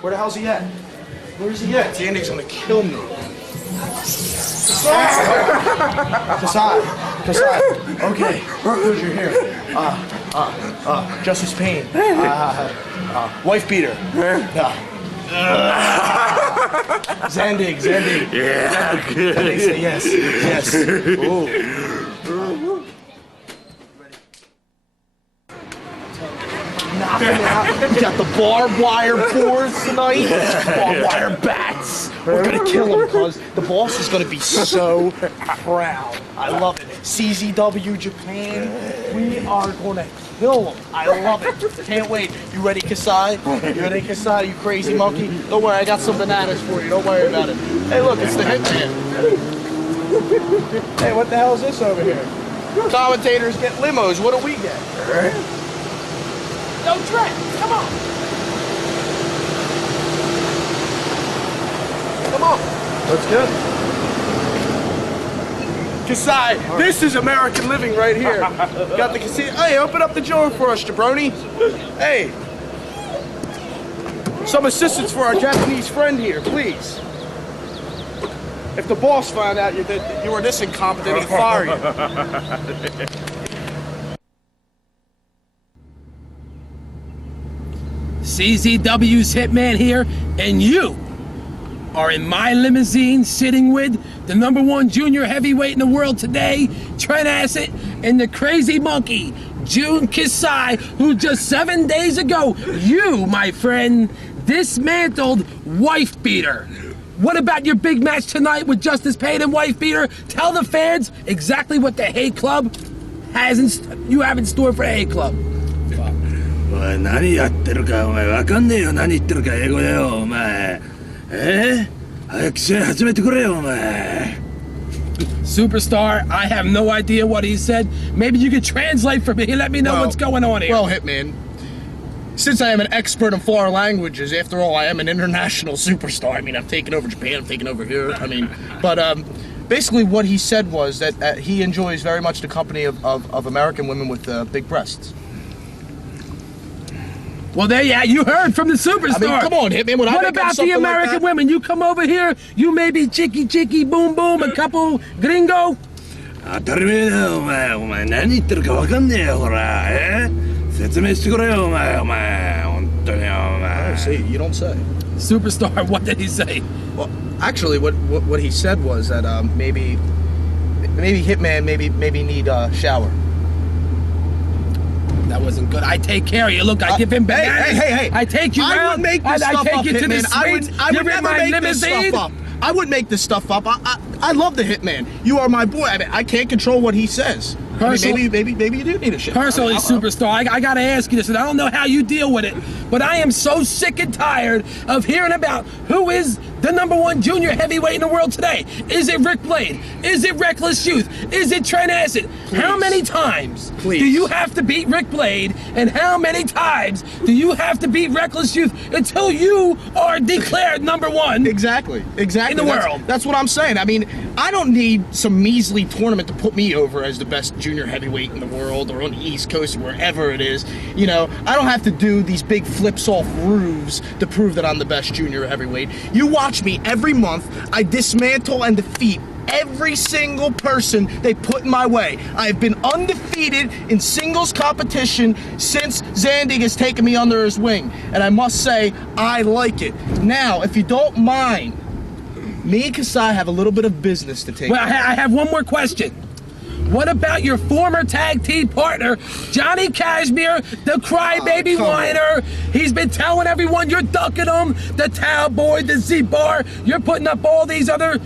Where the hell's he at? Where's he at? Zandy's gonna kill me. Kasai. Okay, good you're here. Justice Payne. Wife beater. Zandig. Yeah, good. Zandig, yes. Ooh. We got the barbed wire boards tonight. Barbed wire bats. We're gonna kill him, cuz the boss is gonna be so proud. I love it. CZW Japan. We are gonna kill him. I love it. Can't wait. You ready, Kasai? You ready, Kasai? You crazy monkey? Don't worry, I got some bananas for you. Don't worry about it. Hey, look, it's the Hitman. Hey, what the hell is this over here? Commentators get limos. What do we get? No Trent, come on. Come on. That's good. Kasai, this is American living right here. Got the casino. Hey, open up the door for us, jabroni. Hey. Some assistance for our Japanese friend here, please. If the boss found out that you were this incompetent, he'd fire you. CZW's Hitman here, and you are in my limousine sitting with the #1 junior heavyweight in the world today, Trent Acid, and the crazy monkey, Jun Kasai, who just 7 days ago, you, my friend, dismantled Wife Beater. What about your big match tonight with Justice Payne and Wife Beater? Tell the fans exactly what the Hate Club you have in store for the Hate Club. おい、何やってるかお前わかんねえよ。何言ってるか英語でよお前。早く試合始めてくれよお前。 Superstar, I have no idea what he said. Maybe you could translate for me. Let me know what's going on here. Well, Hitman, since I am an expert in foreign languages, after all, I am an international superstar. I mean, I've taken over Japan, I've taken over here. I mean, but basically what he said was that he enjoys very much the company of American women with big breasts. Well, you heard from the Superstar. I mean, come on, Hitman. What about the American women? You come over here, you may be chicky, boom, boom, a couple gringo. 当たり前だよお前。お前何言ってるかわかんねえよほら。説明してくれよお前。本当にお前。See, you don't say. Superstar, what did he say? Well, actually, what he said was that maybe Hitman maybe need a shower. That wasn't good. I take care of you. Look, I give him bananas. Hey. I take you I around. would make this stuff I take up, you to Hitman. the suites. I would never make this stuff up. I wouldn't make this stuff up. I love the Hitman. You are my boy. I mean, I can't control what he says. I mean, maybe you do need a shower. Personally, Superstar, I gotta ask you this, and I don't know how you deal with it, but I am so sick and tired of hearing about who is the #1 junior heavyweight in the world today. Is it Rick Blade? Is it Reckless Youth? Is it Trent Acid? Please. How many times do you have to beat Rick Blade, and how many times do you have to beat Reckless Youth until you are declared #1? Exactly. In the world. That's what I'm saying. I mean, I don't need some measly tournament to put me over as the best junior heavyweight in the world or on the East Coast or wherever it is. You know, I don't have to do these big flips off roofs to prove that I'm the best junior heavyweight. You watch me every month. I dismantle and defeat every single person they put in my way. I have been undefeated in singles competition since Zandig has taken me under his wing. And I must say, I like it. Now, if you don't mind, me and Kasai have a little bit of business to take. Well, I have one more question. What about your former tag team partner, Johnny Kashmere, the crybaby whiner? He's been telling everyone you're ducking him, the Towel Boy, the Z-Bar. You're putting up all these other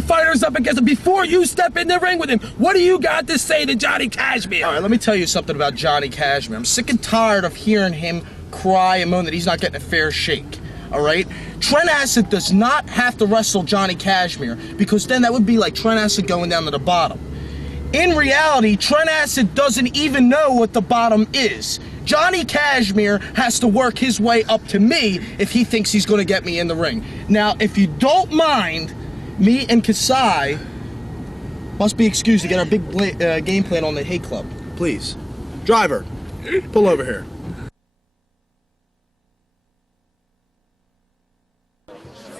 fighters up against him before you step in the ring with him. What do you got to say to Johnny Kashmere? All right, let me tell you something about Johnny Kashmere. I'm sick and tired of hearing him cry and moan that he's not getting a fair shake. All right? Trent Acid does not have to wrestle Johnny Kashmere because then that would be like Trent Acid going down to the bottom. In reality, Trent Acid doesn't even know what the bottom is. Johnny Kashmere has to work his way up to me if he thinks he's going to get me in the ring. Now, if you don't mind, me and Kasai must be excused to get our big game plan on the Hate Club. Please. Driver, pull over here.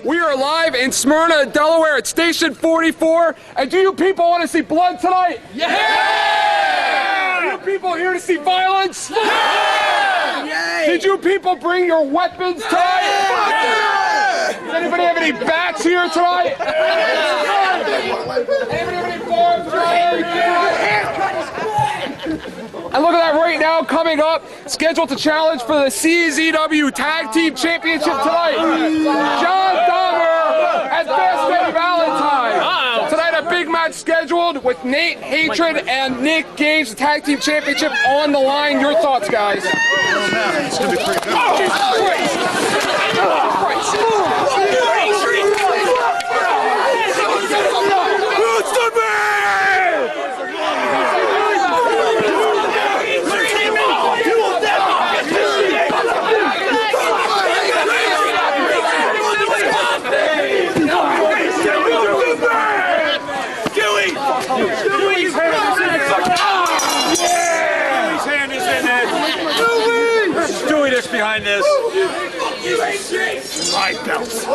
We are live in Smyrna, Delaware at Station 44. And do you people want to see blood tonight? Yeah! Are you people here to see violence? Yeah! Did you people bring your weapons tonight? Yeah! Does anybody have any bats here tonight? Anybody have any bombs And look at that right now, coming up, scheduled to challenge for the CZW Tag Team Championship tonight. John Dahmer and Fast Eddie Valentine. Tonight a big match scheduled with Nate Hatred and Nick Gage, the Tag Team Championship on the line. Your thoughts, guys? It's gonna be pretty good. Behind this. My belts.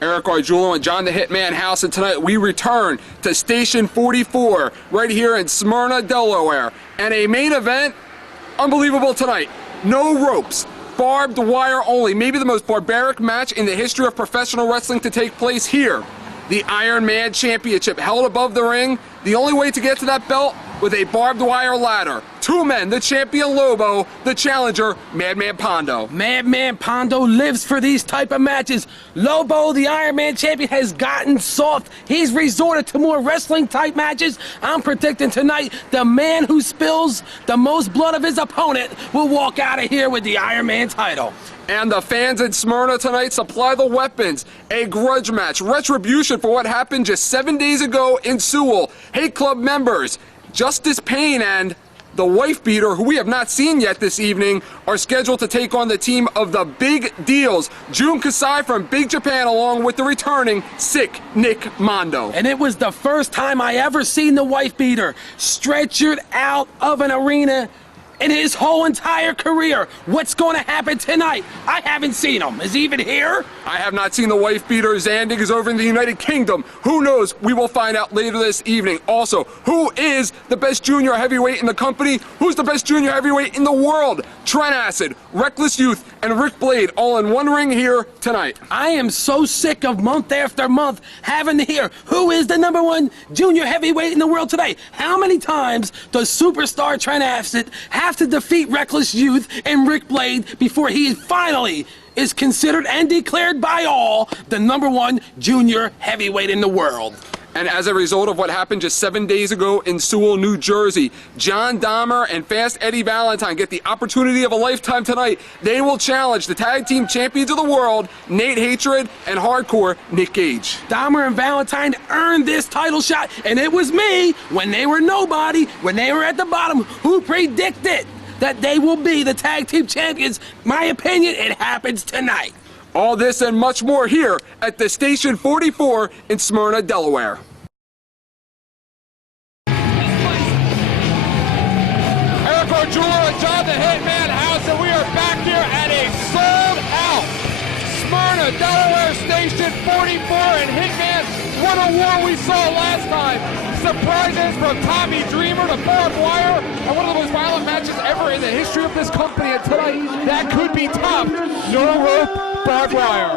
Eric Arjulo and John the Hitman House, and tonight we return to Station 44 right here in Smyrna, Delaware. And a main event, unbelievable tonight. No ropes, barbed wire only. Maybe the most barbaric match in the history of professional wrestling to take place here. The Iron Man Championship held above the ring. The only way to get to that belt with a barbed wire ladder. Two men, the champion Lobo, the challenger Madman Pondo. Madman Pondo lives for these type of matches. Lobo, the Iron Man champion, has gotten soft. He's resorted to more wrestling type matches. I'm predicting tonight the man who spills the most blood of his opponent will walk out of here with the Iron Man title. And the fans in Smyrna tonight supply the weapons. A grudge match, retribution for what happened just 7 days ago in Sewell. Hate Club members, Justice Payne and the wife beater, who we have not seen yet this evening, are scheduled to take on the team of the Big Deals. Jun Kasai from Big Japan, along with the returning Sick Nick Mondo. And it was the first time I ever seen the wife beater stretchered out of an arena in his whole entire career. What's going to happen tonight? I haven't seen him. Is he even here? I have not seen the wife beater. Zandig is over in the United Kingdom. Who knows? We will find out later this evening. Also, who is the best junior heavyweight in the company? Who's the best junior heavyweight in the world? Trent Acid, Reckless Youth, and Rick Blade all in one ring here tonight. I am so sick of month after month having to hear who is the #1 junior heavyweight in the world today. How many times does superstar Trent Acid have to defeat Reckless Youth and Rick Blade before he finally is considered and declared by all the #1 junior heavyweight in the world? And as a result of what happened just 7 days ago in Sewell, New Jersey, John Dahmer and Fast Eddie Valentine get the opportunity of a lifetime tonight. They will challenge the tag team champions of the world, Nate Hatred and Hardcore Nick Gage. Dahmer and Valentine earned this title shot, and it was me, when they were nobody, when they were at the bottom, who predicted that they will be the tag team champions. My opinion, it happens tonight. All this and much more here at the Station 44 in Smyrna, Delaware. Eric Arjulo and John the Hitman House, and we are back here at a sold-out Smyrna, Delaware Station 44. And Hitman, what a war we saw last time. Surprises from Tommy Dreamer to barbed wire, and one of the most violent matches ever in the history of this company. And tonight, that could be topped. No rope, barbed wire.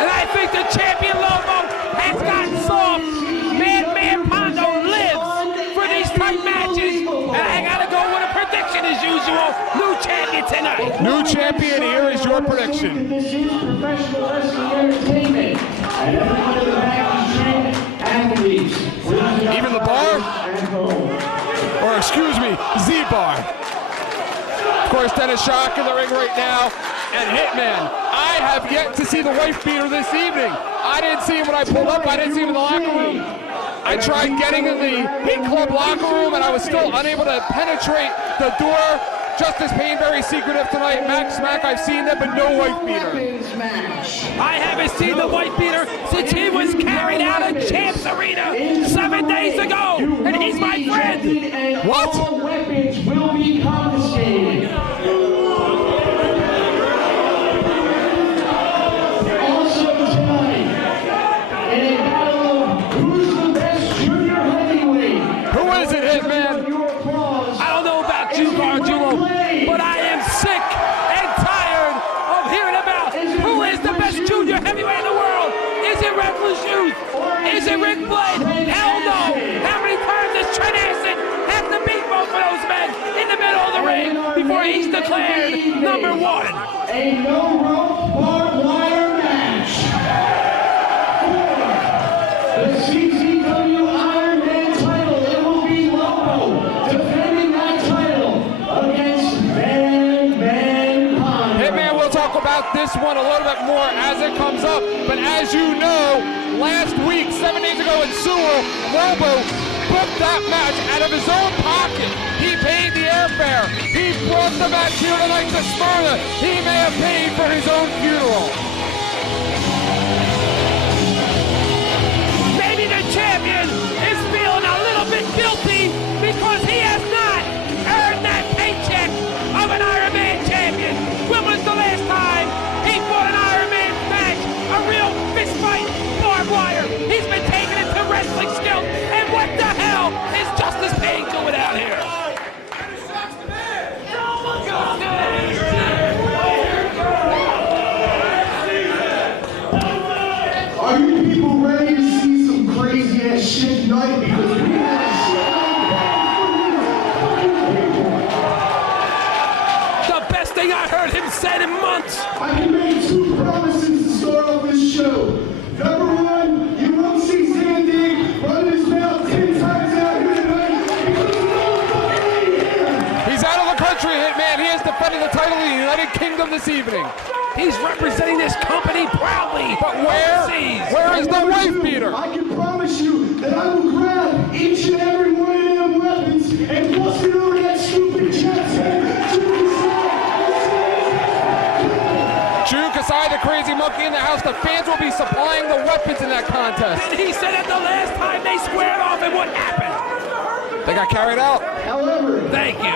And I think the champion Lobo has gotten soft. Madman Pondo lives for these type matches. And I gotta go with a prediction as usual. New champion tonight. New champion, here is your prediction. This is professional wrestling entertainment. And everyone in the back is trained athletes. Even the bar? Or excuse me, Z-bar. course, Dennis Shock in the ring right now. And Hitman, I have yet to see the wife beater this evening. I didn't see him when I pulled up. I didn't see him in the locker room. I tried getting in the Heat Club locker room, and I was still unable to penetrate the door. Justice Payne, very secretive tonight. Max Smack, I've seen that, but no wife beater. I haven't seen the white beater since he was carried out of Champs Arena 7 days ago, and he's my friend. What? All weapons will be confiscated. Also tonight, in a battle of who's the best junior heavyweight. Who is it, Hitman? I don't know about you, Gargiulo, but I am sick and tired of hearing about who is the best junior heavyweight in the world. Is it Reckless Youth? Is it Rick Blade? Hell no! How many times does Trent Acid have to beat both of those men in the middle of the ring before he's declared number one? A no-rope barbed wire match for the CZW Iron Man title. It will be Lobo defending that title against Van Pond. Hitman, we'll talk about this one a little bit more as it comes up. But as you know, last week, 7 days ago in Sewell, Lobo booked that match out of his own pocket. He paid the airfare. He brought the match here tonight to Smyrna. He may have paid for his own funeral. Maybe the champion is feeling a little bit guilty because he has not earned that paycheck of an Iron Man champion. When was the last time he fought an Iron Man match? A real fist fight, barbed wire. He's been taking it to wrestling skills. And what the hell is Justice Payne doing out here? Are you people ready to see some crazy ass shit tonight? Because we have The best thing I heard him said in months. I can make 2 promises to start off this show. Number 1, you won't see Zandig running his mouth 10 times out here tonight because there's no fucking here. He's out of the country, Hitman. He is defending the title of the United Kingdom this evening. He's representing this company proudly. But where is the wife beater? I can promise you that I will grab each and every one of them weapons and bust it over that stupid chest head. Juke aside, the crazy monkey in the house, the fans will be supplying the weapons in that contest. And he said it the last time they squared off, and what happened? They got carried out. However, Thank you.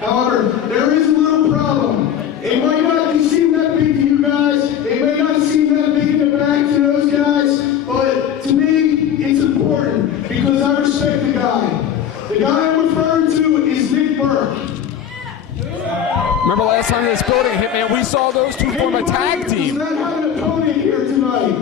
However, there is a little problem. It might not seem that big to you guys. It may not seem that big in the back to those guys, but to me, it's important because I respect the guy. The guy I'm referring to is Nick Burke. Remember last time in this building, Hitman, we saw those two form a tag Does team. not have an opponent here tonight.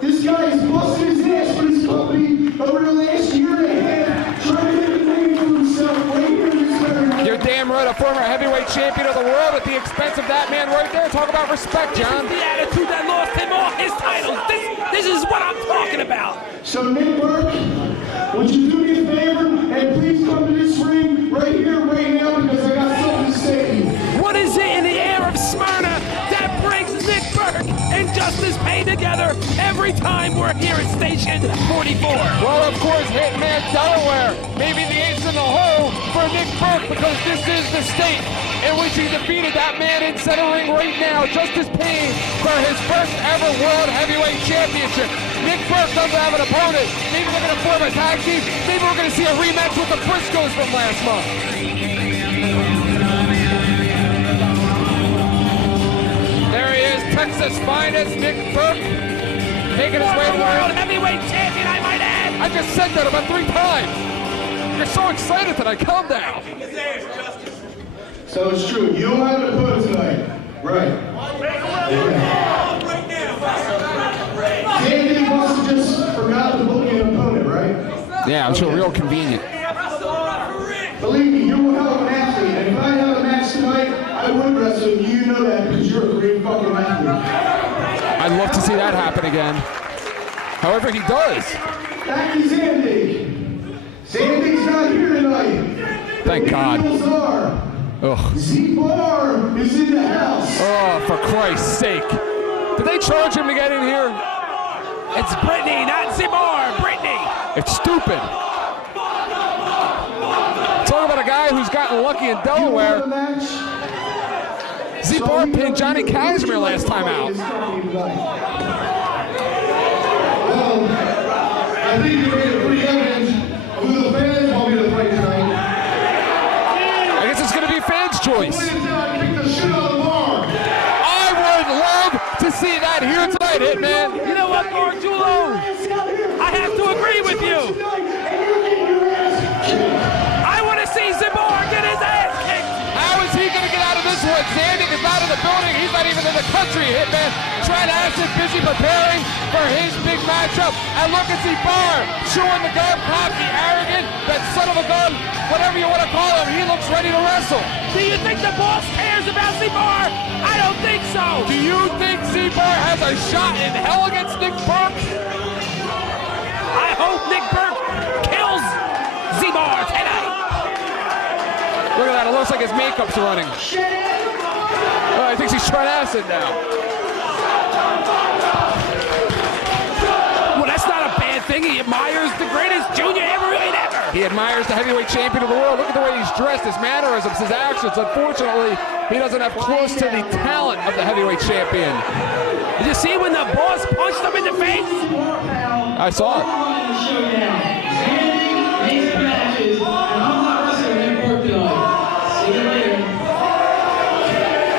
This guy has busted his ass for this company over the last year and a half, trying to make a name for himself right here in this area. You're damn right, a former heavyweight champion of the world at the expense of that man right there. Talk about respect, John. The attitude that lost him all his titles. This is what I'm talking about. So Nick Burke, would you do me a favor and please come to this ring right here, right now, because I got something to say. What is it in the air of Smyrna that brings Nick Burke and Justice Payne together every time we're here at Station 44? Well, of course, Hitman Delaware may be the ace in the hole for Nick Burke because this is the state in which he defeated that man in center ring right now, Justice Payne, for his first ever World Heavyweight Championship. Nick Burke doesn't have an opponent. Maybe they're going to form a tag team. Maybe we're going to see a rematch with the Briscoes from last month. There he is, Texas finest Nick Burke, making his way to the World ring. Heavyweight Champion, I might add. I just said that about 3 times. You're so excited tonight. Calm down. So it's true, you don't have an opponent tonight. Right. Danny must have just forgot to book an opponent, right? Yeah, I'm sure real convenient. Believe me, you're a hell of an athlete, and if I have a match tonight, I would wrestle, and you know that because you're a great fucking athlete. I'd love to see that happen again. However, he does. Back to Zandig. Zandig's not here tonight. Thank God. The wheels are. Z-Bar is in the house. Oh, for Christ's sake. Did they charge him to get in here? It's Brittany, not Zimar. Brittany. It's stupid. Talk about a guy who's gotten lucky in Delaware. Z-Bar pinned Johnny Casimir last time out. Well, I think you made it pretty evident who the fans want me to fight tonight. I guess it's going to be fans' choice. Kick the shit out of the bar. I would love to see that here tonight, Hitman. You know what, Marjulo? I have to agree with you. I want to see Zimar get his ass kicked. How is he going to get out of this one? Zandig is not in the building. He's not even in the country, Hitman. Trent Acid busy preparing for his big matchup. And look at Z-Bar showing the gun, cocky, arrogant, that son of a gun, whatever you want to call him. He looks ready to wrestle. Do you think the boss cares about Zimar? I don't think so. Do you think Z-Bar has a shot in hell against Nick Burke? I hope Nick Burke kills Zimar tonight. Look at that. It looks like his makeup's running. Oh, I think he's Trent Acid now. Well, that's not a bad thing. He admires the greatest junior heavyweight ever. He admires the heavyweight champion of the world. Look at the way he's dressed, his mannerisms, his actions. Unfortunately, he doesn't have close to the talent of the heavyweight champion. Did you see when the boss punched him in the face? I saw it.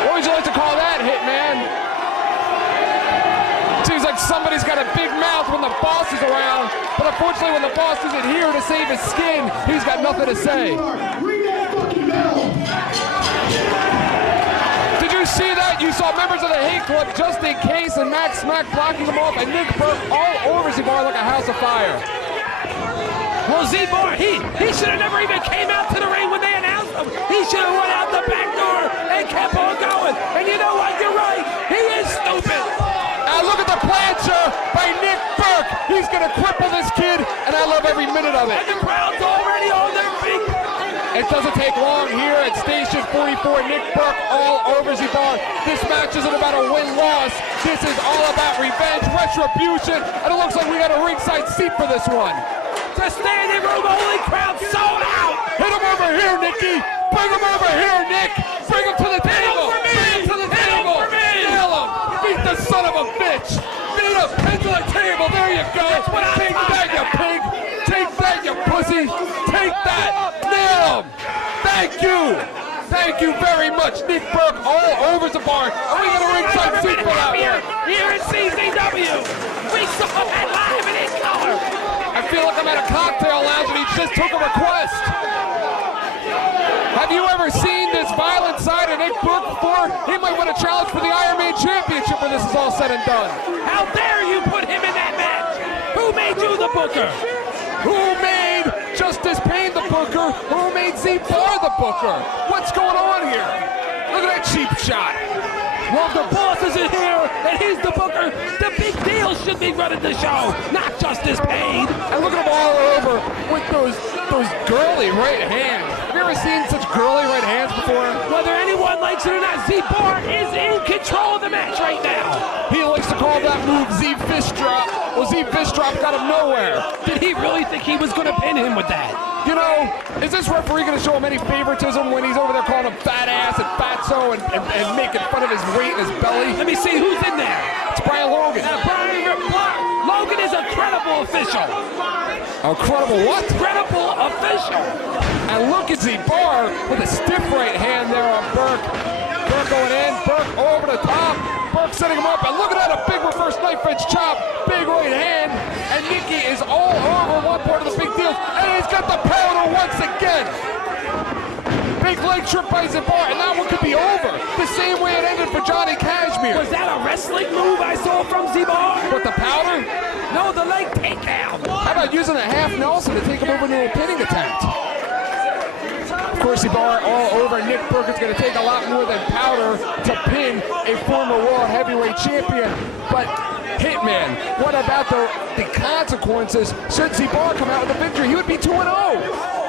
What would you like to call that, Hitman? Seems like somebody's got a big mouth when the boss is around, but unfortunately when the boss isn't here to save his skin, he's got nothing to say. Did you see that? You saw members of the Hate Club just in case and Max Smack blocking them off and Nick Burke all over Z-Bar like a house of fire. Well, Z-Bar, he should have never even came out to the ring when they announced him. He should have run out the back door and kept on going. And you know what? You're right. He is stupid. Now look at the plancha by Nick Burke. He's going to cripple this kid, and I love every minute of it. And the crowd's already on their feet. It doesn't take long here at Station 44. Nick Burke all over Z-Bar. This match isn't about a win-loss. This is all about revenge, retribution, and it looks like we got a ringside seat for this one. The standing room only crowd sold out. Hit him over here, Nicky. Bring him over here, Nick. Bring him to the table. Bring him to the table. Nail him. Beat the son of a bitch. Beat him. Head to the table. There you go. Take that, you pig. Take that, you pussy. Take that. Nail him. Thank you. Thank you very much, Nick Burke, all over the bar. Are we going to ringside seat for that one? Here at CZW. We saw that live and in color. I feel like I'm at a cocktail lounge and he just took a request. Have you ever seen this violent side of Nick Burke before? He might win a challenge for the Iron Man Championship when this is all said and done. How dare you put him in that match? Who made you the booker? Who made Justice Payne the booker? Who made Z-Bar the booker? What's going on here? Look at that cheap shot. Well, if the boss isn't here and he's the booker, the big deal should be running the show, not Justice Payne. And look at him all over with those girly right hands. Have you ever seen such girly right hands before? Whether anyone likes it or not, Z-Bar is in control of the match right now. He likes to call that move Z-Fist Drop. Well, Z-Fist Drop got him nowhere. Did he really think he was going to pin him with that? You know, is this referee going to show him any favoritism when he's over there calling him fat ass and fatso and making fun of his weight and his belly? Let me see who's in there. It's Brian Logan. Logan is a credible official. A credible what? Credible official. And look at Z-Bar with a stiff right hand there on Burke. Burke going in, Burke over the top. Burke setting him up, and look at that, a big reverse knife edge chop. Big right hand, and Nicky is all over one part of the big deal, and he's got the powder once again. Big leg trip by Z-Bar, and that one could be over. The same way it ended for Johnny Casimir. Was that a wrestling move I saw from Z-Bar? With the powder? No, the leg takedown. How about using a half Nelson to take him over into a pinning attempt? Of course, Z-Bar all over. Nick Burke is going to take a lot more than powder to pin a former world heavyweight champion. But Hitman, what about the consequences should Z-Bar come out with a victory? He would be 2-0.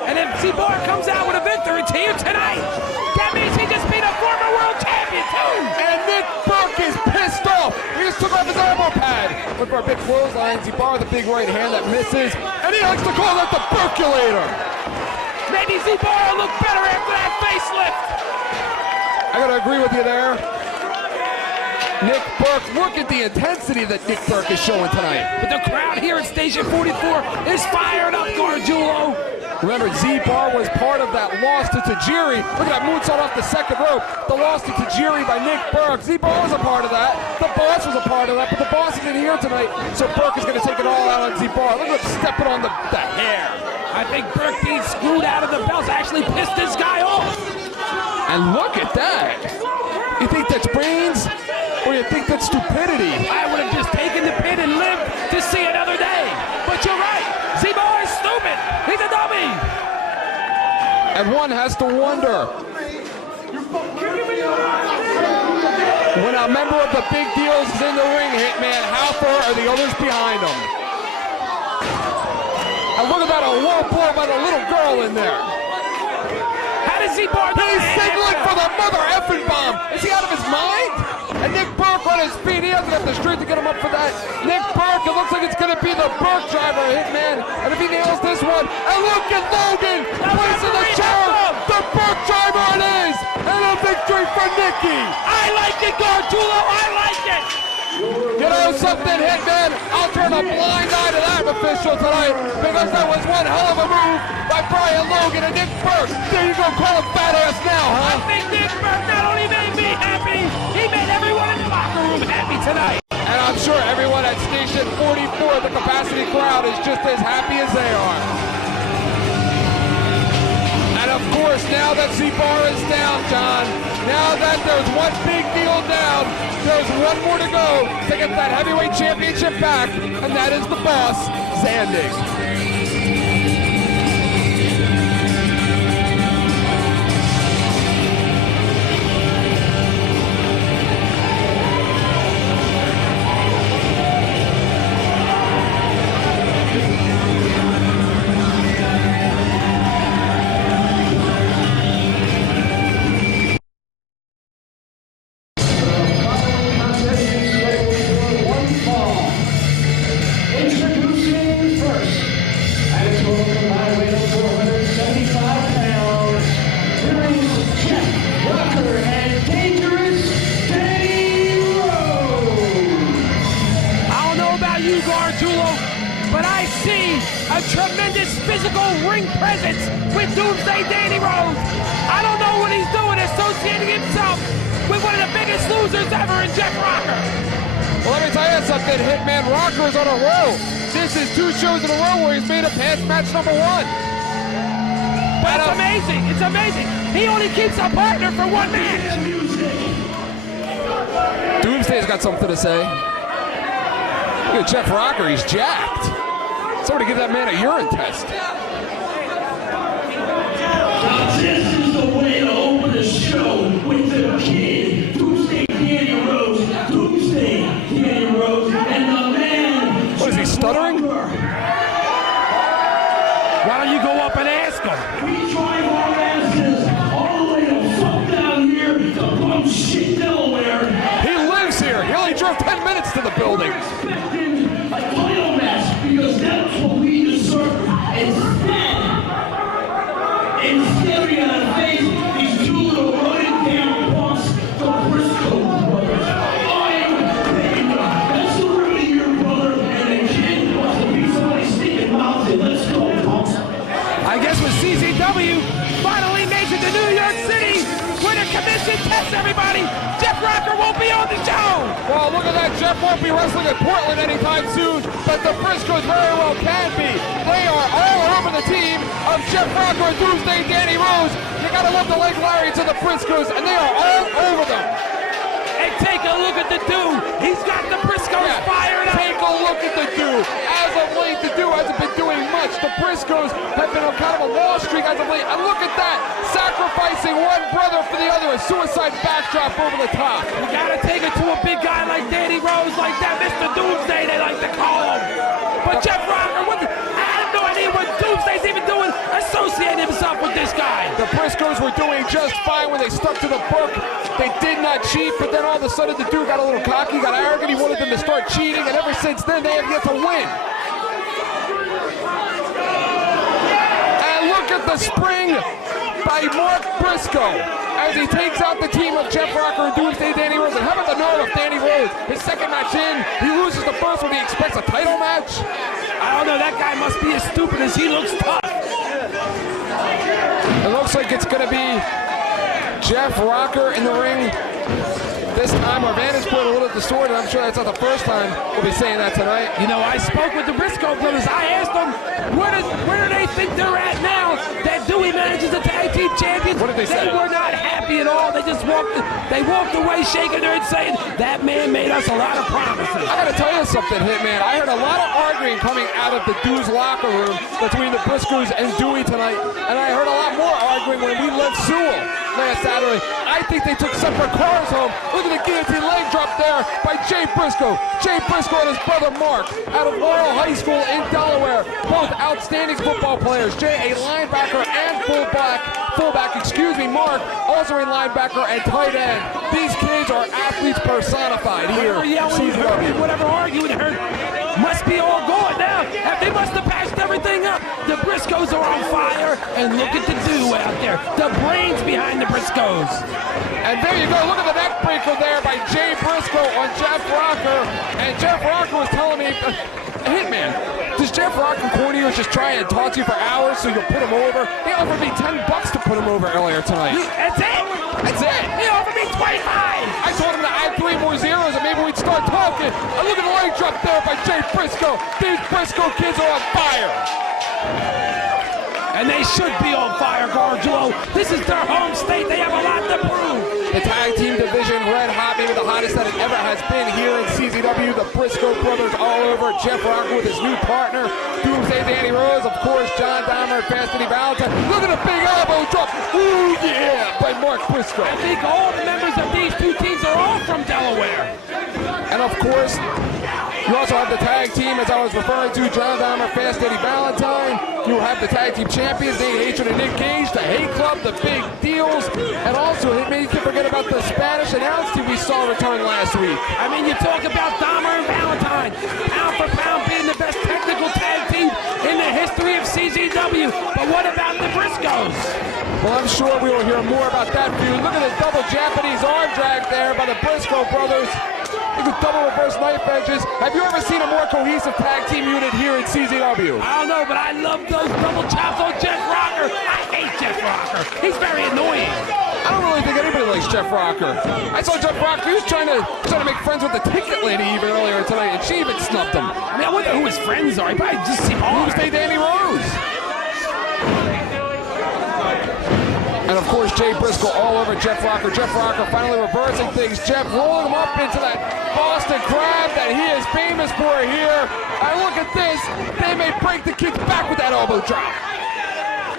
And if Z-Bar comes out with a victory to you tonight, that means grab his elbow pad. Look for a big clothesline. Z-Bar with a big right hand that misses. And he likes to call that the percolator. Maybe Z-Bar will look better after that facelift. I gotta agree with you there. Nick Burke, look at the intensity that Nick Burke is showing tonight. But the crowd here at Station 44 is fired up, Gargiulo. Remember, Z-Bar was part of that loss to Tajiri. Look at that moonsault off the second rope. The loss to Tajiri by Nick Burke. Z-Bar was a part of that. The boss was a part of that, but the boss isn't here tonight, so Burke is going to take it all out on Z-Bar. Look at him stepping on the hair. I think Burke being screwed out of the belts actually pissed this guy off. And look at that. You think that's brains, or you think that's stupidity? I would have just taken the pin and lived to see another day. But you're right. Z-Bar is stupid. He's a dummy. And one has to wonder, when a member of the big deals is in the ring, Hitman, how far are the others behind him? And look at that, a low blow by the little girl in there. How does Z-Bar do He's that? signaling for the mother effing bomb. Is he out of his mind? And Nick Burke on his feet. He doesn't have the strength to get him up for that. Nick Burke, it looks like it's going to be the Burke driver, Hitman. And if he nails this one, and look at Logan placing the chair. The Burke driver it is. And a victory for Nicky. I like it, Gargiulo. I like it. You know something, Hitman? I'll turn a blind eye to that official tonight, because that was one hell of a move by Brian Logan and Nick Burke. There you go, call him badass now, huh? I think Nick Burke not only made me happy, he made everyone in the locker room happy tonight. And I'm sure everyone at Station 44, the capacity crowd, is just as happy as they are. And of course, now that Z-Bar is down, John, now that there's one big deal down, there's one more to go to get that heavyweight championship back, and that is the boss, Zandig. Introducing first, at a total combined weight of 475 pounds, here is Jeff Rucker and Dangerous Danny Rose. I don't know about you, Gargiulo, but I see a tremendous physical ring presence with Doomsday Danny Rose. I don't know what he's doing, associating himself with one of the biggest losers ever in Jeff Rucker. Well, let me tell you something, Hitman Rocker is on a roll. This is 2 shows in a row where he's made it past match number 1. But it's amazing. It's amazing. He only keeps a partner for 1 match. Doomsday's got something to say. Look at Jeff Rocker, he's jacked. Somebody give that man a urine test. This is the way to open the show with the kid, Doomsday Danny Rose. Doomsday Danny Rose and the man. What is he, stuttering? Why don't you go up and ask him? We drive our asses all the way to fuck down here to bum shit Delaware. He lives here. He only drove 10 minutes to the building. Expecting a title match because that's what we deserve. Instead we gotta face these 2 little running down punks, the Briscoe brothers. That's the root of your brother, and the kid wants to be somebody sticking mouths in. Let's go, punks. I guess with CZW finally makes it to New York City, where the commission tests everybody, Jeff Rocker won't be on the show. Well, look at that. Jeff won't be wrestling at Portland anytime soon, but the Briscoes very well can be. They are all over the team of Jeff Rocker and Doomsday Danny Rose. You gotta love the leg lariats of the Briscoes, and they are all over them. And take a look at the dude. He's got the Briscoes fired up. Take a look at the dude. As of late, the dude hasn't been doing much. The Briscoes have been on kind of a loss streak as of late. And look at that. Sacrificing one brother for the other. A suicide backdrop over the top. You gotta take it to a big guy like Danny Rose, like that Mr. Doomsday, they like to call him. But Jeff Rocker, I have no idea what Doomsday's even doing associating himself with this guy. The Briscoes were doing just fine when they stuck to the book. They did not cheat, but then all of a sudden the dude got a little cocky, got arrogant. He wanted them to start cheating, and ever since then they have yet to win. And look at the spring by Mark Briscoe as he takes out the team of Jeff Rocker and Doomsday Danny Rose. And how about the nerve of Danny Rose? His second match in, he loses the first one. He expects a title match. I don't know, that guy must be as stupid as he looks tough. It looks like it's going to be Jeff Rocker in the ring. This time our vantage point a little distorted. I'm sure that's not the first time we'll be saying that tonight. You know, I spoke with the Briscoe brothers. I asked them, where do they think they're at now that Dewey manages the tag team champions? What did they say? They were not happy at all. They just walked away shaking their head saying, that man made us a lot of promises. I gotta tell you something, Hitman. I heard a lot of arguing coming out of the Dew's locker room between the Briscoes and Dewey tonight, and I heard a lot more arguing when we left Sewell last Saturday. I think they took separate cars home. Look at the guillotine leg drop there by Jay Briscoe. Jay Briscoe and his brother Mark out of Laurel High School in Delaware. Both outstanding football players. Jay, a linebacker and fullback, Mark, also a linebacker and tight end. These kids are athletes personified here. Whatever arguing heard must be all gone now. They must have patched everything up. The Briscoes are on fire, and look at the Dew out there. The brains behind the Briscoes. And there you go. Look at the neck breaker there by Jay Briscoe on Jeff Rocker. And Jeff Rocker was telling me, Hitman, does Jeff Rocker corner you and just try and talk to you for hours so you'll put him over? He offered me $10 to put him over earlier tonight. That's it? That's it. He offered me 25. I told him to add 3 more zeros and maybe we'd start talking. And look at the leg drop there by Jay Briscoe. These Briscoe kids are on fire. And they should be on fire, Gargiulo. This is their home state. They have a lot to prove. The tag team division red hot, maybe the hottest that it ever has been here in CZW. The Briscoe brothers all over. Jeff Rocker with his new partner, Doomsday Danny Rose. Of course, John Dahmer and Fast Eddie Valentine. Look at the big elbow drop. Ooh, yeah, by Mark Briscoe. I think all the members of these two teams are all from Delaware. And of course, you also have the tag team, as I was referring to, John Dahmer, Fast Eddie Valentine. You have the tag team champions, Nate Hatred and Nick Gage, the Hate Club, the Big Deals, and also, you can forget about the Spanish announce team we saw return last week. I mean, you talk about Dahmer and Valentine, pound for pound being the best technical tag team in the history of CZW. But what about the Briscoes? Well, I'm sure we will hear more about that feud. Look at the double Japanese arm drag there by the Briscoe brothers. Look at double reverse knife edges. Have you ever seen a more cohesive tag team unit here in CZW? I don't know, but I love those double chops on Jeff Rocker. I hate Jeff Rocker. He's very annoying. I don't really think anybody likes Jeff Rocker. I saw Jeff Rocker, he was trying to make friends with the ticket lady even earlier tonight, and she even snubbed him. I mean, I wonder who his friends are. He probably just seemed hard. Doomsday Danny Rose. And of course, Jay Briscoe all over Jeff Rocker. Jeff Rocker finally reversing things. Jeff rolling him up into that Boston Crab that he is famous for here. And look at this. They may break the kid's back with that elbow drop.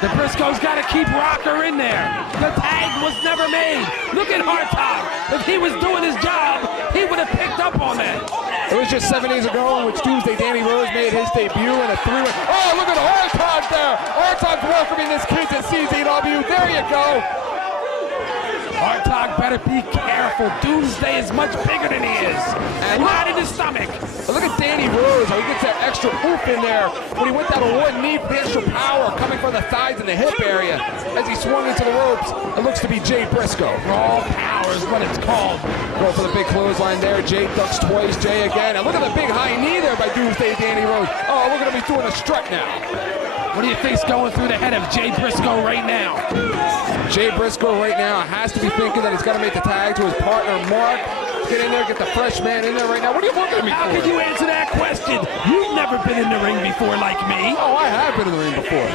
The Briscoes got to keep Rocker in there. The tag was never made. Look at Hartog. If he was doing his job, he would have picked up on that. It was just 7 days ago in which Doomsday Danny Rose made his debut in a 3-way. Oh, look at Hartog there. Hartog's welcoming this kid to CZW. There you go. Hartog better be careful. Doomsday is much bigger than he is. And not in his stomach. Look at Danny Rose, how he gets that extra oof in there when he went down to one knee for the extra power coming from the thighs and the hip area as he swung into the ropes. It looks to be Jay Briscoe. Raw power is what it's called. Go for the big clothesline there. Jay ducks twice. Jay again. And look at the big high knee there by Doomsday Danny Rose. Oh, look at him. He's doing a strut now. What do you think's going through the head of Jay Briscoe right now? Jay Briscoe right now has to be thinking that he's got to make the tag to his partner, Mark. Get in there, get the fresh man in there right now. What are you looking at me for? How can you answer that question? You've never been in the ring before like me. Oh, I have been in the ring before.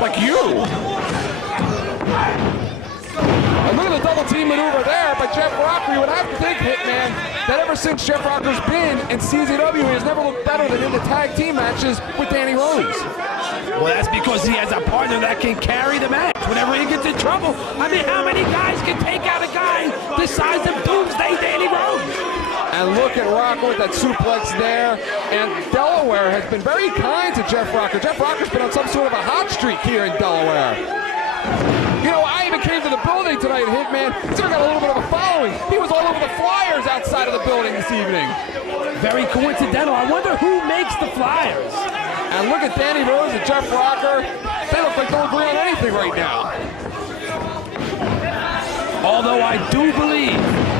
Like you. And look at the double team maneuver there by Jeff Rocker. You would have to think, Hitman, that ever since Jeff Rocker's been in CZW, he has never looked better than in the tag team matches with Danny Rose. Well, that's because he has a partner that can carry the match whenever he gets in trouble. I mean, how many guys can take out a guy the size of Doomsday Danny Rose? And look at Rocker with that suplex there. And Delaware has been very kind to Jeff Rocker. Jeff Rocker's been on some sort of a hot streak here in Delaware. into the building tonight, Hitman. He's got a little bit of a following. He was all over the flyers outside of the building this evening. Very coincidental. I wonder who makes the flyers. And look at Danny Rose and Jeff Rocker. They look like they'll agree on anything right now. Although I do believe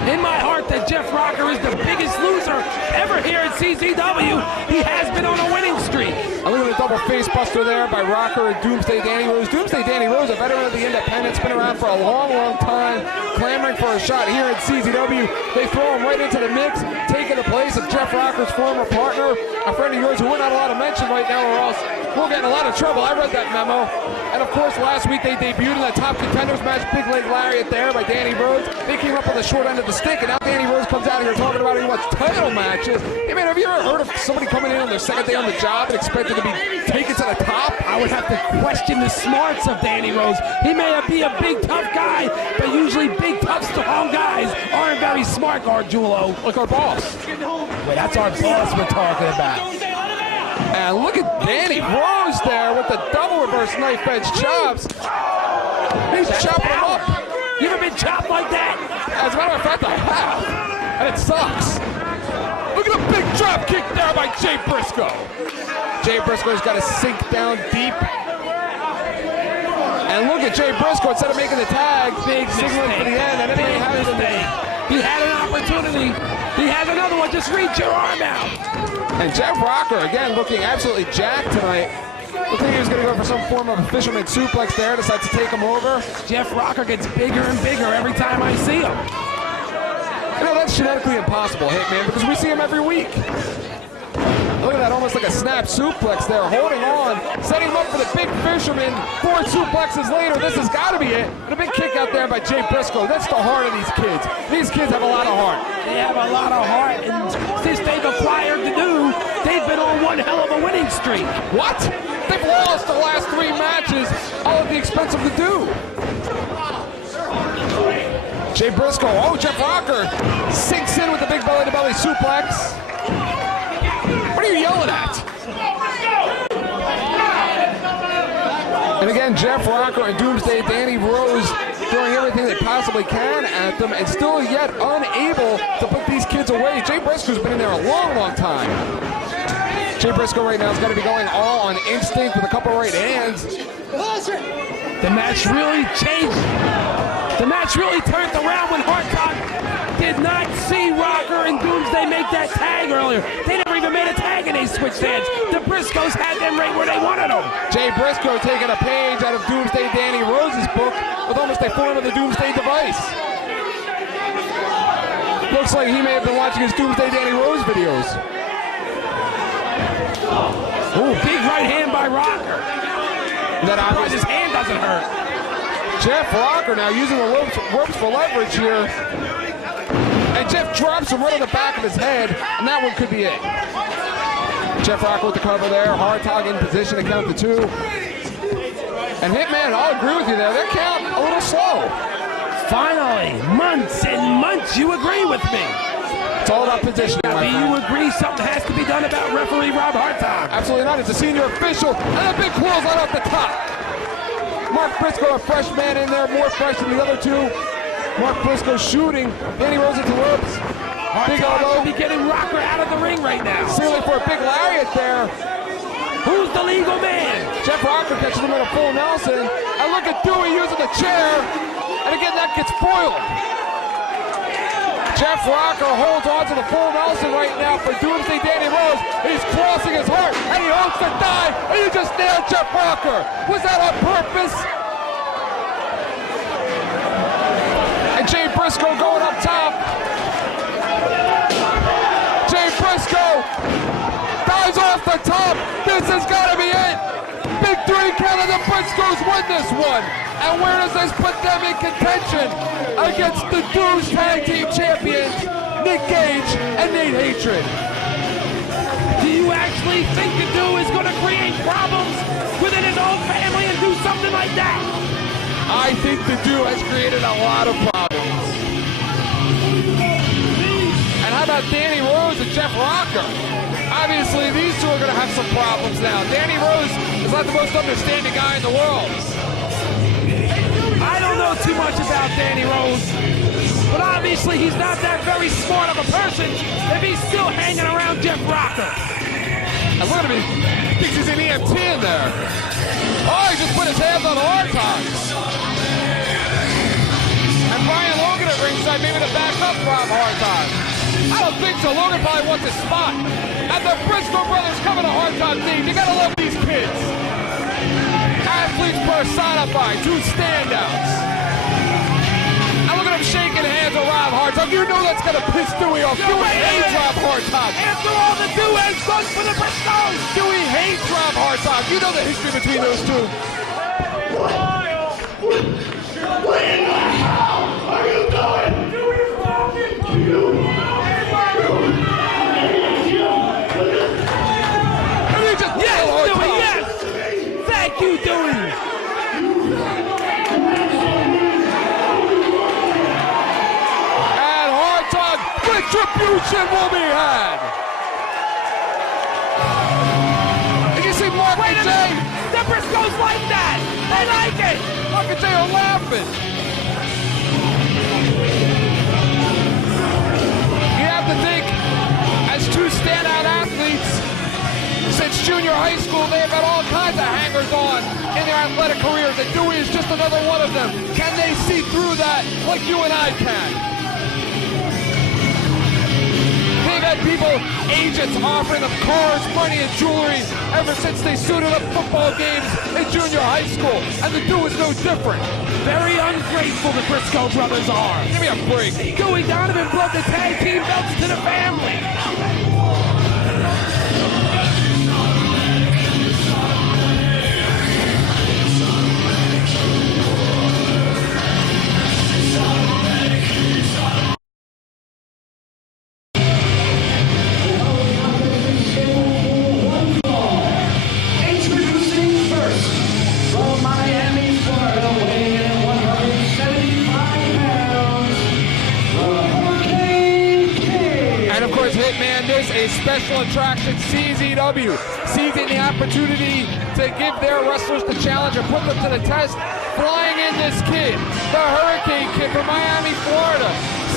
in my heart that Jeff Rocker is the biggest loser ever here at CZW. He has been on a winning streak. And look at the double face buster there by Rocker and Doomsday Danny Rose. Doomsday Danny Rose, a veteran of the independents, been around for a long, long time, clamoring for a shot here at CZW. They throw him right into the mix, taking the place of Jeff Rocker's former partner, a friend of yours who we're not allowed to mention right now or else we'll get in a lot of trouble. I read that memo. And of course, last week they debuted in the Top Contenders match, Big Leg Lariat there by Danny Rose. They came up on the short end of the stick, and now Danny Rose comes out here talking about he wants title matches. Hey man, have you ever heard of somebody coming in on their second day on the job and expected to be taken to the top? I would have to question the smarts of Danny Rose. He may be a big, tough guy, but usually big, tough, strong guys aren't very smart, Gargiulo. Like our boss. Wait, that's our boss we're talking about. And look at Danny Rose there with the double reverse knife edge chops. He's chopping him up. You ever been chopped like that? As a matter of fact, I have. And it sucks. Look at the big drop kick there by Jay Briscoe. Jay Briscoe's got to sink down deep. And look at Jay Briscoe, instead of making the tag, big signaling for the end, and anything happens in the... He had an opportunity. He has another one. Just reach your arm out. And Jeff Rocker, again, looking absolutely jacked tonight. Looks like he was going to go for some form of a fisherman suplex there, decides to take him over. Jeff Rocker gets bigger and bigger every time I see him. You know, that's genetically impossible, Hitman, because we see him every week. Look at that, almost like a snap suplex there, holding on, setting him up for the big fisherman. 4 suplexes later, this has got to be it. And a big kick out there by Jay Briscoe. That's the heart of these kids. These kids have a lot of heart. They have a lot of heart, and since they've acquired the new, they've been on one hell of a winning streak. What? They've lost the last 3 matches, all at the expense of the do. Jay Briscoe, oh, Jeff Rocker sinks in with the big belly-to-belly suplex. What are you yelling at? And again, Jeff Rocker and Doomsday Danny Rose throwing everything they possibly can at them and still yet unable to put these kids away. Jay Briscoe's been in there a long, long time. Jay Briscoe right now is going to be going all on instinct with a couple right hands. The match really changed. The match really turned around when Hartcock did not see Rocker and Doomsday make that tag earlier. They never even made a tag and they switched hands. The Briscoes had them right where they wanted them. Jay Briscoe taking a page out of Doomsday Danny Rose's book with almost a form of the Doomsday device. Looks like he may have been watching his Doomsday Danny Rose videos. Ooh, big right hand by Rocker. That his hand doesn't hurt. Jeff Rocker now using the ropes for leverage here. And Jeff drops him right on the back of his head, and that one could be it. Jeff Rocker with the cover there. Hartog in position to count the 2. And Hitman, I'll agree with you there. They're counting a little slow. Finally, months and months, you agree with me. It's all about positioning, my Do friend. you agree something has to be done about referee Rob Hartog? Absolutely not. It's a senior official, and a big clothesline off the top. Mark Briscoe, a fresh man in there, more fresh than the other 2. Mark Briscoe shooting. Danny Rose into ropes. Big elbow. Be getting Rocker out of the ring right now. Ceiling for a big lariat there. Who's the legal man? Jeff Rocker catches him in a full Nelson. And look at Dewey using the chair. And again, that gets foiled. Jeff Rocker holds on to the full Nelson right now for Doomsday Danny Rose. He's crossing his heart, and he hopes to die, and you just nailed Jeff Rocker. Was that on purpose? And Jay Briscoe going up top. Jay Briscoe dives off the top. This has got to be it. Big 3 count, and the Briscoes win this one. And where does this put them in contention against the Dudes Tag Team Champions, Nick Gage and Nate Hatred? Do you actually think the dude is going to create problems within his own family and do something like that? I think the dude has created a lot of problems. And how about Danny Rose and Jeff Rocker? Obviously, these 2 are going to have some problems now. Danny Rose is not the most understanding guy in the world. I don't know know too much about Danny Rose, but obviously he's not that very smart of a person if he's still hanging around Jeff Rocker. And look at him, he thinks he's an EMT in there. Oh, he just put his hands on the hard times. And Brian Logan at ringside, maybe to back up Rob Hard Time. I don't think so. Logan probably wants his spot. And the Briscoe brothers coming to Hard Time theme. You gotta love these kids. Athletes personified, two standouts. And look at him shaking hands with Rob Hard Time. You know that's gonna piss Dewey off. Dewey hates Rob Hard Time. After all the duets, run for the Briscoes. Dewey hates Rob Hard Time. You know the history between those two. What in the hell are you doing? Dewey's talking to you. Yes, Dewey, yes! Thank you, Dewey! And Hard Time, retribution will be had. Did you see Mark and Jay? The Briscoes like that! They like it! Mark and Jay are laughing. You have to think, as two standout athletes, since junior high school, they have had all kinds of hangers-on in their athletic careers, and Dewey is just another one of them. Can they see through that like you and I can? They've had people, agents, offering them cars, money, and jewelry ever since they suited up football games in junior high school, and the Dew is no different. Very ungrateful the Briscoe brothers are. Give me a break. Dewey Donovan brought the tag team belts to the family. Introducing first, from Miami, Florida, weighing in at 175 pounds, the Hurricane Kid. And of course, Hitman, this is special attraction CZW, seizing the opportunity to give their wrestlers the challenge and put them to the test. Flying in this kid, the Hurricane Kid from Miami, Florida,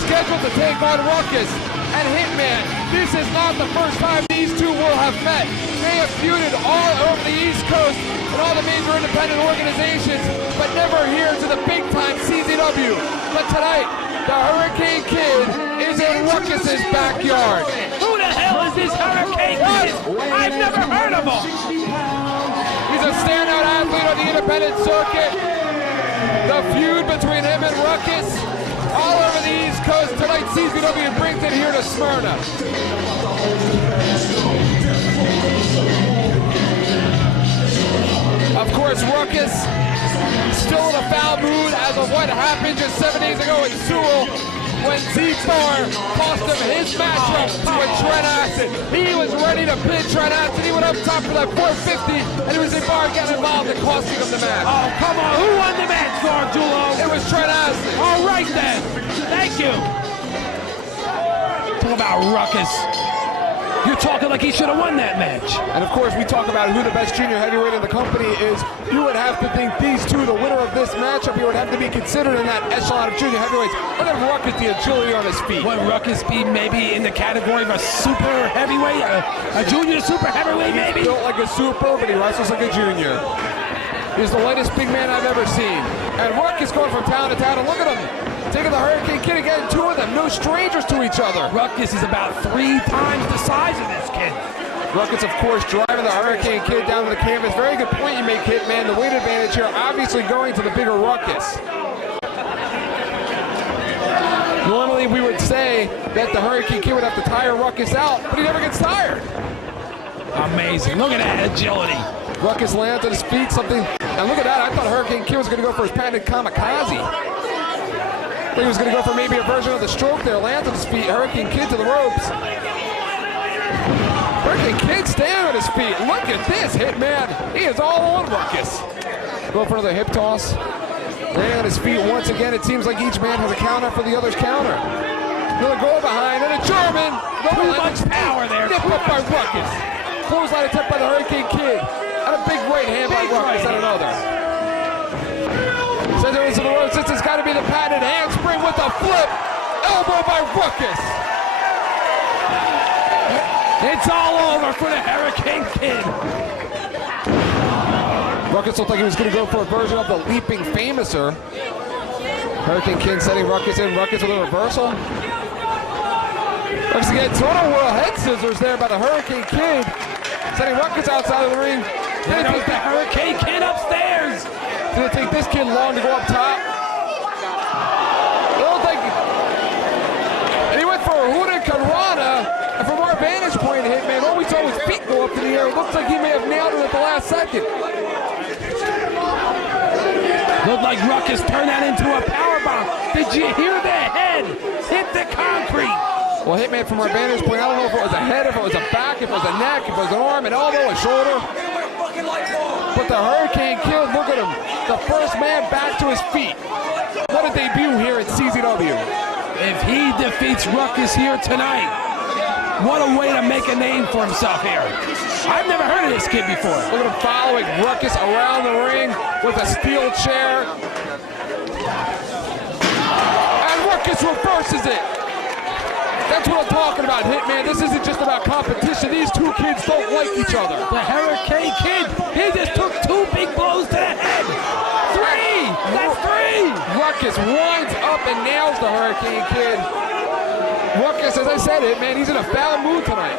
scheduled to take on Ruckus and Hitman. This is not the first time these two will have met. They have feuded all over the East Coast and all the major independent organizations, but never here to the big-time CZW. But tonight, the Hurricane Kid is in Ruckus's backyard. Who the hell is this Hurricane Kid? I've never heard of him. He's a standout athlete on the independent circuit. The feud between him and Ruckus all over the East Coast. Tonight, CZW brings it here to Smyrna. Of course, Ruckus still in a foul mood as of what happened just 7 days ago in Sewell when Z-Bar cost him his matchup with Trent Acid. He was ready to pin Trent Acid. He went up top for that 450, and it was Z-Bar getting involved and costing him the match. Oh, come on. Who won the match, Gargiulo? It was Trent Acid. All right, then. Thank you. Talk about Ruckus. You're talking like he should have won that match. And of course, we talk about who the best junior heavyweight in the company is. You would have to think these two, the winner of this matchup, he would have to be considered in that echelon of junior heavyweights. Look at Ruckus, the agility on his feet. Would Ruckus be maybe in the category of a super heavyweight? A junior super heavyweight, maybe? He's built like a super, but he wrestles like a junior. He's the lightest big man I've ever seen. And Ruckus going from town to town, and look at him. Taking the Hurricane Kid again, two of them, no strangers to each other. Ruckus is about 3 times the size of this kid. Ruckus, of course, driving the Hurricane Kid down to the canvas. Very good point you make, Hitman. The weight advantage here obviously going to the bigger Ruckus. Normally we would say that the Hurricane Kid would have to tire Ruckus out, but he never gets tired. Amazing. Look at that agility. Ruckus lands on his feet, something, and look at that. I thought Hurricane Kid was going to go for his patented kamikaze. I think he was going to go for maybe a version of the stroke there. Lands on his feet. Hurricane Kid to the ropes. Hurricane Kid standing on his feet. Look at this, Hitman. He is all on Ruckus. Go for another hip toss. Laying on his feet once again. It seems like each man has a counter for the other's counter. Another goal behind, and a German. Too much power there. Nip up by Ruckus. Clothesline attempt by the Hurricane Kid. And a big right hand by Ruckus and another. Says it was to the ropes. This has got to be the patented handspring with a flip. Elbow by Ruckus. It's all over for the Hurricane Kid. Ruckus looked like he was going to go for a version of the leaping famouser. Hurricane Kid setting Ruckus in. Ruckus with a reversal. Ruckus again, total world head scissors there by the Hurricane Kid. Setting Ruckus outside of the ring. There goes the Hurricane Kid upstairs. Did it take this kid long to go up top? It looked like... And he went for a Hurricanrana. And from our vantage point, Hitman, all we saw was feet go up in the air. It looks like he may have nailed it at the last second. Looked like Ruckus turned that into a powerbomb. Did you hear the head hit the concrete? Well, Hitman, from our vantage point, I don't know if it was a head, if it was a back, if it was a neck, if it was an arm, an elbow, a shoulder. But the Hurricane Kid, look at him. The first man back to his feet. What a debut here at CZW. If he defeats Ruckus here tonight, what a way to make a name for himself here. I've never heard of this kid before. Look at him following Ruckus around the ring with a steel chair. And Ruckus reverses it. That's what I'm talking about, Hitman. This isn't just about competition. These two kids don't like each other. The Hurricane Kid, he just took 2 big blows to the head. 3! That's 3! Ruckus winds up and nails the Hurricane Kid. Ruckus, as I said, Hitman, he's in a foul mood tonight.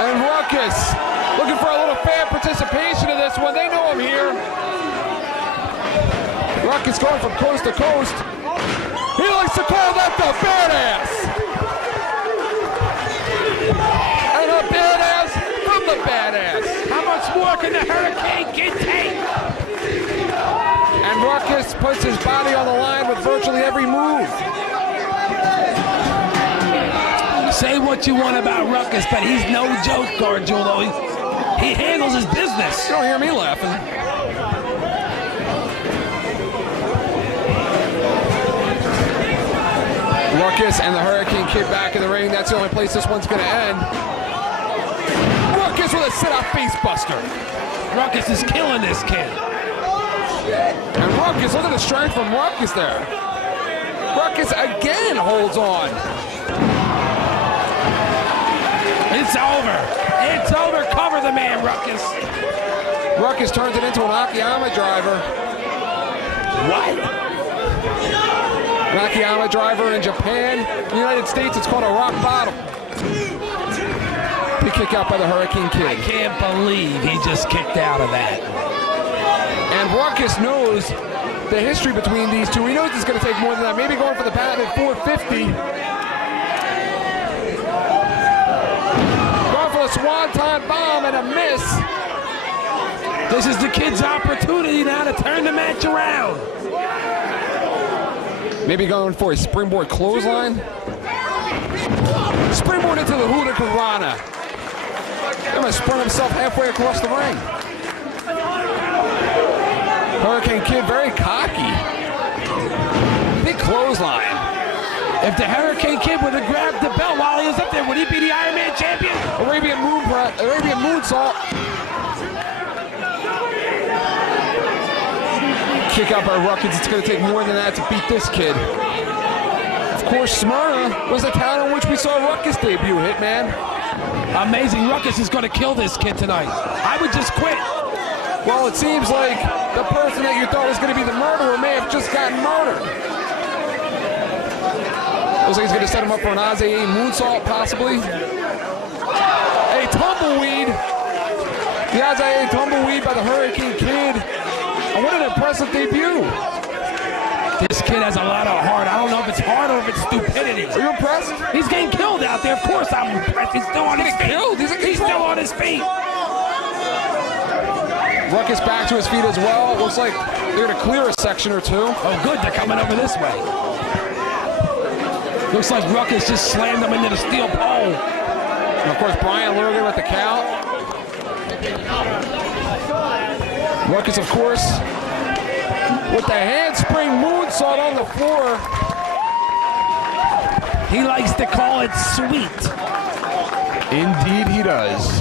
And Ruckus looking for a little fan participation in this one. They know I'm here. Ruckus going from coast to coast. He likes to call that the badass. And a badass from the badass. How much more can the Hurricane Kid take? And Ruckus puts his body on the line with virtually every move. Say what you want about Ruckus, but he's no joke, Gargiulo. He handles his business. You don't hear me laughing. Ruckus and the Hurricane Kid back in the ring. That's the only place this one's going to end. Ruckus with a sit-out face buster. Ruckus is killing this kid. And Ruckus, look at the strength from Ruckus there. Ruckus again holds on. It's over. It's over. Cover the man, Ruckus. Ruckus turns it into an Akiyama driver. What? An Akiyama driver in Japan. In the United States, it's called a rock bottom. Big kick out by the Hurricane Kid. I can't believe he just kicked out of that. And Ruckus knows the history between these two. He knows it's going to take more than that. Maybe going for the patent at 450. Going for a swanton bomb and a miss. This is the kid's opportunity now to turn the match around. Maybe going for a springboard clothesline. Springboard into the Hurricanrana. He's going to sprung himself halfway across the ring. Hurricane Kid very cocky. Big clothesline. If the Hurricane Kid would have grabbed the belt while he was up there, would he be the Iron Man champion? Arabian moonsault. Kick out by Ruckus. It's going to take more than that to beat this kid. Of course, Smyrna was the town in which we saw Ruckus debut, Hitman. Amazing. Ruckus is going to kill this kid tonight. I would just quit. Well, it seems like the person that you thought was going to be the murderer may have just gotten murdered. Looks like he's going to set him up for an Azae moonsault, possibly. A tumbleweed. The Azae tumbleweed by the Hurricane Kid. And what an impressive debut. This kid has a lot of heart. I don't know if it's heart or if it's stupidity. Are you impressed? He's getting killed out there. Of course I'm impressed. He's still on his feet. Killed? He's still on his feet. Ruckus back to his feet as well. Looks like they're going to clear a section or two. Oh, good. They're coming over this way. Looks like Ruckus just slammed him into the steel pole. And of course, Brian Logan with the count. Ruckus, of course, with the handspring moonsault on the floor. He likes to call it sweet. Indeed he does.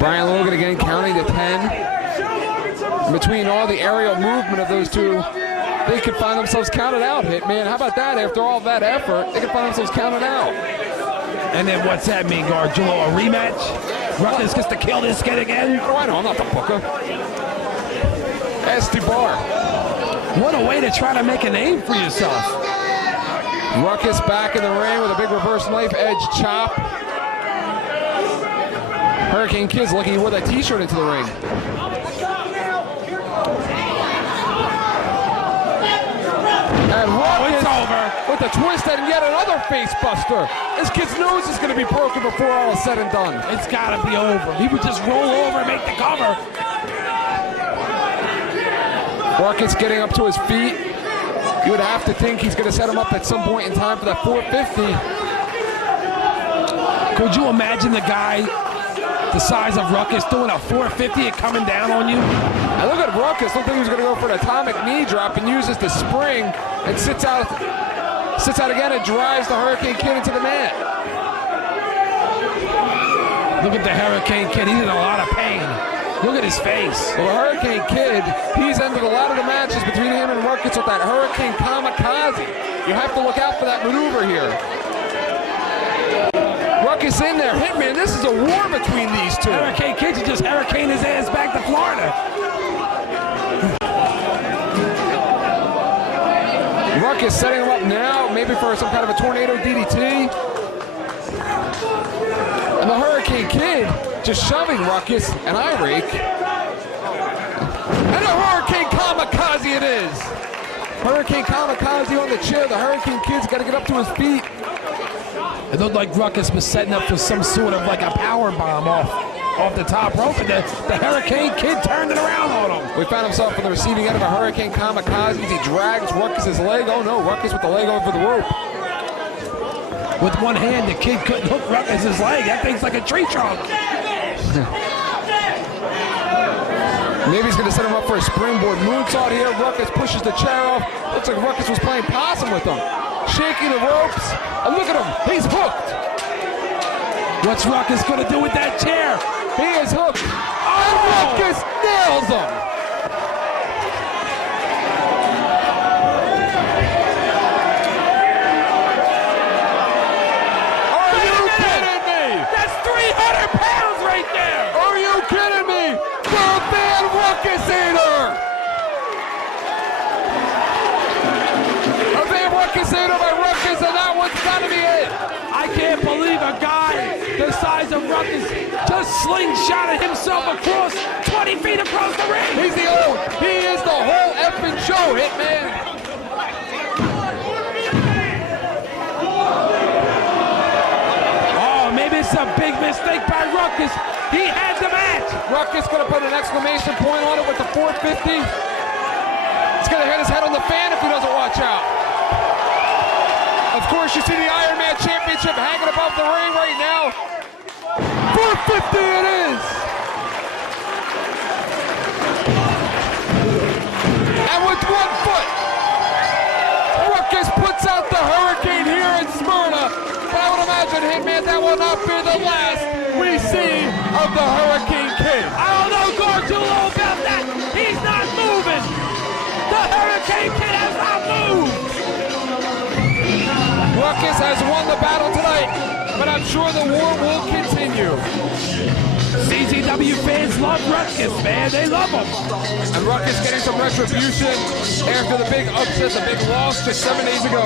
Brian Logan again counting to 10. Between all the aerial movement of those two, they could find themselves counted out, Hitman. How about that? After all that effort, they could find themselves counted out. And then what's that mean, Gargiulo? A rematch? Ruckus gets to kill this kid again? Oh, I know. I'm not the booker. Bar. What a way to try to make a name for yourself. Ruckus back in the ring with a big reverse knife edge chop. Hurricane Kid's lucky he wore that t-shirt into the ring. And Ruckus over with a twist and yet another face buster. This kid's nose is going to be broken before all is said and done. It's got to be over. He would just roll over and make the cover. Ruckus getting up to his feet. You would have to think he's going to set him up at some point in time for that 450. Could you imagine the guy the size of Ruckus doing a 450 and coming down on you? And look at Ruckus. Looked like he was going to go for an atomic knee drop and uses the spring and sits out again and drives the Hurricane Kid into the mat. Look at the Hurricane Kid. He's in a lot of pain. Look at his face. Well, the Hurricane Kid, he's ended a lot of the matches between him and Ruckus with that Hurricane Kamikaze. You have to look out for that maneuver here. Ruckus in there. Hitman, this is a war between these two. Hurricane Kid should just hurricane his ass back to Florida. Ruckus setting him up now, maybe for some kind of a tornado DDT. And the Hurricane Kid just shoving Ruckus, and eye rake. And a Hurricane Kamikaze it is. Hurricane Kamikaze on the chair. The Hurricane Kid's got to get up to his feet. It looked like Ruckus was setting up for some sort of like a power bomb off the top rope, and the Hurricane Kid turned it around on him. We found himself on the receiving end of a Hurricane Kamikaze. He drags Ruckus's leg. Oh no, Ruckus with the leg over the rope. With one hand, the kid couldn't hook Ruckus's leg. That thing's like a tree trunk. Maybe he's going to set him up for a springboard moonsault here. Ruckus pushes the chair off. Looks like Ruckus was playing possum with him. Shaking the ropes. And look at him. He's hooked. What's Ruckus going to do with that chair? He is hooked. And Ruckus nails him. Are you kidding me? That's 300 pounds right there. Are you kidding me? The man Ruckus Eater. A man Ruckus Eater by Ruckus, and that one's got to be it. I can't believe a guy the size of Ruckus just slingshotted himself across 20 feet across the ring. He is the whole effing show, Hitman. Oh, maybe it's a big mistake by Ruckus. He had the match. Ruckus gonna put an exclamation point on it with the 450. He's gonna hit his head on the fan if he doesn't watch out. Of course, you see the Iron Man Championship hanging above the ring right now. 450 it is! And with one foot, Ruckus puts out the Hurricane here in Smyrna. But I would imagine, Hitman, that will not be the last we see of the Hurricane Kid. I don't know, Gargiulo, about that. He's not moving. The Hurricane Kid has not moved. Ruckus has won the battle tonight, but I'm sure the war will continue. CZW fans love Ruckus, man. They love him. And Ruckus getting some retribution after the big upset, the big loss just 7 days ago.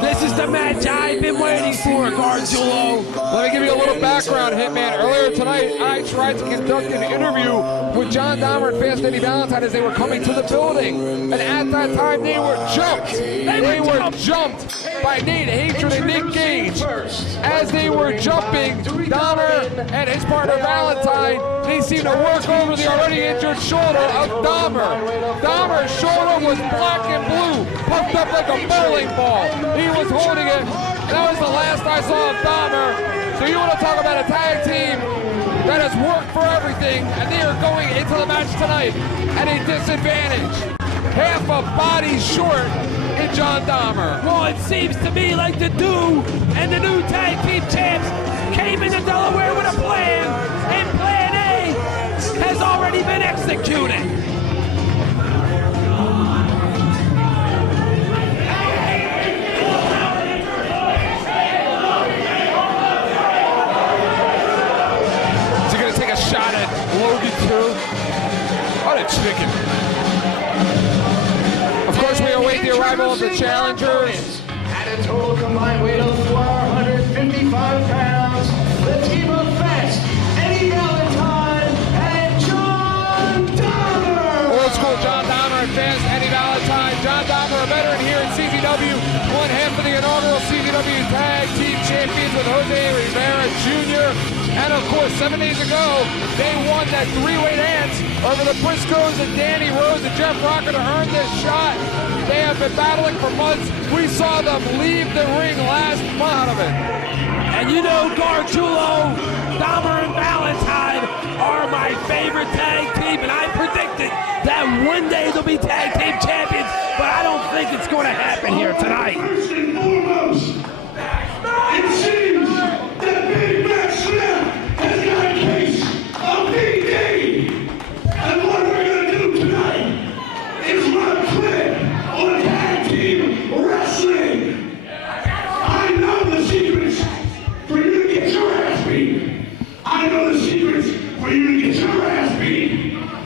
This is the match I've been waiting for. for Gargiulo. Let me give you a little background, Hitman. Earlier tonight, I tried to conduct an interview with John Dahmer and Fast Eddie Valentine as they were coming to the building. And at that time, they were jumped. They were jumped by Nate Hatred and Nick Gage. As they were jumping, Dahmer and his partner Valentine, they seemed to work over the already injured shoulder of Dahmer. Dahmer's shoulder was black and blue, puffed up like a bowling ball. He was holding it. That was the last I saw of Dahmer. So you want to talk about a tag team that has worked for everything, and they are going into the match tonight at a disadvantage. Half a body short in John Dahmer. Well, it seems to me like the Do and the new tag team champs came into Delaware with a plan, and plan A has already been executed. Is he going to take a shot at Logan too? What a chicken. Of course, we await the arrival of the challengers. At a total combined weight of 455 pounds, the team of Fast, Eddie Valentine, and John Dahmer! Old school John Dahmer and Fast Eddie Valentine. John Dahmer, a veteran here in CZW, one half of the inaugural CZW Tag Team Champions with Jose Rivera Jr. And of course, 7 days ago, they won that three-way dance over the Briscoes and Danny Rose and Jeff Rocker to earn this shot. They have been battling for months. We saw them leave the ring last month of it. And you know, Gargiulo, Dahmer, and Valentine are my favorite tag team, and I predicted that one day they'll be tag team champions, but I don't think it's going to happen here tonight. First and foremost, it seems that Big Mac Slim has got a case of BD. And what we're going to do tonight is run a clip on tag team wrestling. I know the secrets for you to get your ass beat. I know the secrets for you to get your ass beat.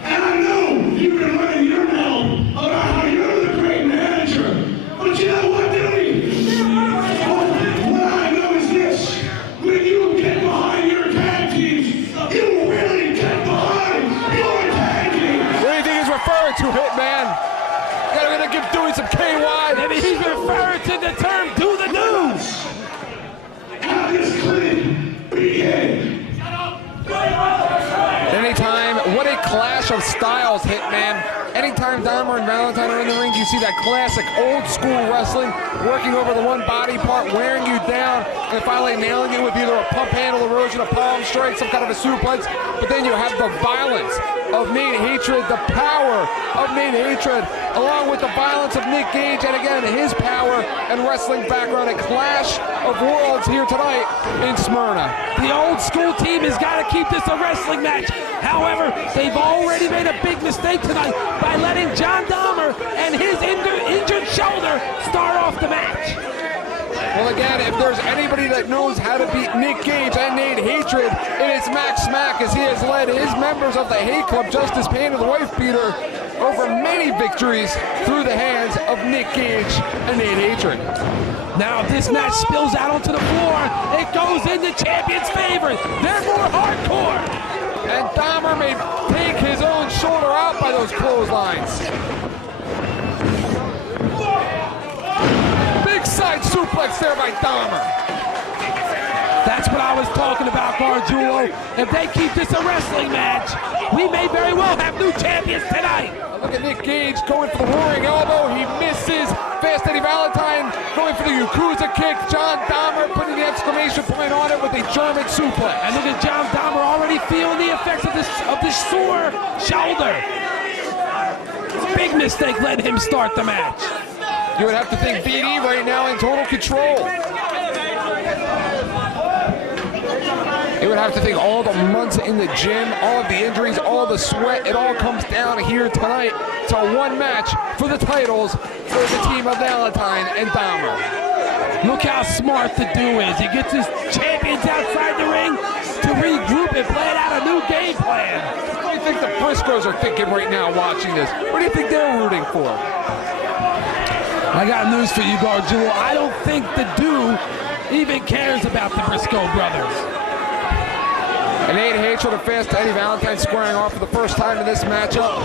And I know you've been running your mouth about how you're the great manager. But you know what, Dilly? What I know is this. When you get behind your tag teams, you really get behind your tag team. What do you think he's referring to, Hitman? Gotta give Dewey some KY. Maybe he's referring to the term do the do. How this clip begin. Anytime, what a clash of styles, Hitman. Anytime Dahmer and Valentine are in the ring, you see that classic old school wrestling, working over the one body part, wearing you down, and finally nailing you with either a pump handle erosion, a palm strike, some kind of a suplex. But then you have the violence of Nate Hatred, the power of Nate Hatred, along with the violence of Nick Gage, and again, his power and wrestling background. A clash of worlds here tonight in Smyrna. The old school team has got to keep this a wrestling match. However, they've already made a big mistake tonight by letting John Dahmer and his injured shoulder start off the match. Well, again, if there's anybody that knows how to beat Nick Gage and Nate Hatred, it is Max Smack, as he has led his members of the Hate Club, Justice Pain and the Wife Beater, over many victories through the hands of Nick Gage and Nate Hatred. Now, if this match spills out onto the floor, it goes in the champion's favor. They're more hardcore. And Dahmer may take his own shoulder out by those clotheslines. Big side suplex there by Dahmer. That's what I was talking about, Gargiulo. If they keep this a wrestling match, we may very well have new champions tonight. Look at Nick Gage going for the roaring elbow. He misses. Fast Eddie Valentine going for the Yakuza kick. John Dahmer putting the exclamation point on it with a German suplex. And look at John Dahmer already feeling the effects of this sore shoulder. Big mistake letting him start the match. You would have to think BD right now in total control. You would have to think all the months in the gym, all of the injuries, all the sweat, it all comes down here tonight to one match for the titles for the team of Valentine and Dahmer. Look how smart the Do is. He gets his champions outside the ring to regroup and plan out a new game plan. What do you think the Briscoes are thinking right now watching this? What do you think they're rooting for? I got news for you, Gargiulo. I don't think the Do even cares about the Briscoe brothers. And Nate Hatred and Fast Eddie Valentine squaring off for the first time in this matchup.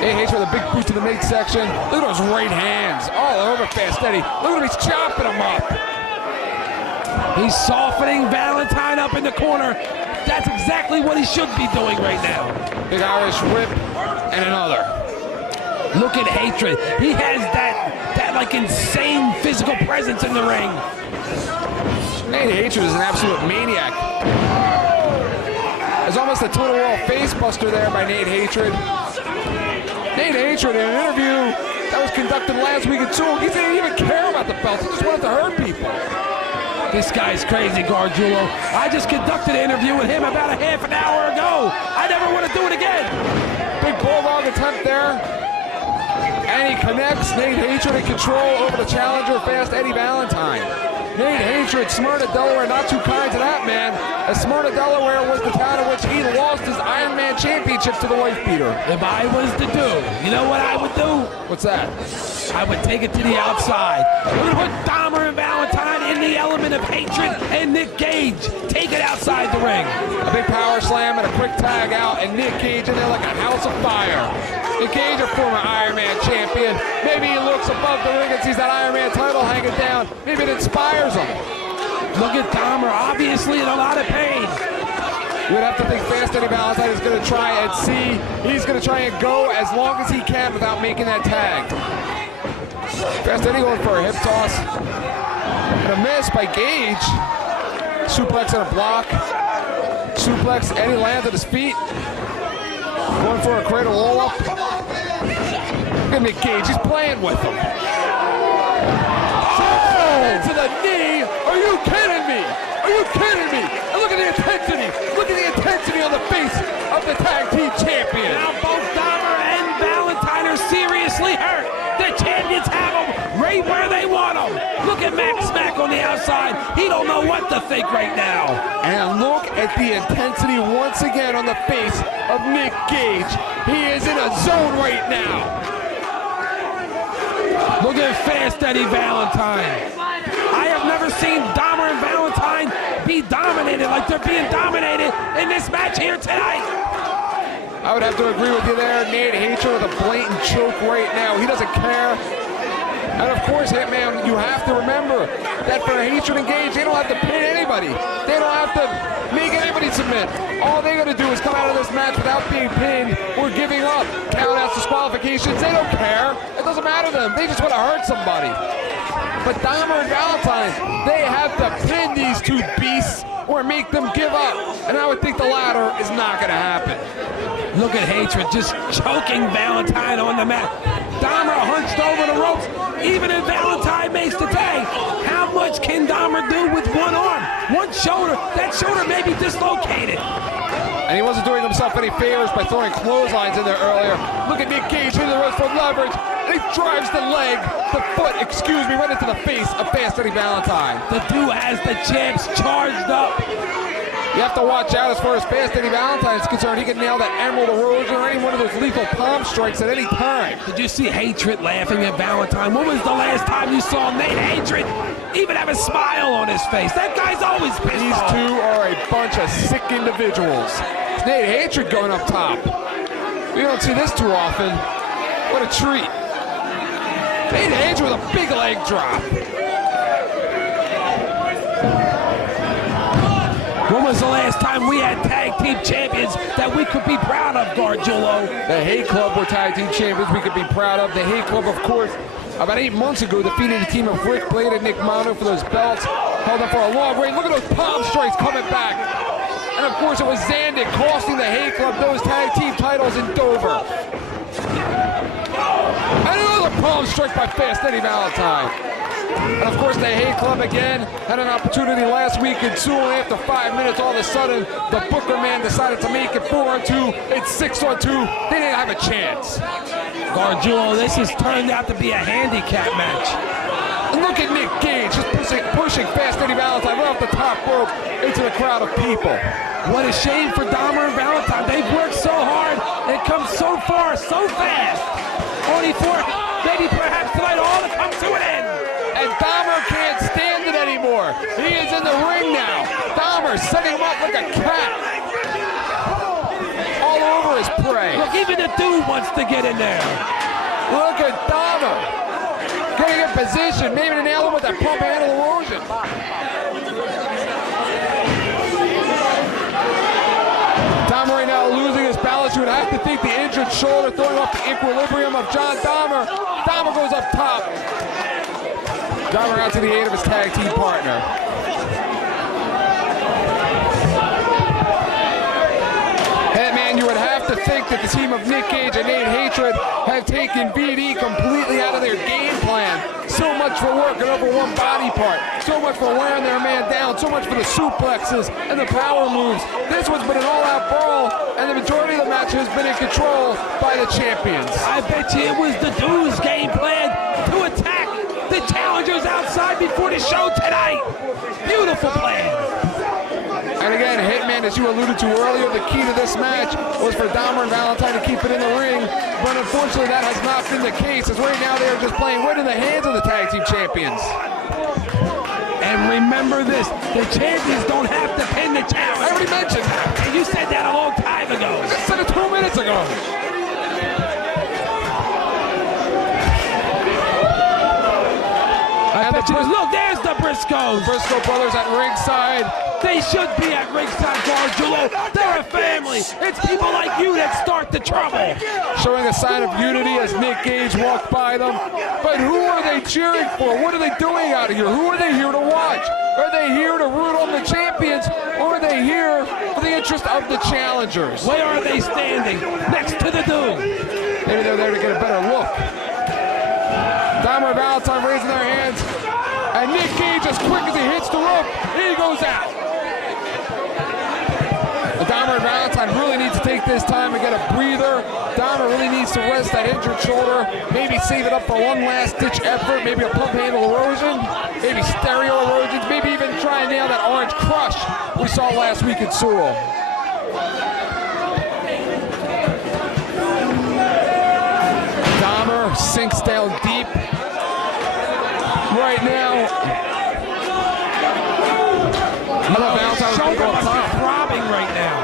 Nate Hatred with a big boot to the midsection. Look at those right hands all over Fast Eddie. Look at him, he's chopping him up. He's softening Valentine up in the corner. That's exactly what he should be doing right now. Big Irish whip and another. Look at Hatred. He has that like insane physical presence in the ring. Nate Hatred is an absolute maniac. There's almost a total wall face buster there by Nate Hatred. Nate Hatred in an interview that was conducted last week at Tool, he didn't even care about the belt. He just wanted to hurt people. This guy's crazy, Gargiulo. I just conducted an interview with him about a half an hour ago. I never want to do it again. Big bulldog attempt there. And he connects Nate Hatred in control over the challenger, Fast Eddie Valentine. Nate Hatred, Smyrna, Delaware, not too kind to that man, as Smyrna, Delaware was the town in which he lost his Iron Man championship to the wife beater. If I was to do, you know what I would do? What's that? I would take it to the outside. We're going to put Dahmer and Valentine in the element of Hatred and Nick Gage. Take it outside the ring. A big power slam and a quick tag out, and Nick Gage in there like a house of fire. Nick Gage, a former Iron Man champion. Maybe he looks above the ring and sees that Iron Man title hanging down. Maybe it inspires him. Look at Dahmer, obviously in a lot of pain. You would have to think Fast Eddie Valentine is going to try and see. He's going to try and go as long as he can without making that tag. Fast Eddie going for a hip toss. And a miss by Gage. Suplex and a block. Suplex, Eddie lands at his feet. Going for a cradle roll-up. Look at Nick Gage, he's playing with him. To the knee. Are you kidding me? Are you kidding me? And look at the intensity. Look at the intensity on the face of the tag team champion. Now both Dahmer and Valentine are seriously hurt. The champions have them right where they want them. Look at Max Smack on the outside. He don't know what to think right now. And look at the intensity once again on the face of Nick Gage. He is in a zone right now. Look at Fast Eddie Valentine. I have never seen Dahmer and Valentine be dominated like they're being dominated in this match here tonight. I would have to agree with you there. Nate Hatred with a blatant choke right now. He doesn't care. And of course, Hitman, you have to remember that for Hatred and Gage, they don't have to pin anybody. They don't have to make anybody submit. All they got to do is come out of this match without being pinned or giving up. Countouts, disqualifications, they don't care. It doesn't matter to them. They just want to hurt somebody. But Dahmer and Valentine, they have to pin these two beasts or make them give up. And I would think the latter is not going to happen. Look at Hatred just choking Valentine on the mat. Dahmer hunched over the ropes. Even if Valentine makes the tag, how much can Dahmer do with one arm? One shoulder. That shoulder may be dislocated. And he wasn't doing himself any favors by throwing clotheslines in there earlier. Look at Nick Gage hitting the ropes for leverage. And he drives the foot, right into the face of Fast Eddie Valentine. The dude has the champs charged up. You have to watch out as far as Fast Eddie Valentine is concerned. He can nail that Emerald Erosion or any one of those lethal palm strikes at any time. Did you see Hatred laughing at Valentine? When was the last time you saw Nate Hatred even have a smile on his face? That guy's always pissed These off. two are a bunch of sick individuals. It's Nate Hatred going up top. We don't see this too often. What a treat. Nate Hatred with a big leg drop. When was the last time we had tag team champions that we could be proud of, Gargiulo? The Hate Club were tag team champions we could be proud of. The Hate Club, of course, about 8 months ago, defeated the team of Rick Blade and Nick Mono for those belts. Held them for a long reign. Look at those palm strikes coming back. And of course, it was Zandig costing the Hate Club those tag team titles in Dover. And another palm strike by Fast Eddie Valentine. And of course, the Hate Club again had an opportunity last week in Sewell. After 5 minutes, all of a sudden, the Booker man decided to make it 4-on-2. It's 6-on-2. They didn't have a chance. Gargiulo, this has turned out to be a handicap match. And look at Nick Gage just pushing Fast Eddie Valentine right off the top rope into the crowd of people. What a shame for Dahmer and Valentine. They've worked so hard and come so far so fast. Only for maybe perhaps tonight all to come to an end. And Dahmer can't stand it anymore. setting him up like a cat. All over his prey. Look, even the dude wants to get in there. Look at Dahmer. Getting in position, maybe to nail him with that pump handle erosion. Dahmer right now losing his balance. You would have to think the injured shoulder throwing off the equilibrium of John Dahmer. Dahmer goes up top. Dahmer out to the aid of his tag team partner. Hey man, you would have to think that the team of Nick Gage and Nate Hatred have taken BD completely out of their game plan. So much for working over one body part, so much for wearing their man down, so much for the suplexes and the power moves. This one's been an all-out brawl, and the majority of the match has been in control by the champions. I bet you it was the dude's game plan to attack the challengers outside before the show tonight. Beautiful plan. And again, Hitman, as you alluded to earlier, the key to this match was for Dahmer and Valentine to keep it in the ring. But unfortunately, that has not been the case, as right now they are just playing right in the hands of the tag team champions. And remember this, the champions don't have to pin the challenge. I already mentioned that. You said that a long time ago. I just said it 2 minutes ago. I bet you, look, there's the Briscoes. Briscoe brothers at ringside. They should be at ringside, Barjolo. They're a family. It's people like you that start the trouble. Showing a sign of unity as Nick Gage walked by them. But who are they cheering for? What are they doing out here? Who are they here to watch? Are they here to root on the champions? Or are they here for the interest of the challengers? Where are they standing? Next to the dude. Maybe they're there to get a better look. Dahmer and Valentine raising their hands. And Nick Gage, as quick as he hits the rope, he goes out. Dahmer and Valentine really need to take this time and get a breather. Dahmer really needs to rest that injured shoulder. Maybe save it up for one last-ditch effort. Maybe a pump handle erosion. Maybe stereo erosions. Maybe even try and nail that orange crush we saw last week at Sewell. Dahmer sinks down deep. Right now, Valentine's going to go up top. Throbbing right now.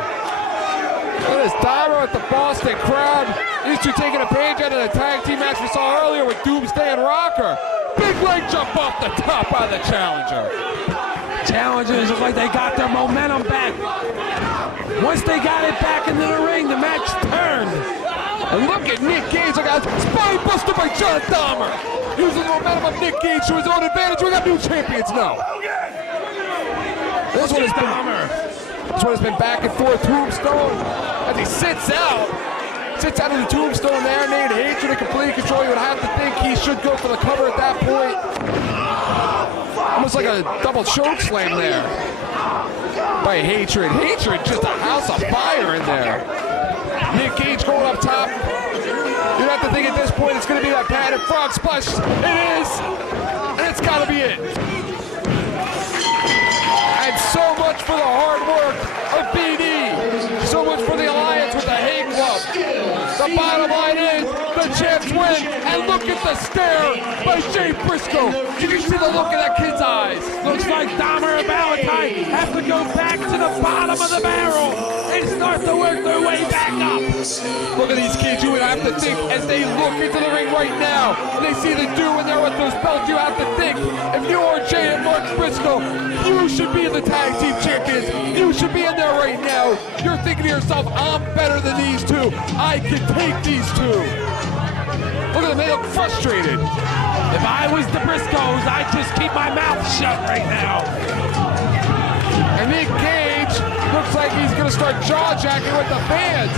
Look at this, Dahmer with the Boston crowd. These two taking a page out of the tag team match we saw earlier with Doomsday and Rocker. Big leg jump off the top by the challenger. Challengers look like they got their momentum back. Once they got it back into the ring, the match turned. And look at Nick Gage, look at that spine buster by John Dahmer. Using the momentum of Nick Gage to his own advantage. We got new champions now. This one has been back and forth. Tombstone as he sits out of the tombstone there. Nate Hatred in complete control. You would have to think he should go for the cover at that point. Almost like a double choke slam there by Hatred. Hatred just a house of fire in there. Nick Gage going up top. You'd have to think at this point it's going to be that padded frog splash. It is. And it's got to be it. And so much for the hard work of BD. So much for the alliance with the Hague Club. The bottom line is the champs win. And look at the stare by Jay Briscoe. Did you see the look in that kid's eyes? Looks like Dahmer and Valentine have to go back to the bottom of the barrel and start to work their way back up. Look at these kids. You would have to think as they look into the ring right now and they see the dude in there with those belts, you have to think if you are Jay and Mark Briscoe, you should be in the tag team champions. You should be in there right now. You're thinking to yourself, I'm better than these two. I can take these two. Look at them, they look frustrated. If I was the Briscoes, I'd just keep my mouth shut right now. And Nick Gage looks like he's going to start jaw-jacking with the fans.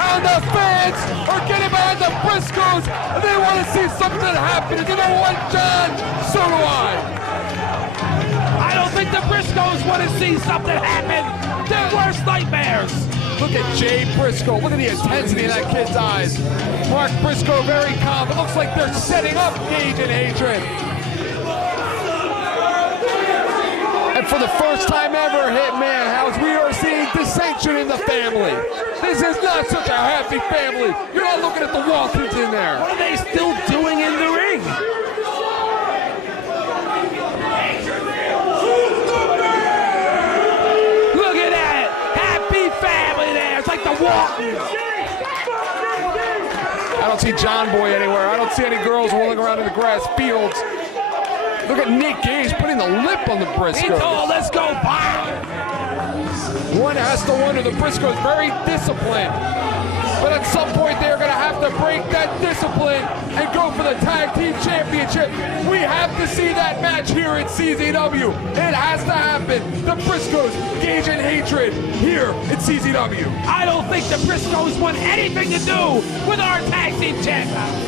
And the fans are getting behind the Briscoes, and they want to see something happen. And you know what, John? So do I. I don't think the Briscoes want to see something happen. Their worst nightmares. Look at Jay Briscoe. Look at the intensity in that kid's eyes. Mark Briscoe very calm. It looks like they're setting up Gage and Hatred. And for the first time ever, Hitman House, we are seeing dissension in the family. This is not such a happy family. You're not looking at the Waltons in there. What are they still doing in the ring? walking. I don't see John Boy anywhere. I don't see any girls rolling around in the grass fields. Look at Nick Gage putting the lip on the Briscoes. He told, let's go, Bout. One has to wonder, the Briscoes very disciplined. But at some point, they're going to have to break that discipline and go for the tag team championship. We have to see that match here at CZW. It has to happen. The Briscoes, Gage and Hatred, here at CZW. I don't think the Briscoes want anything to do with our tag team champion.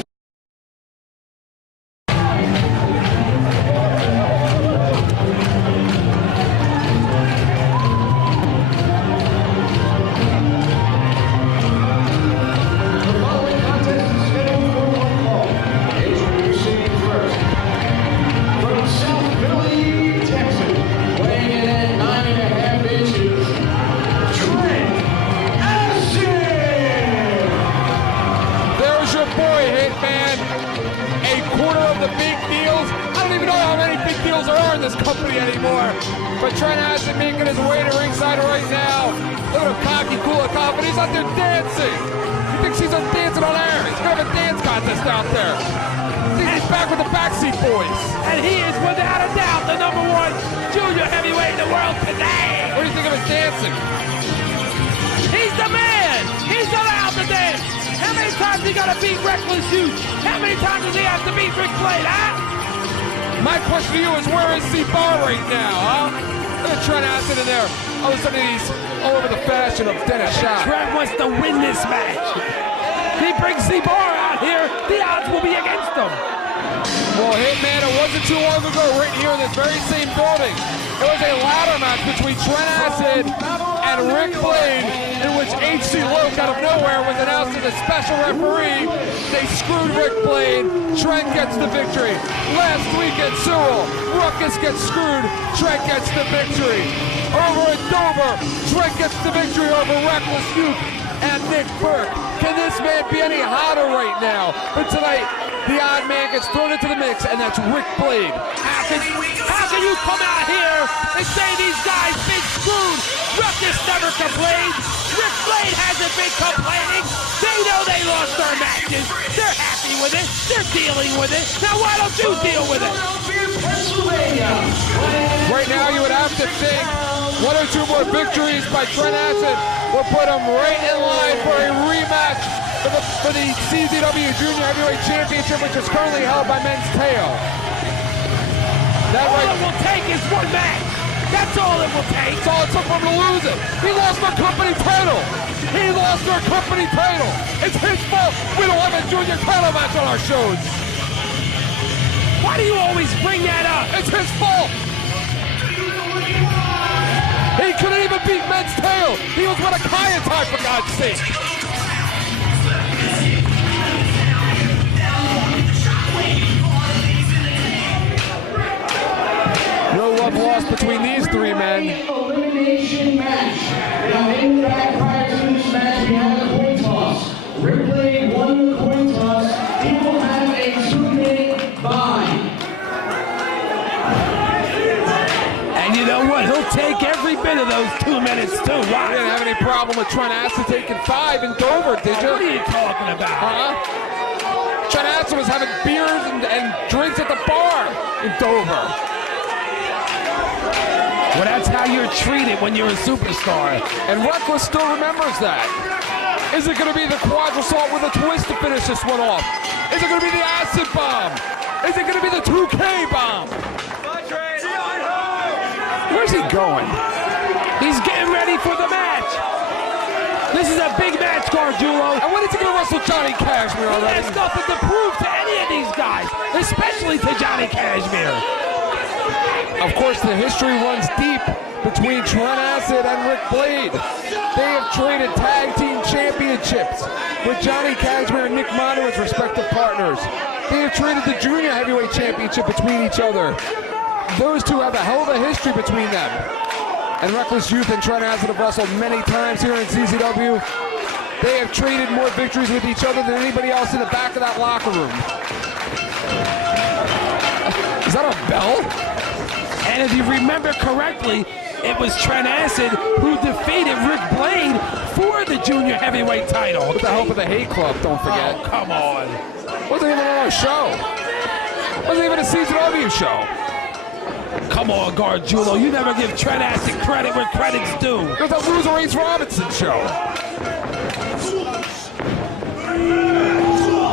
This company anymore, but Trent Acid making his way to ringside right now. Look at him, cocky, cool, and confident. He's out there dancing. He thinks he's dancing on air. He's gonna have a dance contest out there. He's back with the Backseat Boys, and he is without a doubt the #1 junior heavyweight in the world today. What do you think of his dancing? He's the man. He's allowed to dance. How many times he got to beat Reckless Youth? How many times does he have to beat Rick Blade, huh? My question to you is, where is C-Bar right now, huh? Look at Trent Acid in there. All of a sudden, he's all over the fashion of Dennis Shot. Trent wants to win this match. He brings C-Bar out here, the odds will be against him. Well, Hitman, it wasn't too long ago, right here in this very same building. It was a ladder match between Trent Acid and Rick Blade, in which H.C. Loke out of nowhere was announced as a special referee. They screwed Rick Blade. Trent gets the victory. Last week at Sewell, Ruckus gets screwed. Trent gets the victory. Over at Dover, Trent gets the victory over Reckless Youth and Nick Burke. Can this man be any hotter right now? But tonight, the odd man gets thrown into the mix, and that's Rick Blade. How can you come out here and say these guys been screwed? Ruckus never complained. Rick Blade hasn't been complaining. They know they lost their matches. They're happy with it. They're dealing with it. Now why don't you deal with it? Right now, you would have to think 1 or 2 more victories by Trent Acid will put him right in line for a rematch for the CZW Junior Heavyweight Championship, which is currently held by Men's Tail. All it will take is one match. That's all it will take. That's all it took for him to lose it. He lost their company title. He lost their company title. It's his fault we don't have a junior title match on our shows. Why do you always bring that up? It's his fault. He couldn't even beat Men's Tail. He was with a Kayatai, for God's sake. No love lost between these 3 men. Elimination match. Now in the back prior to this match, we have a coin toss. Rick Blade won the coin toss. He will have a 2-minute bye. And you know what? He'll take every bit of those 2 minutes too. Wow. You didn't have any problem with Trent Acid taking 5 in Dover, did you? What are you talking about? Trent Acid was having beers and drinks at the bar in Dover. Well, that's how you're treated when you're a superstar. And Ruckus still remembers that. Is it going to be the quadrusalt with a twist to finish this one off? Is it going to be the acid bomb? Is it going to be the 2K bomb? Where's he going? He's getting ready for the match. This is a big match, Gargiulo. And when is he going to wrestle Johnny Cashmere already? He has nothing to prove to any of these guys, especially to Johnny Cashmere. Of course, the history runs deep between Trent Acid and Rick Blade. They have traded tag team championships with Johnny Cashmere and Nick Manu as respective partners. They have traded the junior heavyweight championship between each other. Those two have a hell of a history between them. And Reckless Youth and Trent Acid have wrestled many times here in CZW. They have traded more victories with each other than anybody else in the back of that locker room. Is that a bell? And if you remember correctly, it was Trent Acid who defeated Rick Blade for the Junior heavyweight title. With the help of the Hate Club, don't forget. Oh, come on. Wasn't even on our show. Wasn't even a CZW show. Come on, Gargiulo. You never give Trent Acid credit where credit's due. It was a Loser Ace Robinson show.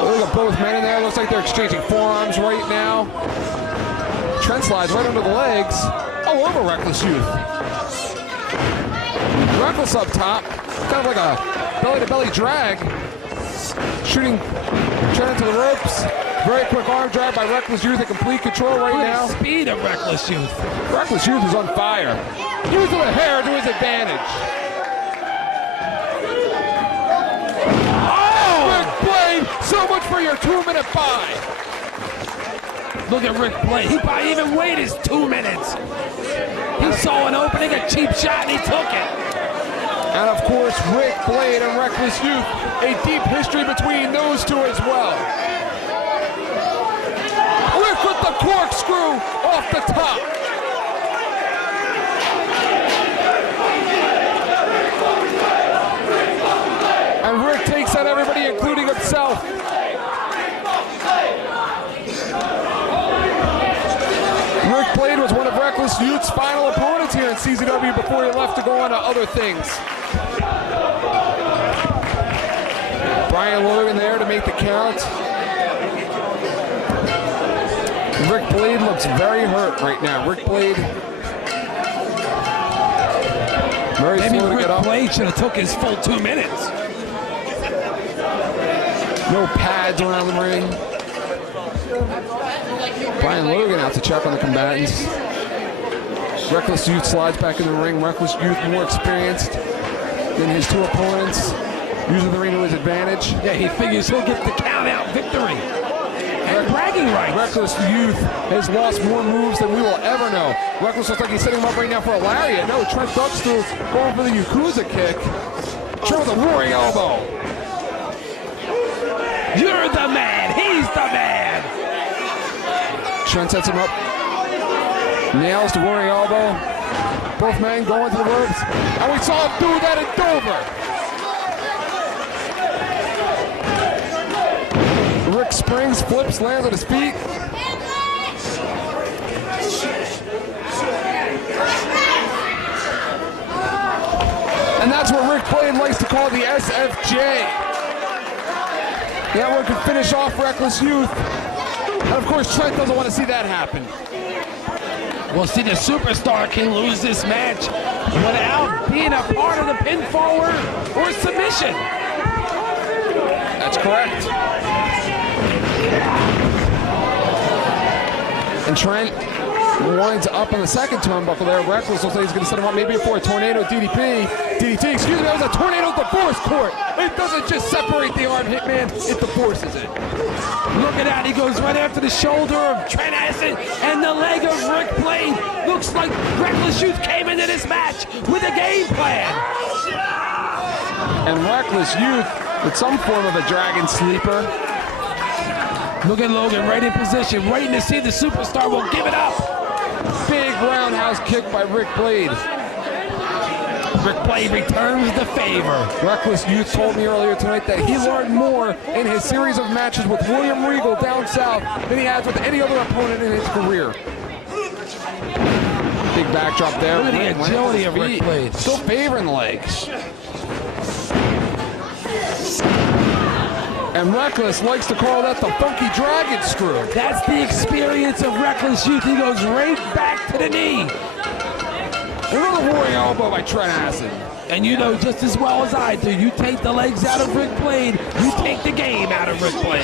Look at both men in there. Looks like they're exchanging forearms right now. Trent slides right under the legs. All over Reckless Youth. Reckless up top. Kind of like a belly-to-belly drag. Shooting Trent into the ropes. Very quick arm drag by Reckless Youth in complete control right now. The speed of Reckless Youth. Reckless Youth is on fire. Using the hair to his advantage. Oh! Rick Blade, so much for your 2-minute buy. Look at Rick Blade. He probably even waited his 2 minutes. He saw an opening, a cheap shot, and he took it. And of course, Rick Blade and Reckless Youth, a deep history between those two as well. Rick with the corkscrew off the top. And Rick takes out everybody, including himself. Rick Blade was one of Reckless Youth's final opponents here in CZW before he left to go on to other things. Brian Logan there to make the count. Rick Blade looks very hurt right now. Rick Blade very Maybe slow to Rick get up. Blade should have took his full 2 minutes. No pads around the ring. Brian Logan out to check on the combatants. Reckless Youth slides back in the ring. Reckless Youth more experienced than his two opponents. Using the ring to his advantage. Yeah, he figures he'll get the count-out victory. And bragging rights. Reckless Youth has lost more moves than we will ever know. Reckless looks like he's setting him up right now for a lariat. No, Trent ducks through, going for the Yakuza kick. Trent with a roaring elbow. You're the man. He's the man. Trent sets him up. Nails the roaring elbow. Both men going to the ropes. And we saw him do that in Dover. Rick springs, flips, lands on his feet. And that's what Rick Blade likes to call the SFJ. That one could finish off Reckless Youth. And of course, Trent doesn't want to see that happen. Well, see, the superstar can lose this match without being a part of the pinfall or submission. That's correct. And Trent winds up on the second turnbuckle there. Reckless looks like he's going to set him up maybe for a tornado DDT. Excuse me, that was a tornado divorce court. It doesn't just separate the arm, Hitman, it divorces it. Look at that, he goes right after the shoulder of Trent Acid and the leg of Rick Blade. Looks like Reckless Youth came into this match with a game plan. And Reckless Youth with some form of a dragon sleeper. Look at Logan right in position, waiting to see the superstar will give it up. Big roundhouse kick by Rick Blade. Rick Blade returns the favor. Reckless Youth told me earlier tonight that he learned more in his series of matches with William Regal down south than he has with any other opponent in his career. Big backdrop there. Look at the agility of Rick Blade. Still favoring the legs. And Reckless likes to call that the funky dragon screw. That's the experience of Reckless Youth. He goes right back to the knee. Another roaring elbow by Trent Acid. And you know just as well as I do, you take the legs out of Rick Blade, you take the game out of Rick Blade.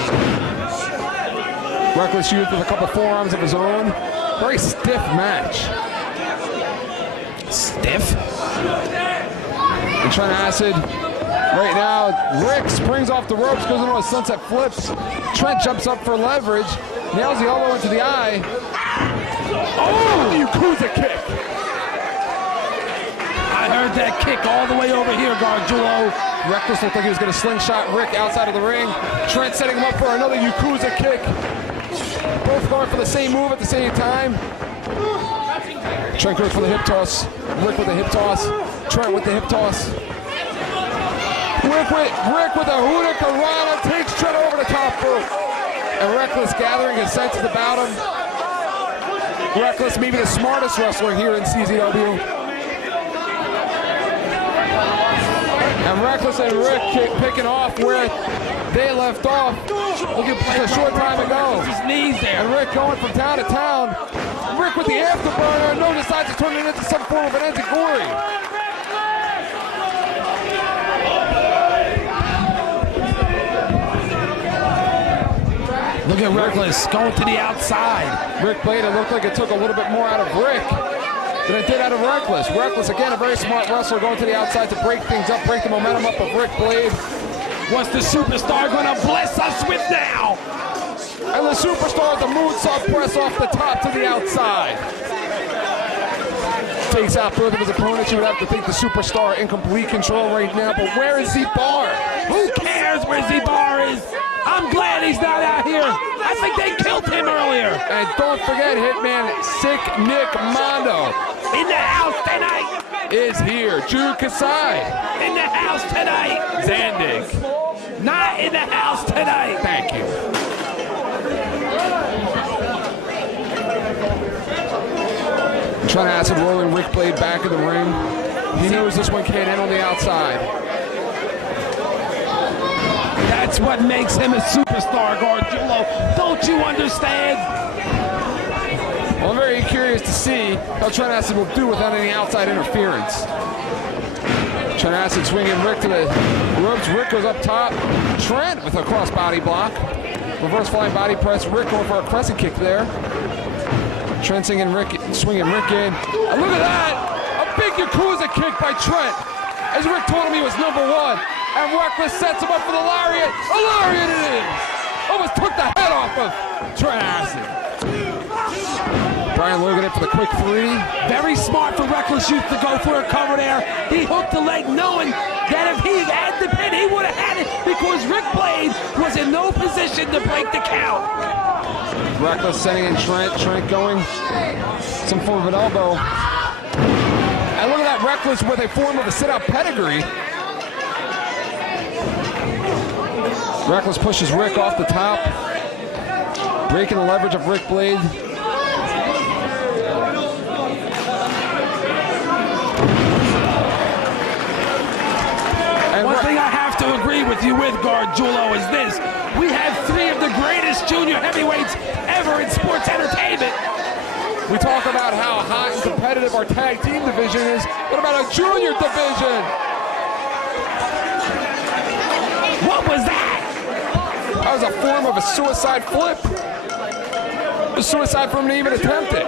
Reckless Youth with a couple forearms of his own. Very stiff match. Stiff? And Trent Acid, right now, Rick springs off the ropes, goes into a sunset flips. Trent jumps up for leverage, nails the elbow into the eye. Oh, the Yakuza kick. I heard that kick all the way over here, Gargiulo. Reckless looked like he was going to slingshot Rick outside of the ring. Trent setting him up for another Yakuza kick. Both going for the same move at the same time. Trent goes for the hip toss. Rick with the hip toss. Trent with the hip toss. Rick with a Hurricanrana takes Trent over the top rope. And Reckless gathering his senses about him. Reckless, maybe the smartest wrestler here in CZW. And Reckless and Rick picking off where they left off just a short time ago. His knees there. And Rick going from town to town. Rick with the afterburner, and no decides to turn it into some form of an enziguri. Look at Reckless going to the outside. Rick Blade, it looked like it took a little bit more out of Rick than it did out of Reckless. Reckless, again, a very smart wrestler going to the outside to break things up, break the momentum up of Rick Blade. What's the superstar going to bless us with now? And the superstar, the moonsault press off the top to the outside. Takes out both of his opponents. You would have to think the superstar in complete control right now, but where is Z-Bar? Who cares where Z-Bar is? I'm glad he's not out here. I think they killed him earlier. And don't forget, Hitman Sick Nick Mondo In the house tonight. is here. Jude Kasai. In the house tonight. Zandig. Not in the house tonight. Thank you. Trying to acid rolling Rick Blade back in the ring. He knows this one can't end on the outside. That's what makes him a superstar, Gargiulo. Don't you understand? Well, I'm very curious to see how Trent Acid will do without any outside interference. Trent Acid swinging Rick to the ropes. Rick goes up top. Trent with a cross-body block. Reverse flying body press. Rick going for a crescent kick there. Trent swinging Rick in. And look at that! A big Yakuza kick by Trent. As Rick told him he was #1. And Reckless sets him up for the lariat. A lariat it is! Almost took the head off of Trent Acid. Brian Logan in for the quick 3. Very smart for Reckless Youth to go for a cover there. He hooked the leg knowing that if he had the pin, he would have had it because Rick Blade was in no position to break the count. Reckless sending in Trent. Trent going some form of an elbow. And look at that, Reckless with a form of a sit-out pedigree. Reckless pushes Rick off the top, breaking the leverage of Rick Blade. One thing I have to agree with you with, Gargiulo, is this. We have 3 of the greatest junior heavyweights ever in sports entertainment. We talk about how hot and competitive our tag team division is. What about our junior division? What was that? That was a form of a suicide flip. A suicide for him to even attempt it.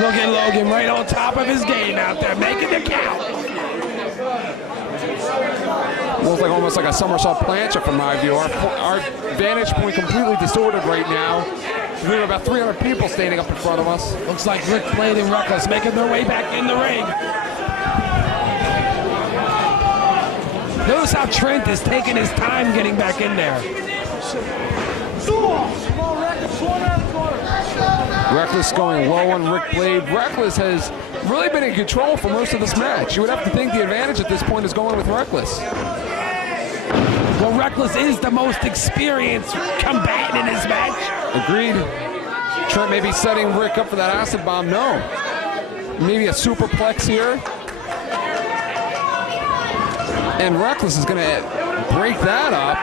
Look at Logan right on top of his game out there, making the count. Looks like almost like a somersault plancha from my view. Our vantage point completely distorted right now. We have about 300 people standing up in front of us. Looks like Rick Blade and Ruckus making their way back in the ring. Notice how Trent is taking his time getting back in there. Reckless going low on Rick Blade. Reckless has really been in control for most of this match. You would have to think the advantage at this point is going with Reckless. Well, Reckless is the most experienced combatant in this match. Agreed. Trent may be setting Rick up for that acid bomb. No. Maybe a superplex here. And Reckless is going to break that up.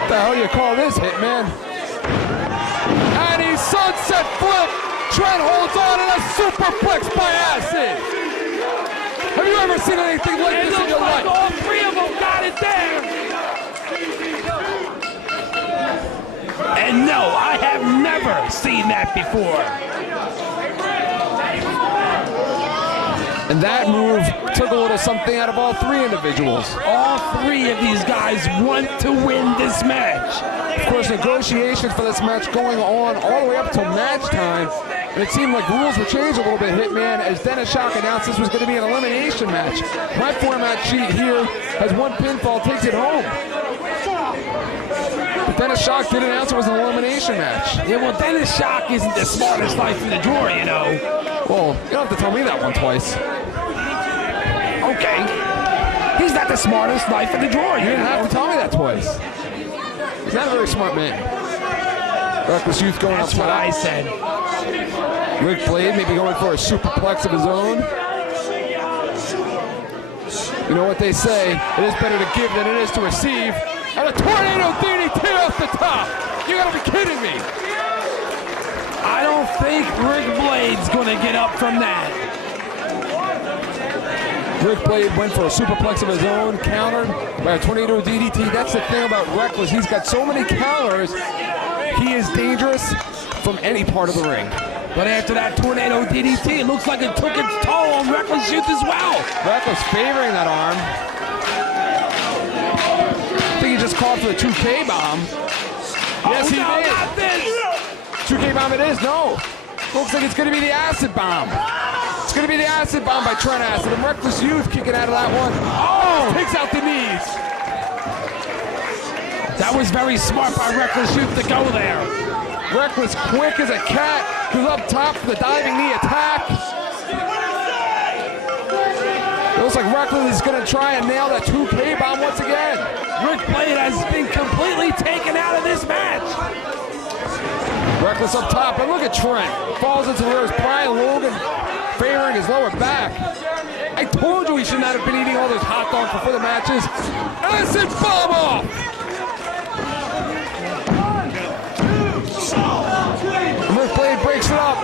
What the hell do you call this, Hitman? And he sunset flip. Trent holds on in a superplex by acid. Have you ever seen anything like this in your life? All 3 of them got it there. And no, I have never seen that before. And that move took a little something out of all 3 individuals. All 3 of these guys want to win this match. Of course, negotiations for this match going on all the way up till match time. And it seemed like rules would change a little bit, Hitman, as Dennis Shock announced this was going to be an elimination match. My format sheet here has 1 pinfall, takes it home. But Dennis Shock did announce it was an elimination match. Yeah, well, Dennis Shock isn't the smartest life in the drawer, you know. Well, you don't have to tell me that one twice. Okay. He's not the smartest knife in the drawer. You didn't have to tell me that twice. He's not a very smart man. Ruckus Youth going That's up what top. I said. Rick Blade maybe going for a superplex of his own. You know what they say, it is better to give than it is to receive. And a tornado DDT off the top. You gotta be kidding me. I don't think Rick Blade's going to get up from that. Rick Blade went for a superplex of his own, countered by a tornado DDT. That's the thing about Reckless. He's got so many counters. He is dangerous from any part of the ring. But after that tornado DDT, it looks like it took its toll on Reckless Youth as well. Reckless favoring that arm. I think he just called for the 2K bomb. Yes, he no, did. not this. 2K bomb it is, no. Looks like it's going to be the acid bomb. It's going to be the acid bomb by Trent Acid. And Reckless Youth kicking out of that one. Oh, takes out the knees. That was very smart by Reckless Youth to go there. Reckless quick as a cat. Goes up top for the diving knee attack. It looks like Reckless is going to try and nail that 2K bomb once again. Rick Blade has been completely taken out of this match. Reckless up top, and look at Trent. Falls into the ropes. Brian Logan favoring his lower back. I told you he should not have been eating all those hot dogs before the matches. Acid bomb off! Rick Blade breaks it up.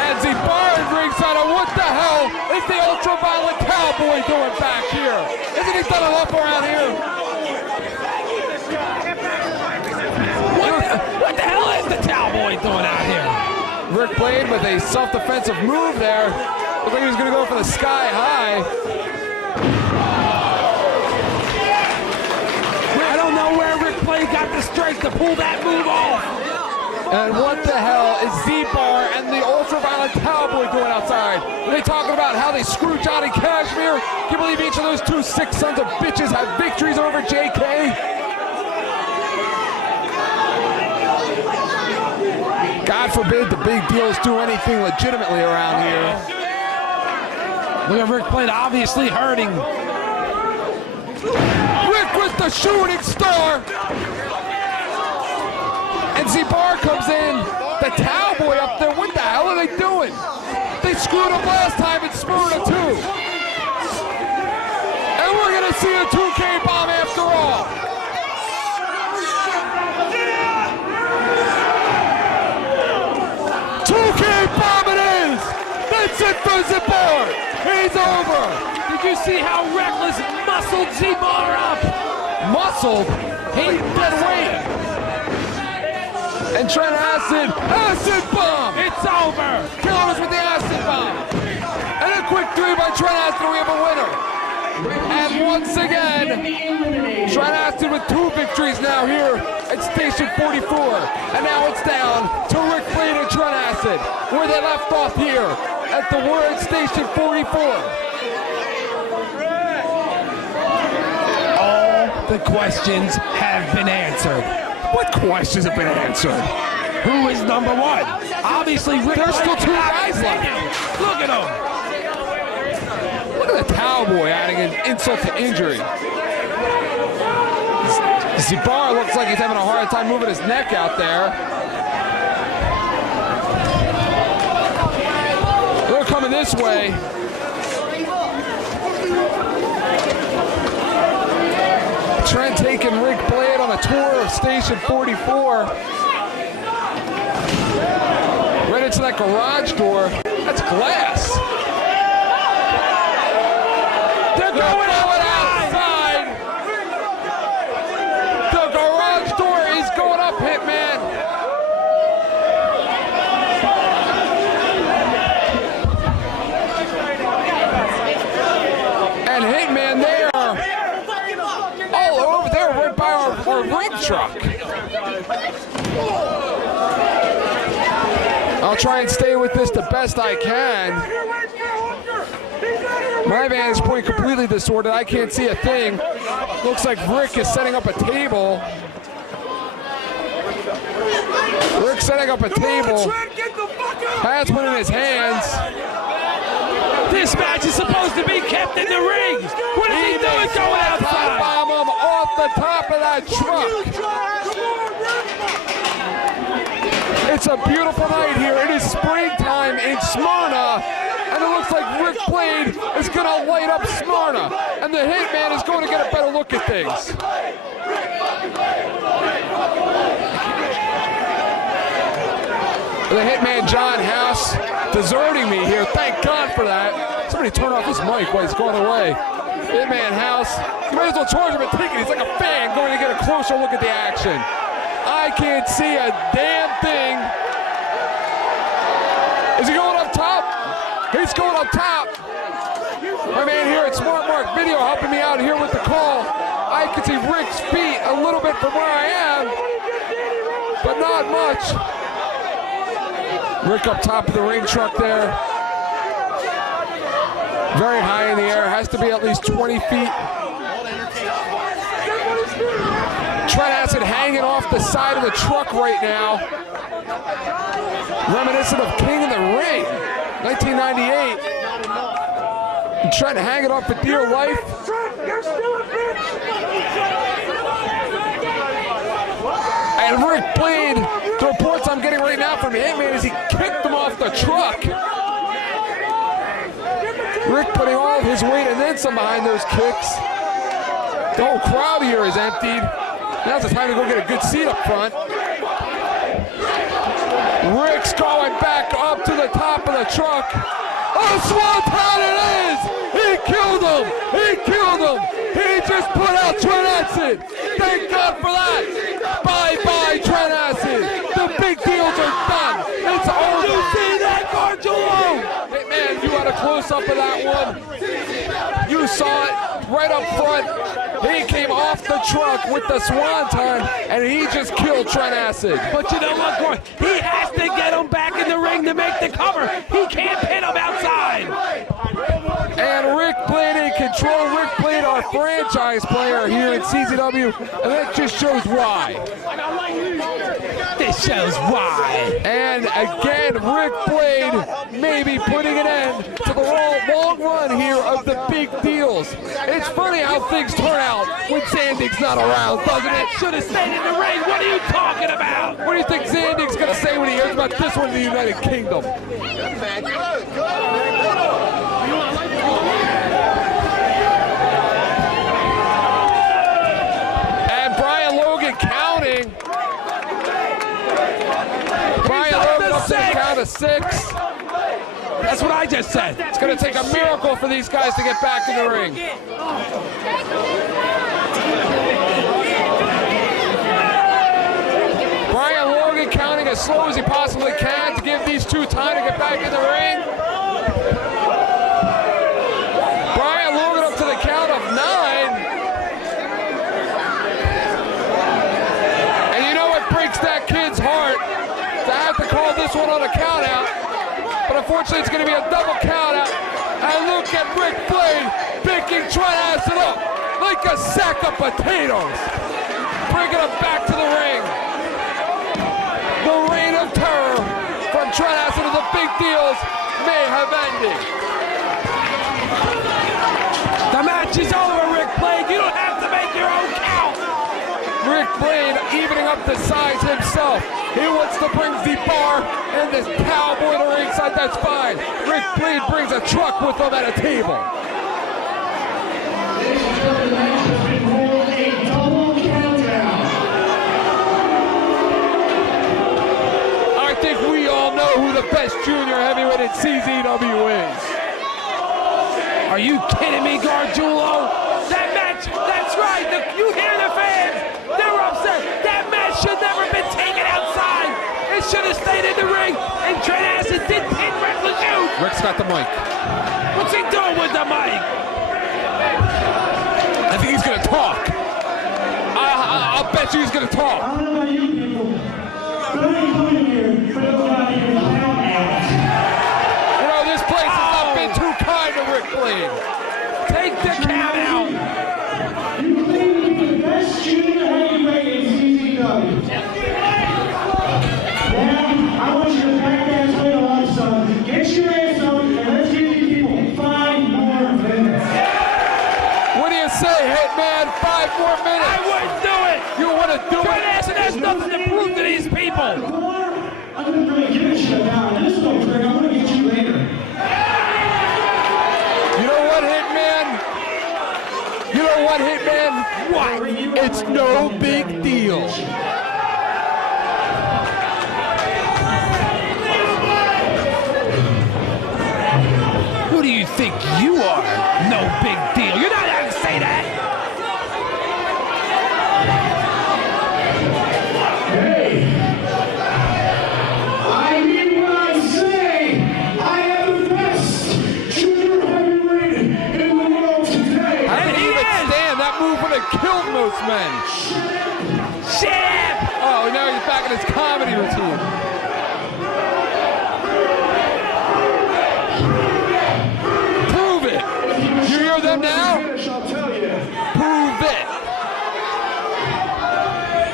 And Zbarr ringside. What the hell is the ultraviolet cowboy doing back here? Isn't he done enough around here? What the hell is the cowboy doing out here? Rick Blade with a self-defensive move there. Looked like he was going to go for the sky high. I don't know where Rick Blade got the strength to pull that move off. And what the hell is Z-Bar and the ultraviolet cowboy doing outside? Are they talking about how they screwed Johnny Cashmere? Can you believe each of those two sick sons of bitches have victories over JK? God forbid the big deals do anything legitimately around here. Look at Rick Blade obviously hurting. Rick with the shooting star. And Z-Bar comes in. The cowboy up there. What the hell are they doing? They screwed up last time in Smyrna too. And we're going to see a 2K bomb after all. Bomb it is! That's it for Z-Bar! He's over! Did you see how Reckless muscled Z-Bar up? Muscled? He dead weight! And Trent Acid bomb! It's over! Killing us with the acid bomb! And a quick 3 by Trent Acid, we have a winner! And once again, Trent Acid with 2 victories now here at Station 44. And now it's down to Rick Blade and Trent Acid, where they left off here at the Word Station 44. All the questions have been answered. What questions have been answered? Who is number 1? Obviously, Rick There's Blade still 2 cannot guys left. continue. Look at him. Look at the cowboy adding an insult to injury. Z-Bar looks like he's having a hard time moving his neck out there. They're coming this way. Trent taking Rick Blade on a tour of Station 44. Right into that garage door. That's glass. They're going outside. The garage door is going up, Hitman. And Hitman, they are all over there right by our rig truck. I'll try and stay with this the best I can. My vantage point completely distorted. I can't see a thing. Looks like Rick is setting up a table. Rick's setting up a table. Has one in his hands. This match is supposed to be kept in the ring. What is he doing going that truck. It's a beautiful night here. It is springtime in Smyrna, and it looks like Rick Blade is going to light up Smyrna, and the Hitman is going to get a better look at things. The Hitman John House deserting me here. Thank God for that. Somebody turn off his mic while he's going away. Hitman House, you might as well charge him a ticket. He's like a fan going to get a closer look at the action. I can't see a damn thing. Is he going up top? He's going up top. My man here at Smart Mark Video helping me out here with the call. I can see Rick's feet a little bit from where I am, but not much. Rick up top of the ring truck there. Very high in the air, has to be at least 20 feet. Trent Acid hanging off the side of the truck right now. Reminiscent of King of the Ring, 1998. And Trent hanging off for dear life. And Rick Blade, the reports I'm getting right now from Hitman is he kicked him off the truck. Rick putting all of his weight and then some behind those kicks. The whole crowd here is emptied. Now's the time to go get a good seat up front. Rick's going back up to the top of the truck. Oh, Swanton it is! He killed him! He killed him! He just put out Trent Acid! Thank God for that! Bye-bye, Trent Acid! The big deals are done! It's over! You see that, Gargiulo? Hey, man, you had a close-up of that one. You saw it right up front. He came off the truck with the swanton, and he just killed Trent Acid. But you know what, Gordon? He has to get him back in the ring to make the cover. He can't pin him outside. And Rick Blade in control. Rick Blade, our franchise player here at CZW, and that just shows why. This shows why. And again, Rick Blade maybe putting an end to the long run here of the big deals. It's funny how things turn out when Zandig's not around, doesn't it? Should have stayed in the ring. What are you talking about? What do you think Zandig's going to say when he hears about this one in the United Kingdom? And Brian Logan counting. Brian Logan up to the count of 6. That's what I just said. It's going to take a miracle for these guys to get back in the ring. Brian Logan counting as slow as he possibly can to give these two time to get back in the ring. Brian Logan up to the count of 9. And you know what breaks that kid's heart? To have to call this one on a count out. But unfortunately, it's going to be a double count out. And look at Rick Blade picking Trent Acid up like a sack of potatoes. Bringing him back to the ring. The reign of terror from Trent Acid to the big deals may have ended. The match is over, Rick Blade. You don't have to make your own count. Rick Blade evening up the sides himself. He wants to bring the bar and this cowboy to ringside, that's fine. Rick Blade brings a truck with him at a table. Ladies and gentlemen, the match has been called a double countdown. I think we all know who the best junior heavyweight in CZW is. Are you kidding me, Gargiulo? That match, that's right. You hear the fans. They're upset. That match should never have been taken outside. It should have stayed in the ring. And Trent Acid did pin Rick Lajute. Rick's got the mic. What's he doing with the mic? I think he's going to talk. I'll bet you he's going to talk. I don't know about you people, but I ain't coming here for nobody to count out. You know, this place has not been too kind to Rick Blade. Take the count out. You claim to be the best junior heavyweight in CZW. Now, I want you to back that title up, son. Get your ass up and let's give these people 5 more minutes. What do you say, Hitman? 5 more minutes. I wouldn't do it. You want to do Trent it? Acid has nothing to prove to these people. I'm gonna really give a shit now. This little trick, I'm gonna get you later. You know what, Hitman? You know what, Hitman? What? It's no big deal. Who do you think you are? No big deal. You're not allowed to say that. Hey, I mean what I say. I am the best junior heavyweight in the world today. I And didn't he even is. stand. That move would have killed most men. Shit! Oh, now he's back in his comedy routine. Prove it. You hear them now? Finish, I'll tell you. Prove it.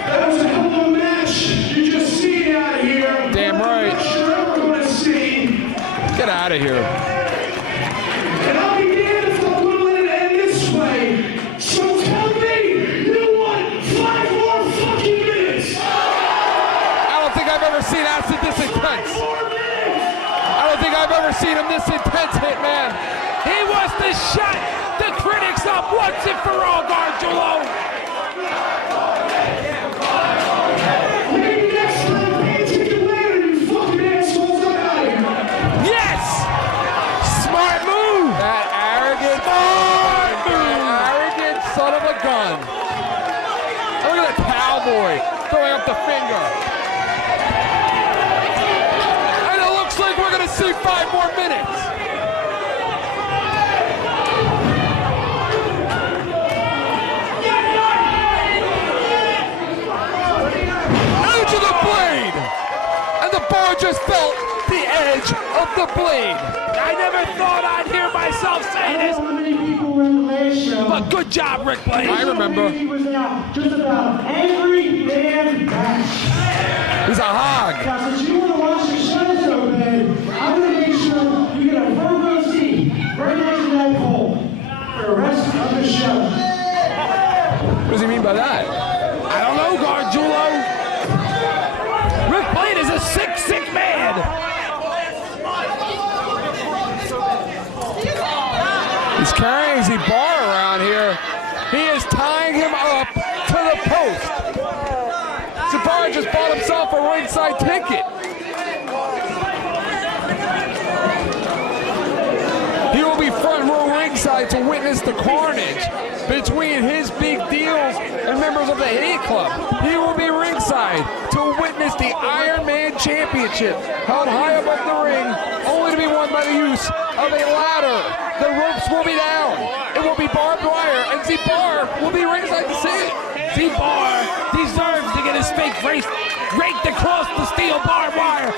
That was a hell of a match. You just see it out of here. Damn right. I'm not sure ever going to see. Get out of here. And I'll be damned if I'm going to let it end this way. So tell me you want 5 more fucking minutes. I don't think I've ever seen Acid this intense. I don't think I've ever seen him this intense, Hitman. He wants to shut the critics up once and for all, Gargiulo. Maybe next time pay attention later, you fucking assholes. I'm out of here. Yes! Smart move! That arrogant, arrogant son of a gun. Look at the cowboy throwing up the finger. And it looks like we're going to see 5 more minutes. Edge of the blade! And the bar just felt the edge of the blade. I never thought I'd hear myself say I don't this, know how many people were in the last show. but good job, Rick Blaze. I remember. He was out just about every damn match. He's a hog. Now, since you want to watch the show so bad, I'm going to make sure you get a Virgo seat right next to that pole for the rest of the show. What does he mean by that? I don't know, Gargiulo. Rick Blaze is a sick, sick man. He's carrying Z-Bar around here. He is tying him up to the post. Z-Bar just bought himself a ringside ticket. He will be front row ringside to witness the carnage between his big deals and members of the Hate Club. He will be ringside to witness the Iron Man Championship held high above the ring, only to be won by the use of a ladder. The ropes will be down. It will be barbed wire, and Z-Bar will be ringside to see it. Z-Bar deserves to get his face raked across the steel barbed wire.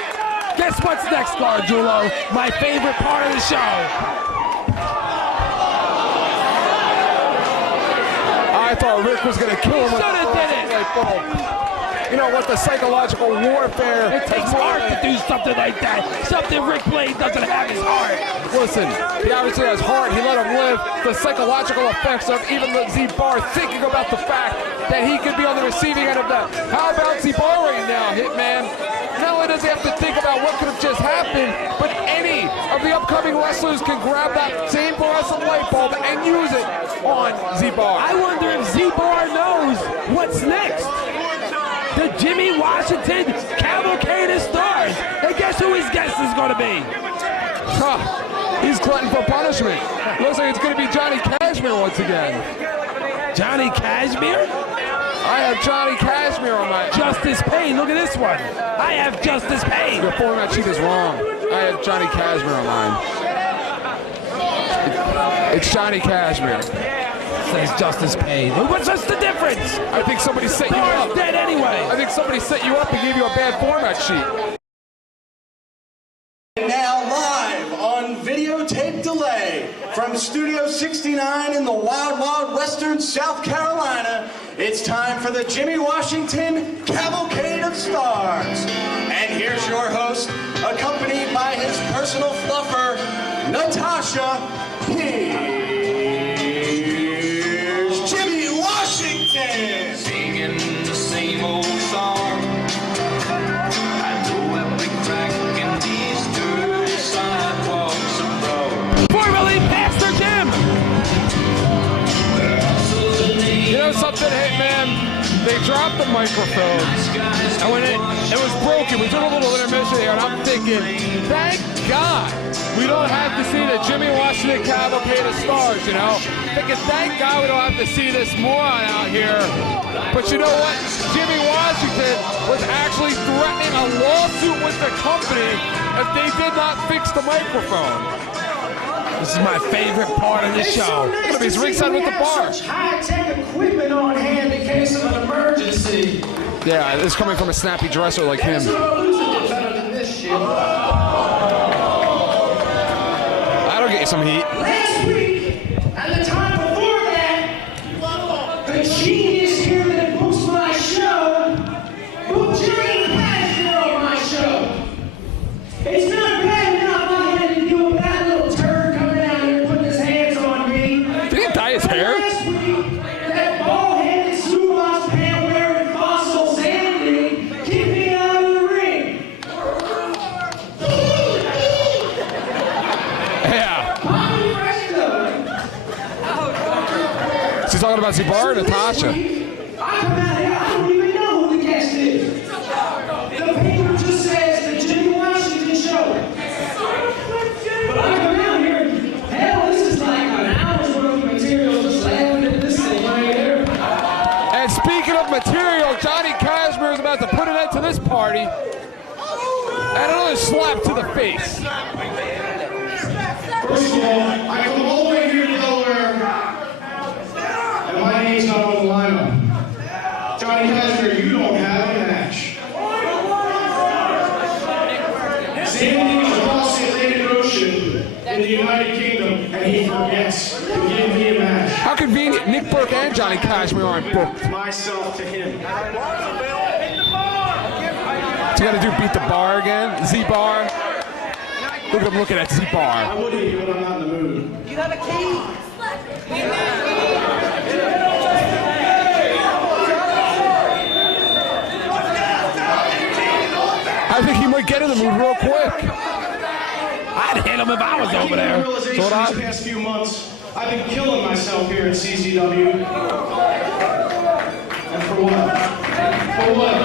Guess what's next, Gargiulo? My favorite part of the show. I thought Rick was going to kill him. Shoulda did it. You know what, the psychological warfare. It takes heart to do something like that. Something Rick Blaze doesn't have his heart. Listen, he obviously has heart. He let him live. The psychological effects of even the Z-Bar thinking about the fact that he could be on the receiving end of that. How about Z-Bar right now, Hitman? Not only does he have to think about what could have just happened, but any of the upcoming wrestlers can grab that same fluorescent light bulb and use it on Z-Bar. I wonder if Z-Bar knows what's next. The Jimmy Washington Cavalcade of Stars. And guess who his guest is going to be? Huh. He's glutton for punishment. Looks like it's going to be Johnny Cashmere once again. Johnny Cashmere? I have Johnny Cashmere on my... Justice Payne. Look at this one. I have Justice Payne. Your format sheet is wrong. I have Johnny Cashmere on mine. It's Johnny Cashmere. Says Justice Payne. What's the difference? I think somebody set you Bar's up. dead anyway. I think somebody set you up and gave you a bad format sheet. Now live on videotape delay from Studio 69 in the wild, wild western South Carolina, it's time for the Jimmy Washington Cavalcade of Stars. And here's your host, accompanied by his personal fluffer, Natasha. Here's said, Hitman, they dropped the microphone, and when it was broken, we took a little intermission here, and I'm thinking, thank God we don't have to see the Jimmy Washington cavalcade of stars, you know? Thinking, thank God we don't have to see this moron out here. But you know what? Jimmy Washington was actually threatening a lawsuit with the company if they did not fix the microphone. This is my favorite part of the show. He's ringside with the bar. Such high-tech equipment on hand in case of an emergency. Yeah, this is coming from a snappy dresser like him. That'll get you some heat. Last week, and the time before that, the genius here that books my show, booked Johnny Cashmere on my show. It's not bad enough I had to deal with that little turd coming out here putting his hands on me. Did he dye his hair? Last week, that bald-headed Sumas pant-wearing fossil Sandy kicked me out of the ring. Yeah. Bobby Fresco. She's talking about Zibar or Natasha? I come out here, I don't even know who the guest is. The paper just says the Jimmy Washington show. But I come out here, hell, this is like an hour's worth of material just laughing at this thing right here. And speaking of material, Johnny Cashmere is about to put an end to this party. And another slap to the face. First of all, I come all the way here to Delaware, and my name's not on the lineup. Johnny Cashmere, you don't have a match. Sandy is across the Atlantic Ocean in the United Kingdom, and he forgets to give me a match. How convenient Nick Burke and Johnny Cashmere aren't booked. Myself to him. So you gotta do beat the bar again? Z-bar? Look at him looking at Z-bar. I would be, but I'm not in the mood. You have a key? I think he might get in the mood real quick. I'd hit him if I was over there. Realization So these past few months, I've been killing myself here at CZW. And for what? For what?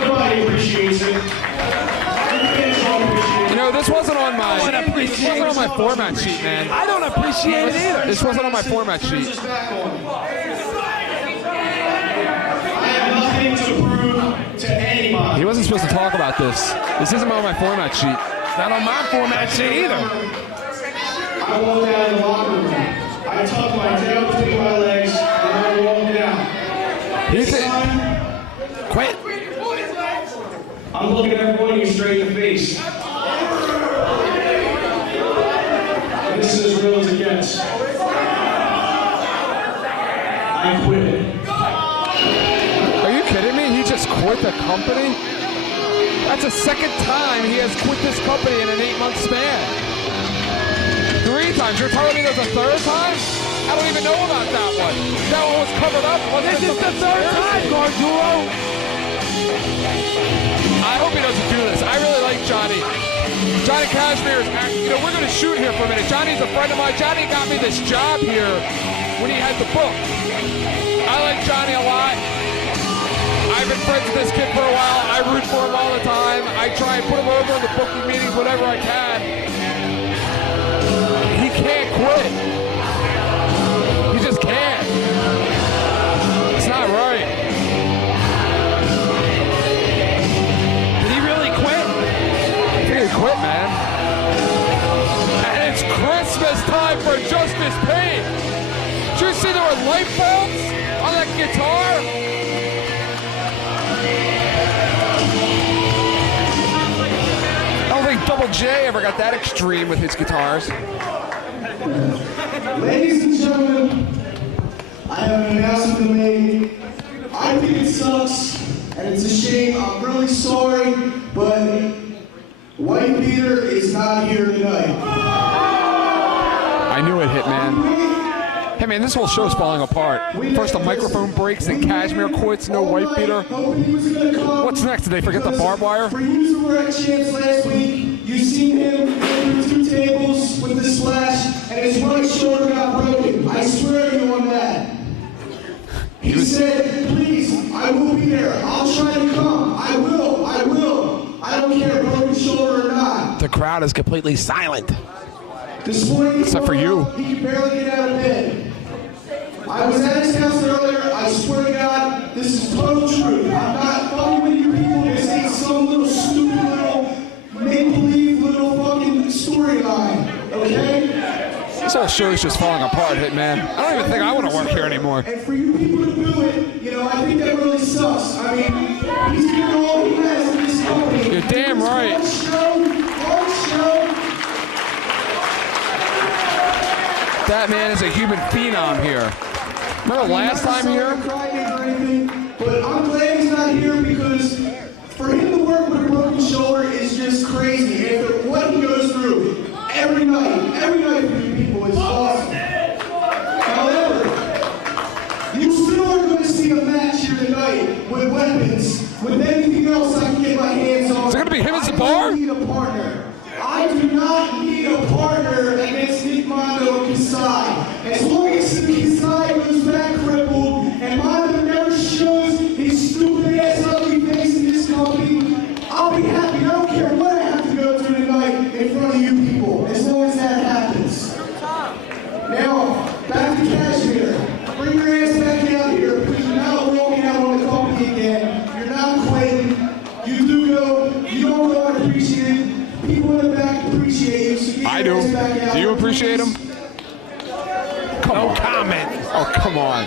Nobody appreciates it. Fans don't appreciate it. You know, this wasn't on my format sheet, man. I don't appreciate it either. This wasn't on my format Turns sheet. his back on him. I have nothing to prove to anybody. He wasn't supposed to talk about this. This isn't on my format sheet. It's not on my format sheet either. I walked down in the locker room. I tucked my tail between my legs, and I walked down. He This said, time, Quit. I'm looking at one of you straight in the face. And this is as real as it gets. I quit. are you kidding me? He just quit the company? That's the second time he has quit this company in an 8-month span. 3 times. You're telling me there's a third time? I don't even know about that one. That one was covered up. This is the third time, Garduro. I hope he doesn't do this. I really like Johnny. Johnny Cashmere is, you know, we're going to shoot here for a minute. Johnny's a friend of mine. Johnny got me this job here when he had the book. I like Johnny a lot. I've been friends with this kid for a while. I root for him all the time. I try and put him over in the booking meetings whenever I can. He can't quit. He just can't. It's not right. Did he really quit? He didn't quit, man. And it's Christmas time for Justice Payne. Did you see there were light bulbs on that guitar? I don't think Double J ever got that extreme with his guitars. Ladies and gentlemen, I have an announcement to make. I think it sucks, and it's a shame. I'm really sorry, but White Peter is not here tonight. I knew it, Hitman. Hey man, this whole show's falling apart. First the microphone breaks, then Cashmere quits, no white beater. What's next? Did they forget the barbed wire? For you who were at Champs last week, you seen him go through 2 tables with the splash, and his right shoulder got broken. I swear to you on that. He said crowd is completely silent. This morning, Except for you. He could barely get out of bed. I was at his house earlier. I swear to God, this is total truth. I'm not fucking with you people. This ain't some little stupid little make-believe little fucking storyline, okay? This whole show's just falling apart, Hitman. I don't even think I want to work here anymore. And for you people to boo it, you know, I think that really sucks. I mean, he's giving all he has in this company. You're damn right. One show. That man is a human phenom here. Remember last time here? But I'm glad he's not here because for him to work with a broken shoulder is just crazy. After what he goes through every night for you people is awesome. However, you still are going to see a match here tonight with weapons, with anything else I can get my hands on. Is it going to be him as a bar? I need a partner. I do not need a partner against Nick Mondo and Kasai. As long as Kasai goes back crippled and Mondo never shows his stupid ass ugly face in this company, I'll be happy. I don't care what I have to go through tonight in front of you people, as long as that happens. Now, back to Kashmir. Bring your ass back out here because you're not walking out on the company again. You're not quitting. You do go. You don't go and appreciate it. People in the back appreciate you, so get I your do. ass back out. Do you appreciate him? No comment. Oh, come on.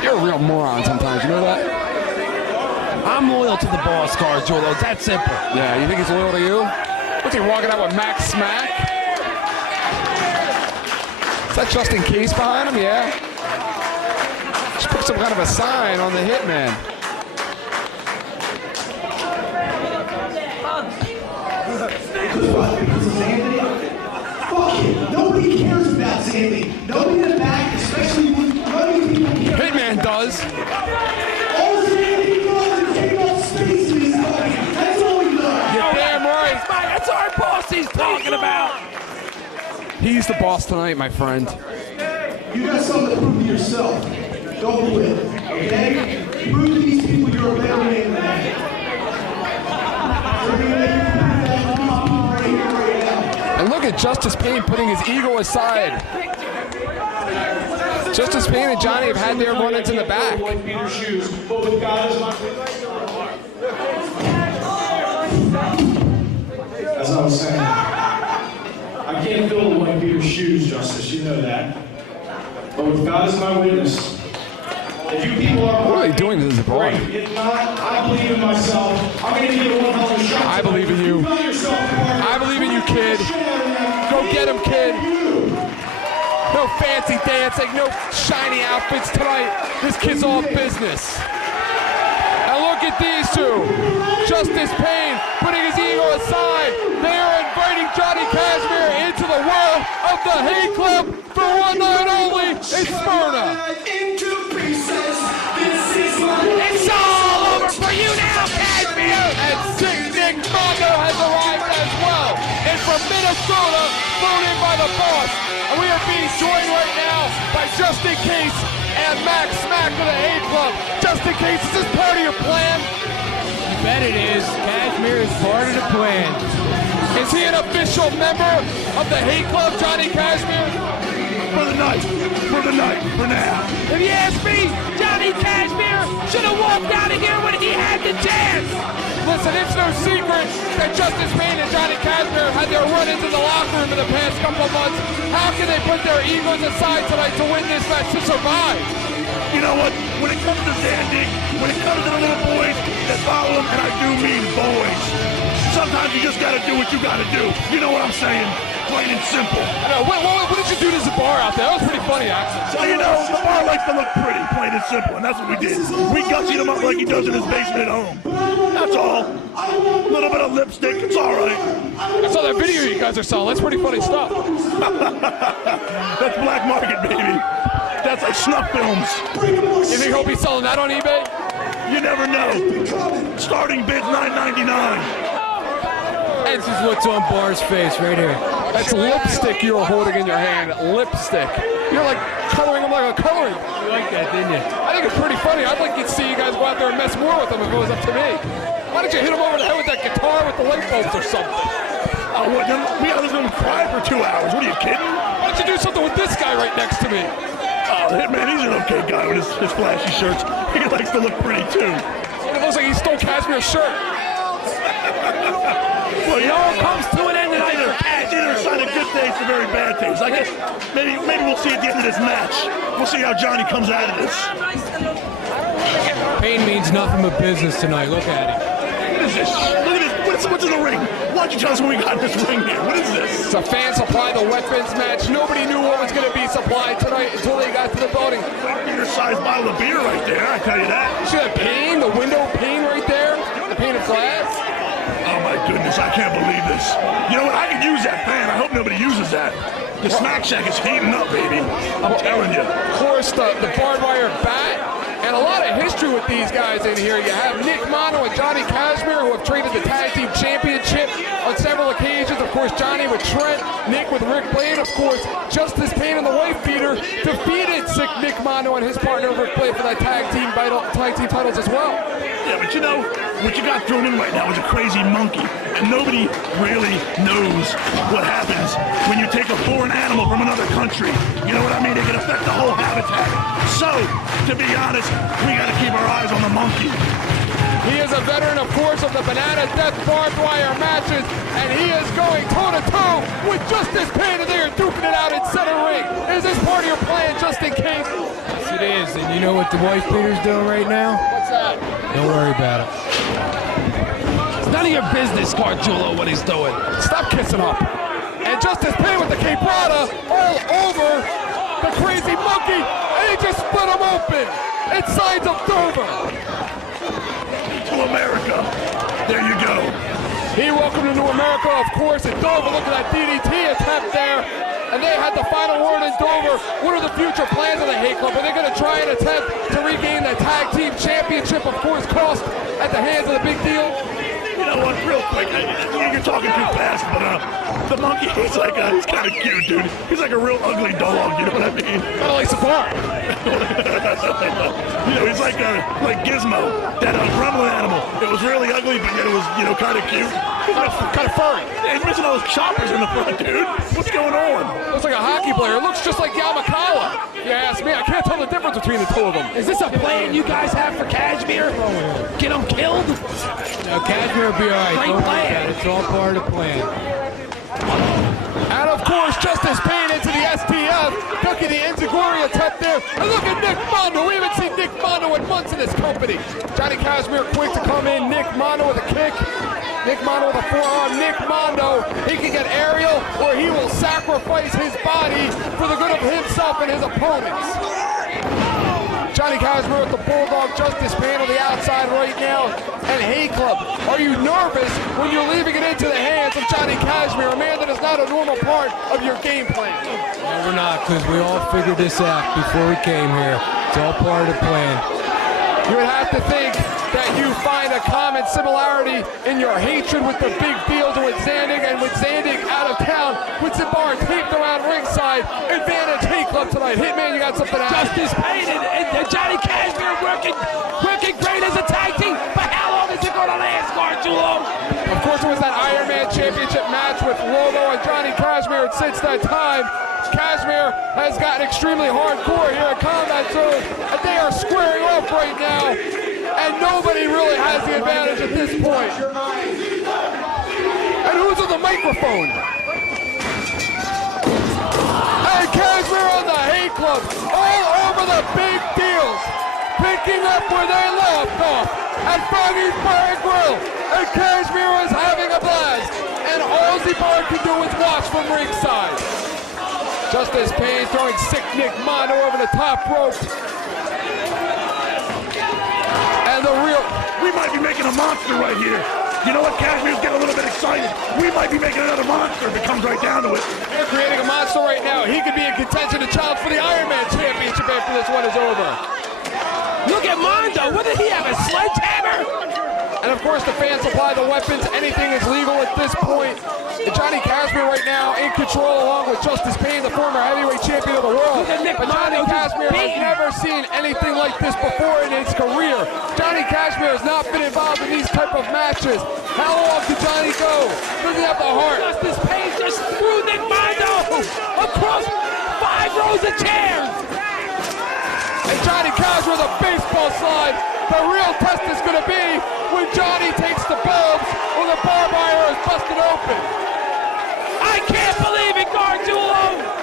You're a real moron sometimes, you know that? I'm loyal to the boss card, Jolo. It's that simple. Yeah, you think he's loyal to you? What's he walking out with Max Smack? Is that just in case behind him? Yeah. Just put some kind of a sign on the Hitman. Fuck it. Nobody cares about Zandy. Nobody in the back, especially when other people care. Hitman does. All Zandy does is take up space in his body. That's all he does. You're damn right. That's our boss he's talking about. He's the boss tonight, my friend. You got something to prove to yourself. Don't quit, okay? Prove to these people you're a better man than that. And look at Justice Payne putting his ego aside. Justice Payne and Johnny have had their run-ins in the back. As I was saying, I can't fill the white Peter's shoes, Justice, you know that. But with God as my witness, if you people are What are they doing to this bar? great. If not, I believe in myself. I'm going to give you one hell of a shot. I believe in you. I believe in you, kid. Go get him, kid. No fancy dancing, no shiny outfits tonight. This kid's all business. And look at these two. Justice Payne putting his ego aside. They are inviting Johnny Kashmir into the world of the Hate Club for one night only in Smyrna. It's all over for you now, Kashmir! And Sick Nick Mondo has arrived as well. And from Minnesota, flown in by the boss. And we are being joined right now by Just In Case and Max Smack of the Hate Club. Just In Case, is this part of your plan? You bet it is. Kashmir is part of the plan. Is he an official member of the Hate Club, Johnny Kashmir? For the night, for now. If you ask me, Johnny Kashmir should have walked out of here when he had the chance. Listen, it's no secret that Justice Payne and Johnny Kashmir had their run-ins in the locker room in the past couple of months. How can they put their egos aside tonight to win this match, to survive? You know what? When it comes to Zandig, when it comes to the little boys that follow him, and I do mean boys, sometimes you just gotta do what you gotta do. You know what I'm saying? Plain and simple. I know. What did you do to Zabar out there? That was pretty funny, actually. Well, you know, the bar likes to look pretty, plain and simple, and that's what we did. We gussied him up like he does in his basement at home. That's all. A little bit of lipstick, it's all right. I saw that video you guys are selling. That's pretty funny stuff. That's black market, baby. That's like snuff films. You think he'll be selling that on eBay? You never know. Starting bid's $9.99. This is what's on Bar's face right here. That's lipstick you're holding in your hand. Lipstick. You're like coloring him like a coloring. You like that, didn't you? I think it's pretty funny. I'd like to see you guys go out there and mess more with him if it was up to me. Why don't you hit him over the head with that guitar with the light bulbs or something? Oh, what? We gotta listen to him cry for 2 hours. What are you kidding? Why don't you do something with this guy right next to me? Oh, Hitman, he's an okay guy with his flashy shirts. He likes to look pretty too. It looks like he stole Cashmere's shirt. Well, you know, it comes to an end tonight. Either a sign of good days or very bad days. I guess maybe we'll see at the end of this match. We'll see how Johnny comes out of this. Pain means nothing but business tonight. Look at it. What is this? Look at this. What's in the ring? Why don't you tell us what we got in this ring here? What is this? It's a fan supply the weapons match. Nobody knew what was going to be supplied tonight until they got to the building. Your size bottle of beer right there, I tell you that. You see that pane, the window pane right there? The pane of glass? Oh my goodness, I can't believe this. You know what, I could use that fan. I hope nobody uses that. The Smack Shack is heating up, baby. I'm telling you. Of course, the barbed wire bat. And a lot of history with these guys in here. You have Nick Mono and Johnny Kashmere, who have traded the Tag Team Championship on several occasions. Of course, Johnny with Trent, Nick with Rick Blade. Of course, Justice Payne and the White Beater defeated sick Nick Mono and his partner Rick Blade for that tag team titles as well. Yeah, but you know, what you got thrown in right now is a crazy monkey. And nobody really knows what happens when you take a foreign animal from another country. You know what I mean? It can affect the whole habitat. So, to be honest, we got to keep our eyes on the monkey. He is a veteran, of course, of the Banana Death barbed wire matches, and he is going toe-to-toe with Justice Payne, and they are duking it out in center ring. Is this part of your plan, just in case? Yes, it is. And you know what the White Beater's doing right now? What's that? Don't worry about it. It's none of your business, Carjulo, what he's doing. Stop kissing up. And Justice Payne with the Caprada all over the crazy monkey, and he just split him open. It's signs of Dover. To America. There you go. He welcomed to New America, of course, and Dover, look at that DDT attempt there. And they had the final word in Dover. What are the future plans of the Hate Club? Are they going to try and attempt to regain the Tag Team Championship, of course, cost at the hands of the Big Deal? You know what, real quick, you're talking too fast, but the monkey, he's kind of cute, dude. He's like a real ugly dog, you know what I mean? Kind of like Safari. You know, he's like Gizmo, that gremlin animal. It was really ugly, but yet it was, kind of cute. Kind of furry. He's missing all those choppers in the front, dude. What's going on? Looks like a hockey player. It looks just like Yamakawa. You ask me, I can't tell the difference between the two of them. Is this a plan you guys have for Kashmere? Get him killed? Now, Kashmere will be all right. Great Don't worry plan. about it. It's all part of the plan. And of course, Justice Payne into the STF, ducking the Enziguri attempt there. And look at Nick Mondo. We haven't seen Nick Mondo in months in this company. Johnny Kashmere quick to come in. Nick Mondo with a kick. Nick Mondo with a forearm. Nick Mondo, he can get aerial, or he will sacrifice his body for the good of himself and his opponents. Johnny Kashmere with the Bulldog, Justice Payne on the outside right now. And Hate Club, are you nervous when you're leaving it into the hands of Johnny Kashmere, a man that is not a normal part of your game plan? No, we're not, because we all figured this out before we came here. It's all part of the plan. You would have to think that you find a common similarity in your hatred with the Big Deals and with Zandig, and with Zandig out of town, with Zabar taped around ringside. Advantage Hate Club tonight. Hitman, you got something to add? Justice Payne and Johnny Kashmere working great as a tag team, but how long is it going to last, Carjulo? Of course, it was that Iron Man Championship match with Lobo and Johnny Kashmere, and since that time, Kashmere has gotten extremely hardcore here at Combat Zone, and they are squaring off right now, and nobody really has the advantage at this point. And who's on the microphone? And Kashmere on the Hate Club, all over the Big Deals, picking up where they left off at Froggy's Bar and Grill, and Kashmere is having a blast, and all Zabar can do is watch from ringside. Justice Payne throwing sick Nick Mondo over the top rope. And we might be making a monster right here. You know what, Kashmere's getting a little bit excited. We might be making another monster if it comes right down to it. They're creating a monster right now. He could be in contention to challenge for the Iron Man Championship after this one is over. Look at Mondo. What did he have, a sledgehammer? And of course, the fans supply the weapons. Anything is legal at this point. And Johnny Kashmere right now in control, along with Justice Payne, the former heavyweight champion of the world. But Johnny Kashmere has never seen anything like this before in his career. Johnny Kashmere has not been involved in these type of matches. How long did Johnny go? Doesn't have the heart. Justice Payne just threw Nick Mondo across 5 rows of chairs. And Johnny Cash with a baseball slide. The real test is going to be when Johnny takes the bulbs or the barbed wire is busted open. I can't believe it, Gargiulo.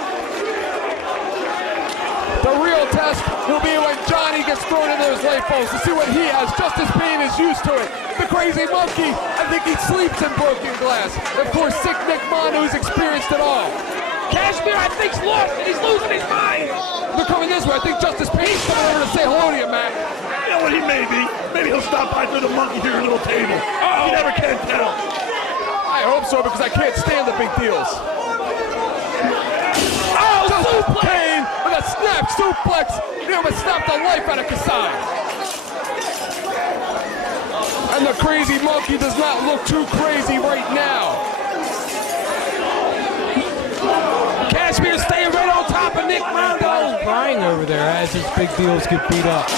The real test will be when Johnny gets thrown into those light posts to see what he has. Justice Payne is used to it. The crazy monkey, I think he sleeps in broken glass. Of course, sick Nick Mondo has experienced it all. Cashmere, I think, is lost and he's losing his mind. They're coming this way. I think Justice Payne's coming over to say hello to you, Matt. You know what he may be? Maybe he'll stop by through the monkey through your little table. You never can tell. I hope so, because I can't stand the big deals. Oh, Justice suplex! Payne with a snap suplex. You almost snapped the life out of Kasai. And the crazy monkey does not look too crazy right now. Cashmere staying right on top of Nick Mondo. Crying over there as his big deals get beat up.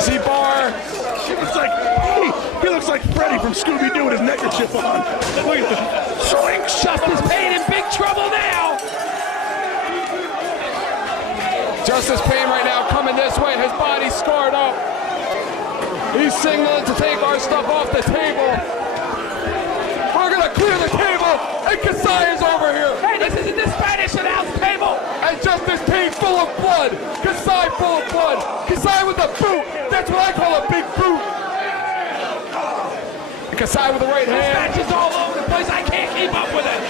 Z-Bar. He looks like Freddy from Scooby-Doo with his neckerchief on. Look at this. Justice Payne in big trouble now. Justice Payne right now coming this way. His body's scarred up. He's signaling to take our stuff off the table. We're going to clear the table, and Kasai is over here. Hey, this isn't the Spanish announce table. And Justice Payne full of blood. Kasai full of blood. Kasai with a boot. That's what I call a big boot. And Kasai with the right This hand. match is all over the place. I can't keep up with it.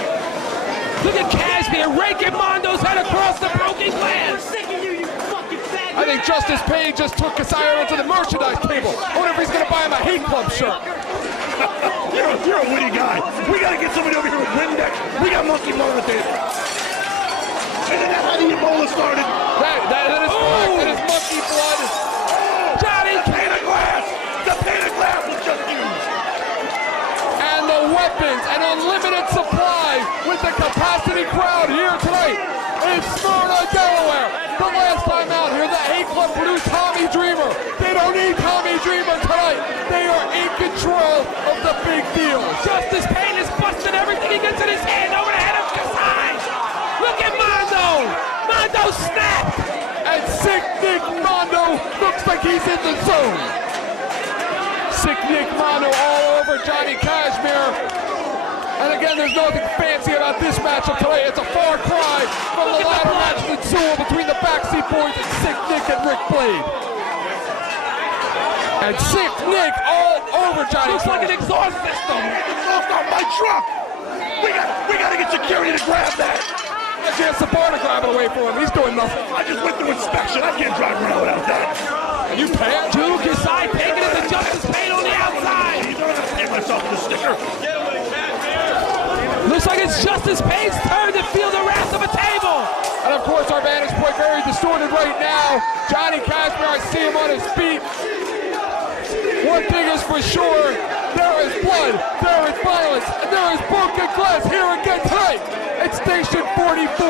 Look at Cashmere raking Mondo's head across the broken glass. I think Justice Payne just took Kasai over to the merchandise table. I wonder if he's going to buy him a Hate Club shirt. You're a witty guy. We got to get somebody over here with Windex. We got Monkey Blood on the table. And then how the Ebola started. That is correct. That is monkey blood. Johnny, Pane of glass. The pane of glass was just used. And the weapons, an unlimited supply with the capacity crowd here tonight in Smyrna, Delaware. The last time out here, the Hate Club produced Tommy Dreamer. They don't need Tommy Dreamer tonight. They are in control of the big deal. Justice Payne is busting everything he gets in his hand over the head of Kasai. Look at Mondo. Mondo snapped. And sick Nick Mondo looks like he's in the zone. Sick Nick Mondo all over Johnny Cashmere. And again, there's nothing fancy about this matchup tonight. It's a far cry from the ladder match in Seoul between the Backseat Boys and Sick Nick and Rick Blade. And Sick Nick all over Johnny. Looks like an exhaust system. Exhaust on my truck. We got to get security to grab that. A chance to bar to grab it away from him. He's doing nothing. I just went through inspection. I can't drive around without that. And you pay? Drew Kasai taking it to Justice Payne on the outside. You don't have to pay myself with a sticker. Looks like it's Justice Payne's turn to feel the wrath of a table. And of course, our vantage point very distorted right now. Johnny Cashmere, I see him on his feet. One thing is for sure, there is blood, there is violence, and there is broken glass here again tonight at Station 44.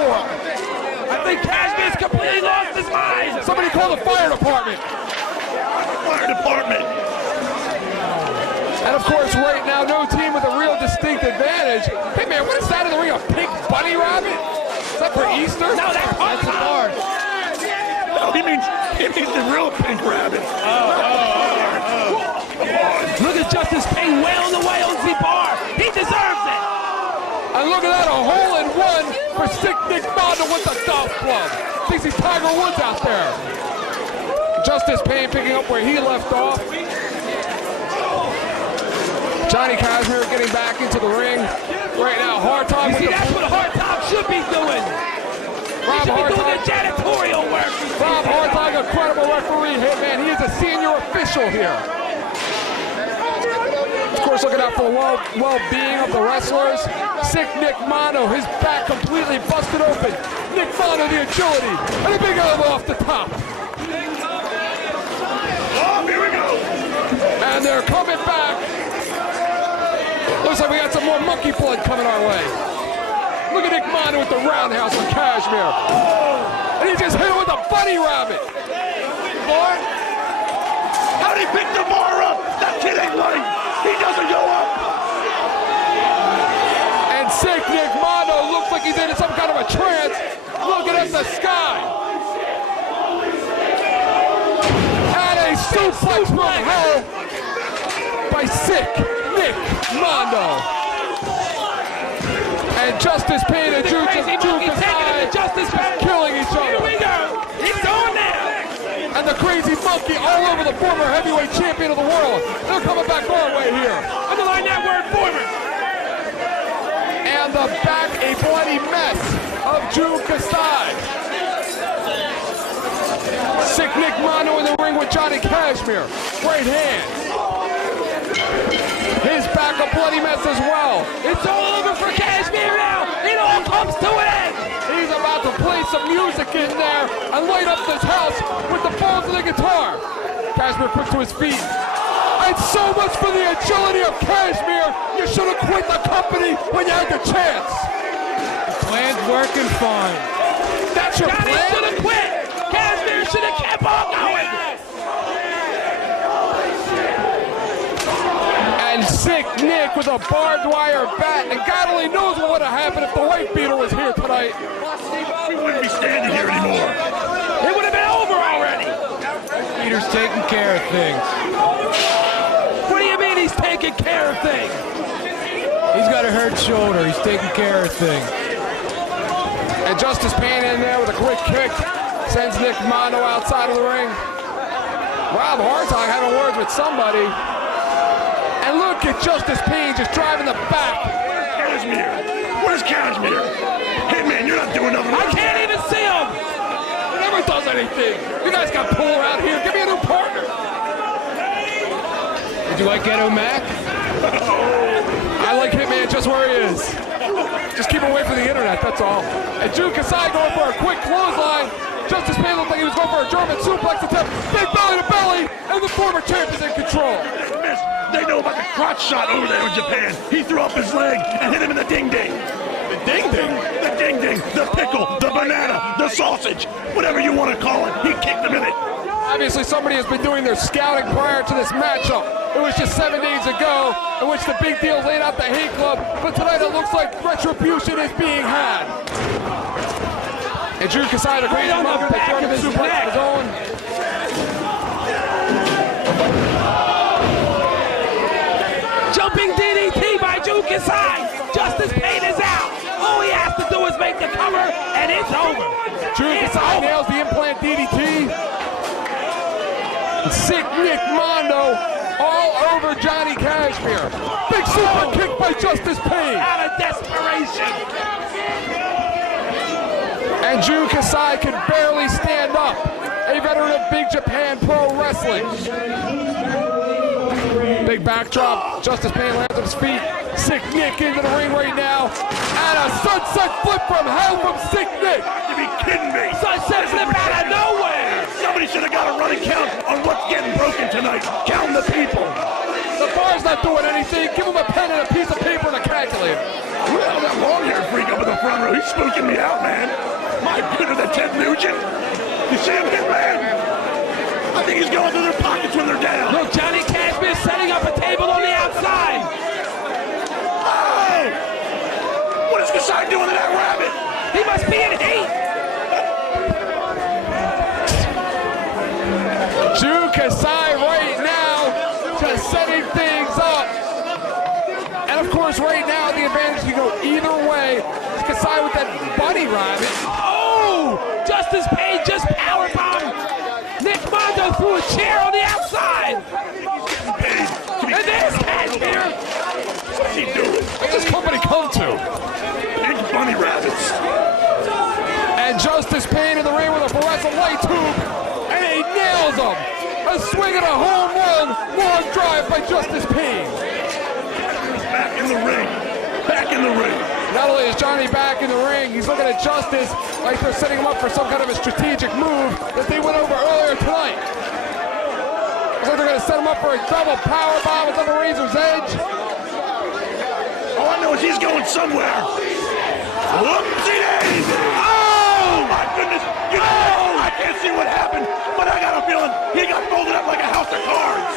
I think Cashmere's completely lost his mind. Somebody call the fire department. Fire department. And of course, right now, no team with a real distinct advantage. Hey man, what is that in the ring? A pink bunny rabbit? Is that for Easter? No, that's a bar. No, he means the real pink rabbit. Look at Justice Payne wailing away on Z-Bar. He deserves it. And look at that, a hole-in-one for Sick Nick Mondo with the golf club. Thinks he's Tiger Woods out there. Justice Payne picking up where he left off. Johnny Cashmere getting back into the ring. Right now, Hard Top. You see, that's what Hard Top should be doing. He should be doing the janitorial work. Rob Hartog, a credible referee, hitman. He is a senior official here. Of course, looking out for the well-being of the wrestlers. Sick Nick Mondo, his back completely busted open. Nick Mondo, the agility, and a big elbow off the top. Oh, here we go. And they're coming back. Looks like we got some more monkey blood coming our way. Look at Nick Mondo with the roundhouse on Cashmere. And he just hit him with a bunny rabbit. Lord, how Somebody pick the bar up. That kid ain't right. He doesn't go up. And Sick Nick Mondo looks like he's in some kind of a trance, looking at the sky. And a suplex from hell by Sick Nick Mondo. And Justice Pain and Drew Kasai killing each other. Here we go. It's on now. And the crazy monkey all over the former heavyweight champion of the world. They're coming back our way here. Underline that word, former. And the back a bloody mess of Drew Kasai. Sick Nick Mondo in the ring with Johnny Kashmere. Right hand. His back a bloody mess as well. It's all over for Kashmere now. It all comes to an end. He's about to play some music in there and light up this house with the balls of the guitar. Kashmere quick to his feet. And so much for the agility of Kashmere. You should have quit the company when you had the chance. The plan's working fine. That's your Johnny plan? should have quit. Kashmere should have kept on going. And Sick Nick with a barbed wire bat, and God only knows what would have happened if the White Beetle was here tonight. We wouldn't be standing here anymore. It would have been over already. Peter's taking care of things. What do you mean he's taking care of things? He's got a hurt shoulder. He's taking care of things. And Justice Pain in there with a quick kick sends Nick Mondo outside of the ring. Rob Hartog having words with somebody. And look at Justice Pain just driving the back. Kashmere. Where's Kashmere? Hey, man, you're not doing nothing. I can't even see him. He never does anything. You guys got Puller out here. Give me a new partner. Did you like Ghetto Mac? I like Hitman just where he is. Just keep away from the internet, that's all. And Drew Kasai going for a quick clothesline. Justice Pain looked like he was going for a German suplex attempt. Big belly to belly, and the former champ is in control. They know about the crotch shot over there in Japan. He threw up his leg and hit him in the ding-ding. The ding-ding? The ding-ding, the pickle, the banana, the sausage, whatever you want to call it. He kicked him in it. Obviously somebody has been doing their scouting prior to this matchup. It was just 7 days ago in which the Big Deal laid out the hate club, but tonight it looks like retribution is being had. And Drew Kasai, the crazy monkey, the German suplex of his own. Jumping DDT by Drew Kasai. Justice Pain is out. All he has to do is make the cover, and it's over. Drew Kasai nails the implant DDT. Sick Nick Mondo all over Johnny Kashmere. Big super kick by Justice Pain. Out of desperation. And Drew Kasai can barely stand up. A veteran of Big Japan Pro Wrestling. Big backdrop. Justice Pain lands on his feet. Sick Nick into the ring right now. And a sunset flip from hell from Sick Nick. You be kidding me. Sunset flip out of nowhere. Somebody should have got a running count on what's getting broken tonight. Count the people. The bar's not doing anything. Give him a pen and a piece of paper and a calculator. Who the hell that long-haired freak up in the front row? He's spooking me out, man. My goodness, that Ted Nugent. You see him, Hitman? I think he's going through their pockets when they're down. Look, Johnny Kashmere setting up a table on the outside. Oh! What is Kasai doing to that rabbit? He must be in heat. Drew Kasai right now just setting things up. And of course right now the advantage can go either way. It's Kasai with that bunny rabbit. Oh! Justice Pain just powerbombed Nick Mondo through a chair on the outside. And there's Kashmere. What's he doing? What's this company come to? Big bunny rabbits. And Justice Pain in the ring with a fluorescent light tube. And he nails him. A swing and a home run. Long drive by Justice Pain. Back in the ring. Back in the ring. Not only is Johnny back in the ring, he's looking at Justice like they're setting him up for some kind of a strategic move that they went over earlier tonight. Looks like they're going to set him up for a double power bomb with the Razor's Edge. All I know is he's going somewhere. Whoopsie daisy! Oh my goodness! You know, I can't see what happened, but I got a feeling he got folded up like a house of cards.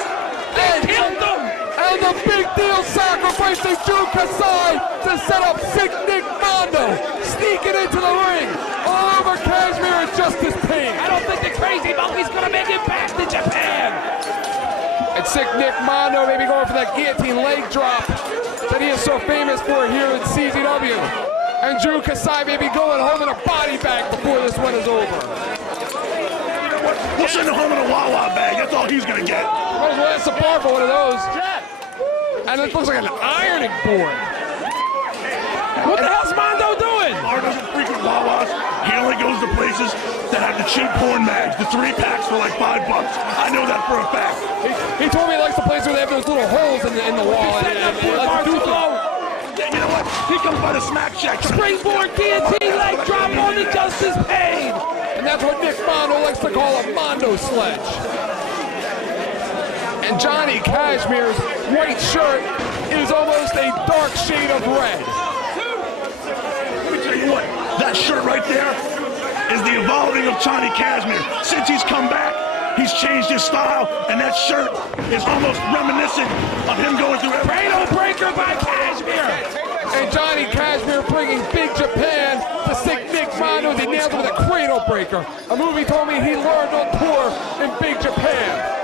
Big Deal sacrificing Drew Kasai to set up Sick Nick Mondo, sneaking into the ring. All over Kashmir and Justice Pain. I don't think the Crazy Monkey's gonna make it back to Japan. And Sick Nick Mondo maybe going for that guillotine leg drop that he is so famous for here in CZW. And Drew Kasai may be going home in a body bag before this one is over. We'll send him home in a Wawa bag. That's all he's gonna get. Well, that's a bar for one of those. And it looks like an ironing board. What the hell's Mondo doing? Mar doesn't frequent Wawas. He only goes to places that have the cheap porn mags, the 3-packs for like $5. I know that for a fact. He told me he likes the place where they have those little holes in the wall. Setting up for Yeah, you know what? He comes by the smack shack. Springboard guillotine leg drop on the Justice Pain. And that's what Nick Mondo likes to call a Mondo sledge. And Johnny Kashmir's white shirt is almost a dark shade of red. Let me tell you what, that shirt right there is the evolving of Johnny Kashmir. Since he's come back, he's changed his style, and that shirt is almost reminiscent of him going through every... Cradle breaker by Kashmir. And Johnny Kashmir bringing Big Japan to Sick Nick Mondo as he nailed him with a cradle breaker. A move he told me he learned on tour in Big Japan.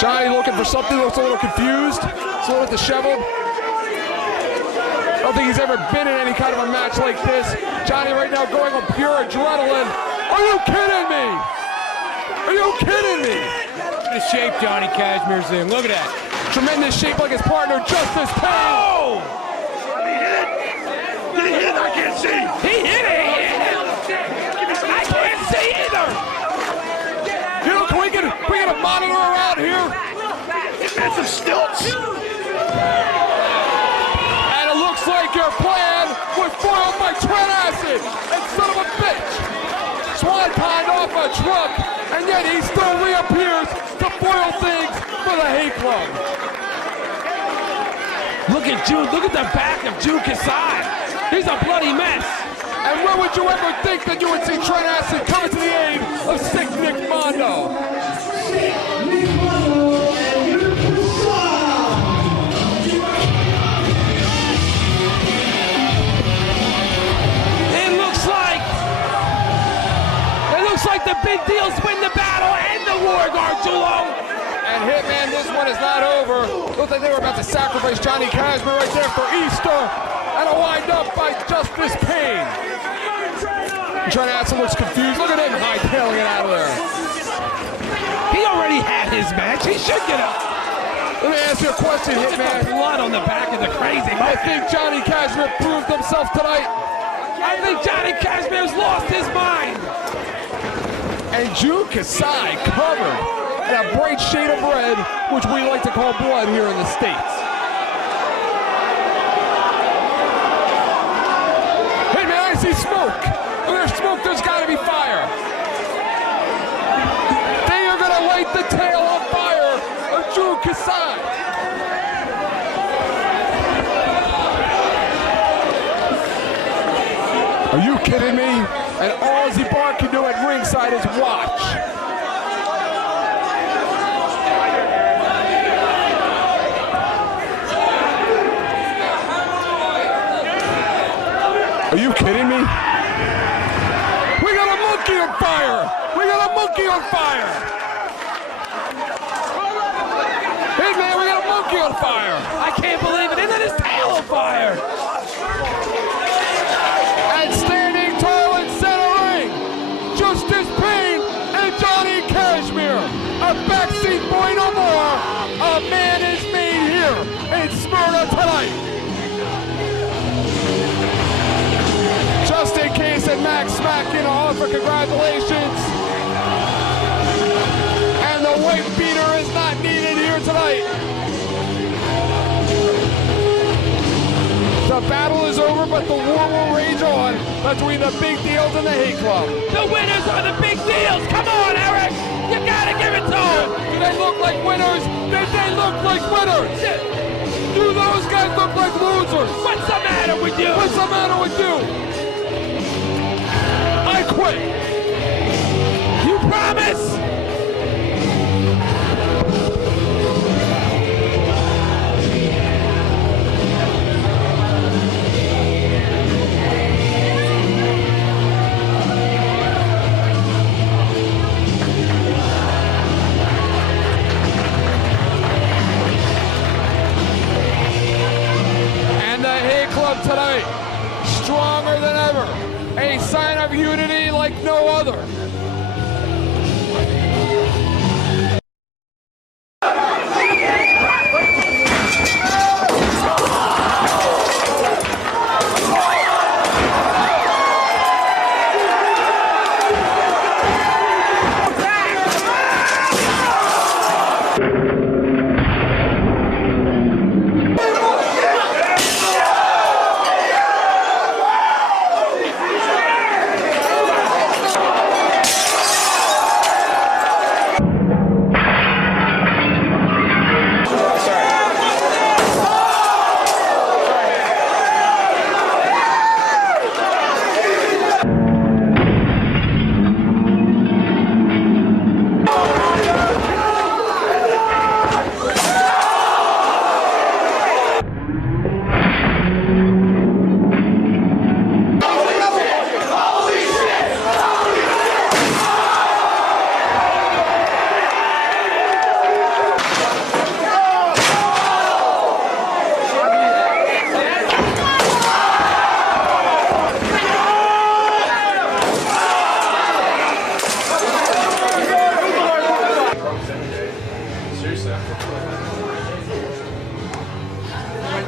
Johnny looking for something, looks a little confused, it's a little disheveled. I don't think he's ever been in any kind of a match like this. Johnny right now going on pure adrenaline. Are you kidding me? Are you kidding me? Look at the shape Johnny Kashmir's in. Look at that. Tremendous shape like his partner, Justice Pain. Oh! Did he hit it? I can't see. He hit it! I can't see either! You know, can we get a monitor around here? And some stilts. And it looks like your plan was foiled by Trent Acid. And son of a bitch, swan-tied off a truck, and yet he still reappears to foil things for the Hate Club. Look at the back of Drew Kasai. He's a bloody mess. And when would you ever think that you would see Trent Acid coming to the aid of Sick Nick Mondo? It looks like the Big Deals win the battle and the war, Garjulo. And Hitman, this one is not over. Looks like they were about to sacrifice Johnny Kashmir right there for Easter. And a wind up by Justice Pain. Trent Acid looks confused. Look at him hightailing it out of there. He already had his match. He should get up. Let me ask you a question, Hitman. Blood on the back of the Crazy Monkey. I think Johnny Kashmir proved himself tonight. I think Johnny Kashmir's lost his mind. And Drew Kasai covered in a bright shade of red, which we like to call blood here in the States. Hey man, I see smoke. When there's smoke, there's gotta be fire. They are gonna light the tail on fire of Drew Kasai. Are you kidding me? And all Ozzy Burke can do at ringside is watch. Are you kidding me? We got a monkey on fire! We got a monkey on fire! Hey man, we got a monkey on fire! I can't believe it. And then his tail on fire. And standing tall in center ring, Justice Pain and Johnny Kashmir. A backseat boy no more. A man is made here in Smyrna tonight. Just in case that Max Smack in offer congratulations. And the white beater is not needed here tonight. The battle is over, but the war will rage on between the Big Deals and the Hate Club. The winners are the Big Deals. Come on, Eric. You gotta give it to them. Do they look like winners? Did they look like winners? Do those guys look like losers? What's the matter with you? What's the matter with you? I quit. You promise? sign of unity like no other.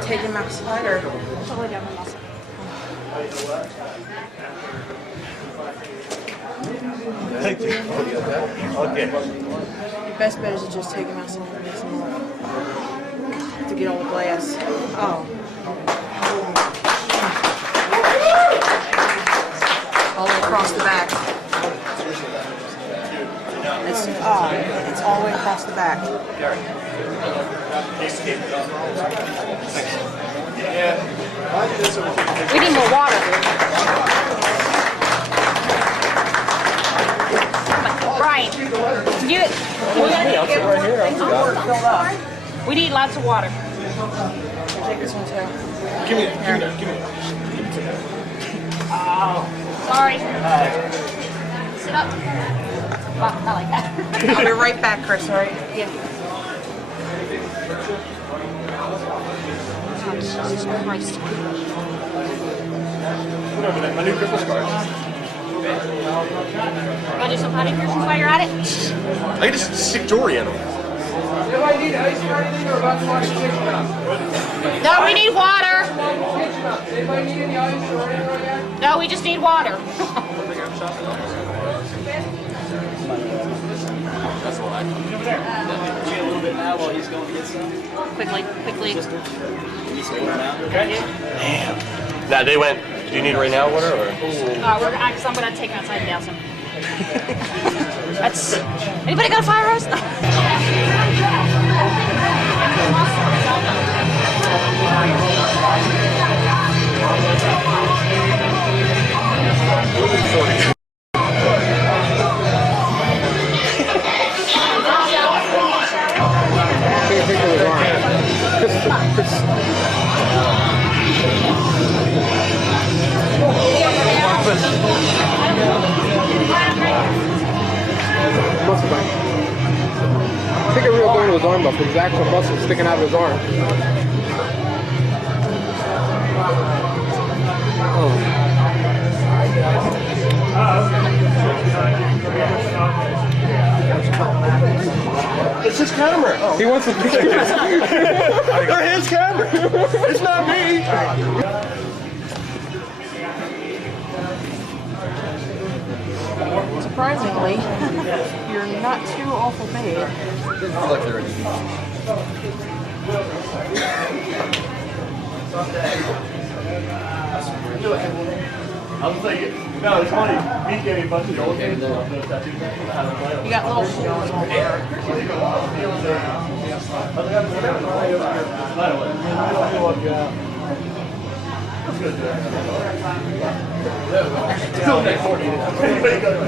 Take him outside or totally different muscle. Thank you. Okay. Your best bet is to just take him outside and mix him up to get all the glass. Oh. All the way across the back. It's all the way across the back. We need more water. Brian, we need lots of water. Take this one too. Give me that. Oh, sorry. Sit up. Well, not like that. I'll be right back, Chris, all right? Yeah. Oh, Jesus Christ. My new Christmas cards. Want to do some potty piercings while you're at it? I can just stick jewelry in them. If I need ice or anything, we're about to watch the kitchen up. No, we need water. If I need any ice or anything like that? No, we just need water. That's what I come over there. Wait a little bit now while he's going to get some. Quickly. Okay. Damn. Now they went. Do you need it right now, water or? I'm gonna take him outside and douse him. That's. Anybody got a fire hose? Muscle back. Take a real going to his arm up. His actual muscle sticking out of his arm. It's his camera. He wants to picture. They're his camera. It's not me. Surprisingly, you're not too awful bad. I was like, no, it's funny. Me gave me a bunch of the old games. You got little holes on there.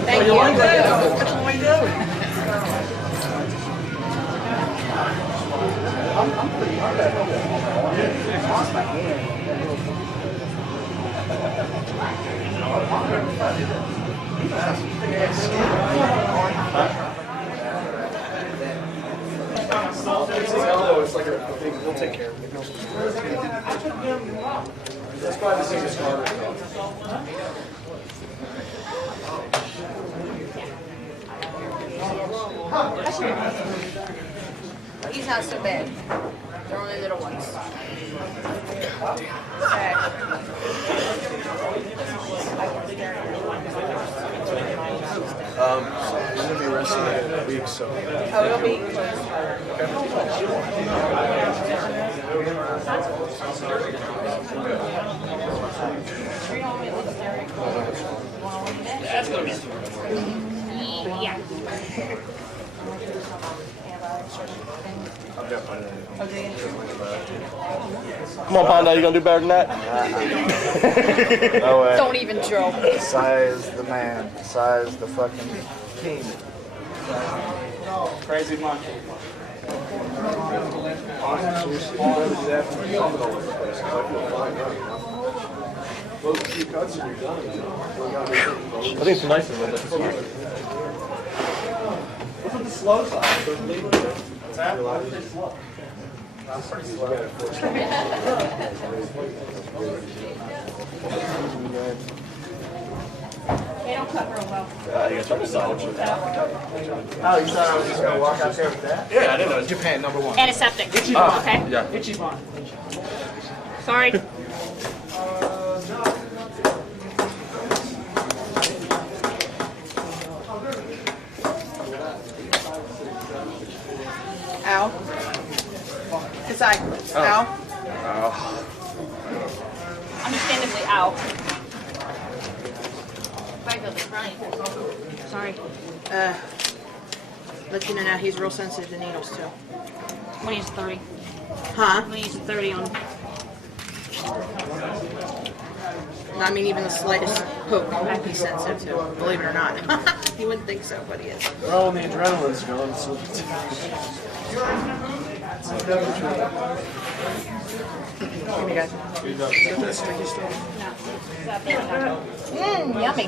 Thank you. What are you doing? I'm pretty hard at it. I lost my hand. It's like a thing. We'll take care of it. That's probably the safest card. He's not so bad. They're only little ones. He's gonna be resting in a week, so. Oh, it'll be. That's gonna be. Yeah. Come on, Panda, you gonna do better than that? No way. Don't even joke. Size the man. Size the fucking king. Crazy monkey. I think it's nice of it. What's with the slow side? What's that? Pretty slow. That's pretty slow. They don't cut real well. You guys trying to salvage it. Oh, you thought I was just gonna walk out there with that? Yeah, I didn't know. Japan, #1. Antiseptic. Itchy Oh, bond. okay. Yeah. Itchy bond. Sorry. Ow. Inside. Ow. Understandably, ow. Right. Sorry. Let you know now he's real sensitive to needles too. When he's 30. Huh? When he's 30 on. I mean, even the slightest poke he's sensitive to. Believe it or not. You wouldn't think so, but he is. Well, when the adrenaline's going, so. Here we go. Yummy.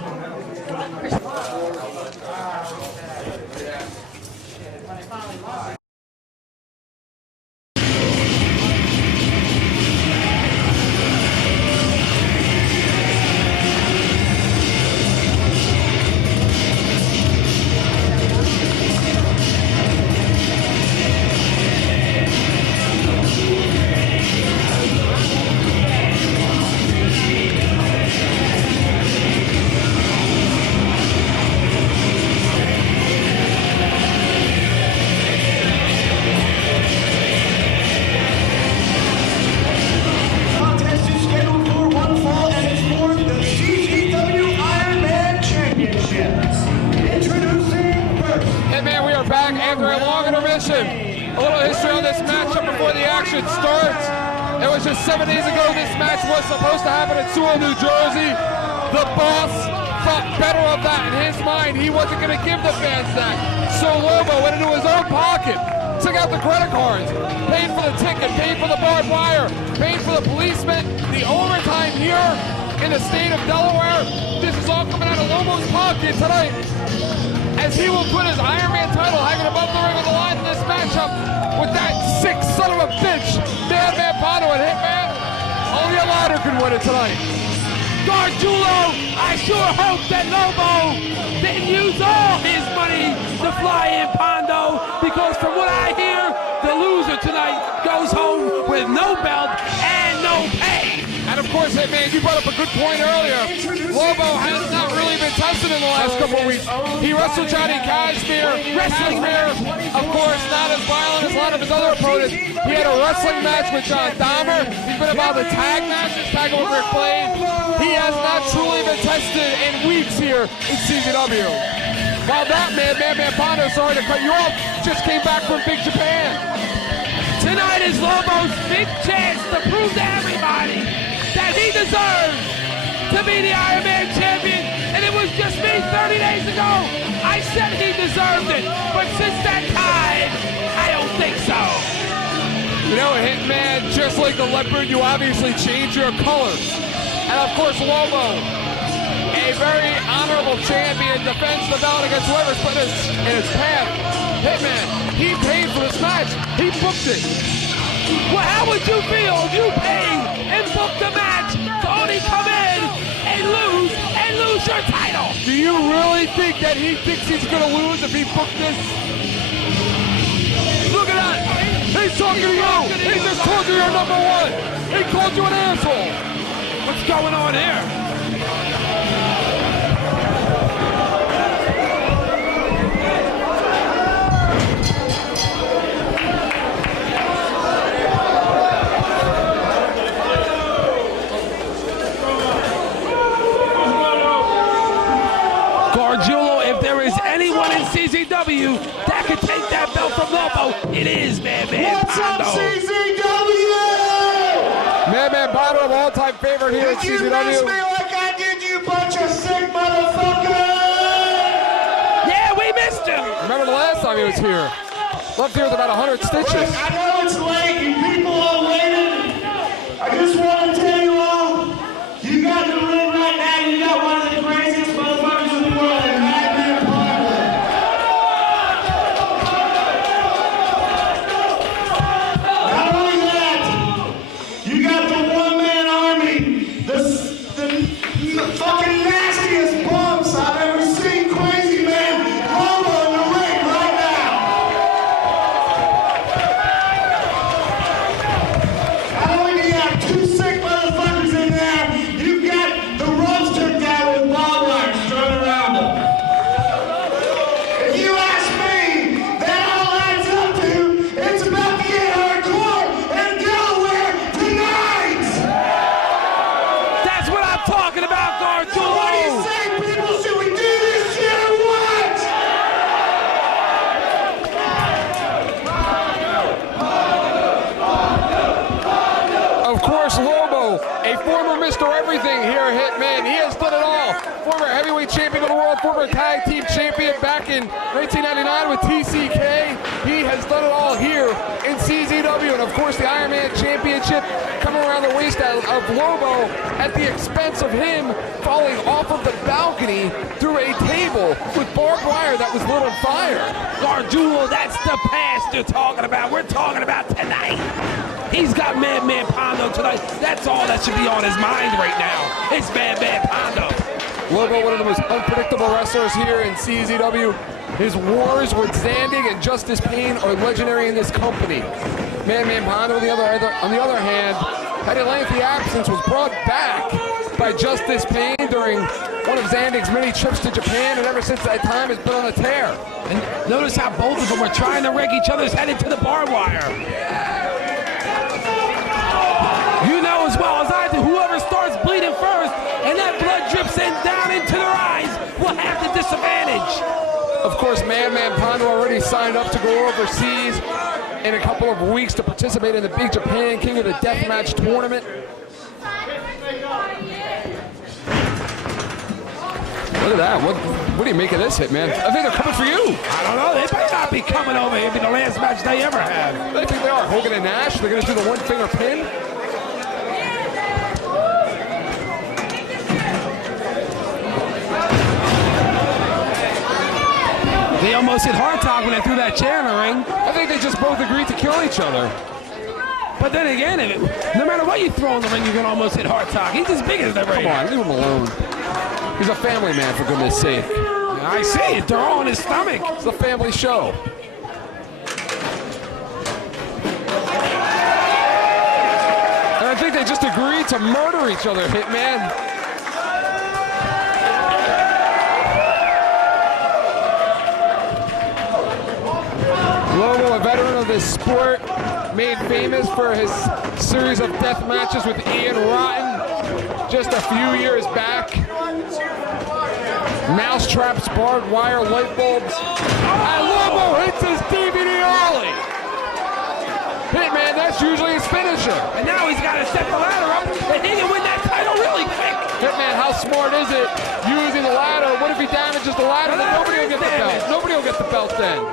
Contest is scheduled for one fall, and it's for the CZW Championships. Introducing Burke. Hey man, we are back after a long intermission. A little history on this matchup before the action starts. It was just 7 days ago this match was supposed to happen in Sewell, New Jersey. The boss thought better of that. In his mind, he wasn't going to give the fans that. So Lobo went into his own pocket, took out the credit cards, paid for the ticket, paid for the barbed wire, paid for the policeman, the overtime here in the state of Delaware. This is all coming out of Lobo's pocket tonight, as he will put his Ironman title hanging above the ring on the line in this matchup with that sick son of a bitch, Madman Bono and Hitman. Only a ladder can win it tonight. Gargiulo, I sure hope that Lobo didn't use all his money to fly in Pondo, because from what I hear, the loser tonight goes home with no belt and no pay. And of course, Hitman, you brought up a good point earlier. Lobo has not really been tested in the last couple of weeks. He wrestled Johnny Kashmir. Kashmir, of course, not as violent as a lot of his other opponents. He had a wrestling match with John Dahmer. He's been involved in tag matches, tag with Rick Blaine. He has not truly been tested in weeks here in CZW. While that man, Madman Bono, sorry to cut you off, just came back from Big Japan. Tonight is Lobo's big chance to prove to everybody that he deserves to be the Ironman champion. And it was just me 30 days ago. I said he deserved it. But since that time, I don't think so. You know, Hitman, just like the leopard, you obviously change your colors. And of course, Lobo, a very honorable champion, defends the belt against whoever's put in his path. Hitman, he paid for this match. He booked it. Well, how would you feel if you paid and booked a match to only come in and lose lose your title. Do you really think that he thinks he's gonna lose if he booked this? Look at that! He's talking to you! He just told you you're number one! He called you an asshole! What's going on here? If there is anyone in CZW that could take that belt from Lobo, it is Madman What's Pondo. up, CZW? Madman Pondo, all-time favorite here at CZW. Did you miss me like I did, you bunch of sick motherfuckers? Yeah, we missed him. Remember the last time he was here? Left here with about 100 stitches. Look, I know it's late and people are waiting. I just want to tell you all, you got the ring right now. You got one of the craziest motherfuckers in the world, and Madman Pondo. Not only that, you got the one-man army, the fucking nastiest bumps I've ever seen. Crazy man, Lobo in the ring right now. Not only do you have two sick motherfuckers in there, you've got the ropes took down with barbed wire strung around them. If you ask me, that all adds up to, it's about to get hardcore in Delaware tonight! That's what I'm talking about, So what do you Garjulo. say, people? Should we do this shit or what? Of course, Lobo, a former Mr. Everything here at Hitman. He has done it all. Former heavyweight champion of the world, former tag team champion back in 1999 with TCK. He has done it all here in CZW. And of course, the Iron Man Championship coming around the waist of Lobo at the expense of him falling off of the balcony through a table with barbed wire that was lit on fire. Garjulo, that's the past you're talking about. We're talking about tonight. He's got Madman Pondo tonight. That's all that should be on his mind right now. It's Madman Pondo. Lobo, one of the most unpredictable wrestlers here in CZW. His wars with Zandig and Justice Pain are legendary in this company. Madman Pondo, on the other hand, had a lengthy absence, was brought back by Justice Pain during one of Zandig's many trips to Japan, and ever since that time has been on a tear. And notice how both of them are trying to reg each other's head into the barbed wire. You know as well as I do, whoever starts bleeding first and that blood drips in down into their eyes will have the disadvantage. Of course, Madman Pondo already signed up to go overseas in a couple of weeks to participate in the Big Japan King of the Deathmatch tournament. Look at that. What do you make of this, Hitman? I think they're coming for you. I don't know. They might not be coming over here. It'll be the last match they ever have. I think they are. Hogan and Nash. They're going to do the one-finger pin. They almost hit hard talk when they threw that chair in the ring. I think they just both agreed to kill each other. But then again, no matter what you throw in the ring, you're going to almost hit hard talk. He's as big as the ring. Come on, leave him alone. He's a family man, for goodness sake. I see it. They're all on his stomach. It's a family show. And I think they just agreed to murder each other, Hitman. Lobo, a veteran of this sport, made famous for his series of death matches with Ian Rotten just a few years back. Mousetraps, barbed wire, light bulbs. And Lobo hits his DVD early. Hitman, that's usually his finisher. And now he's got to set the ladder up and he can win that title really quick. Hitman, how smart is it using the ladder? What if he damages the ladder? Then nobody will get the belt. Nobody will get the belt then.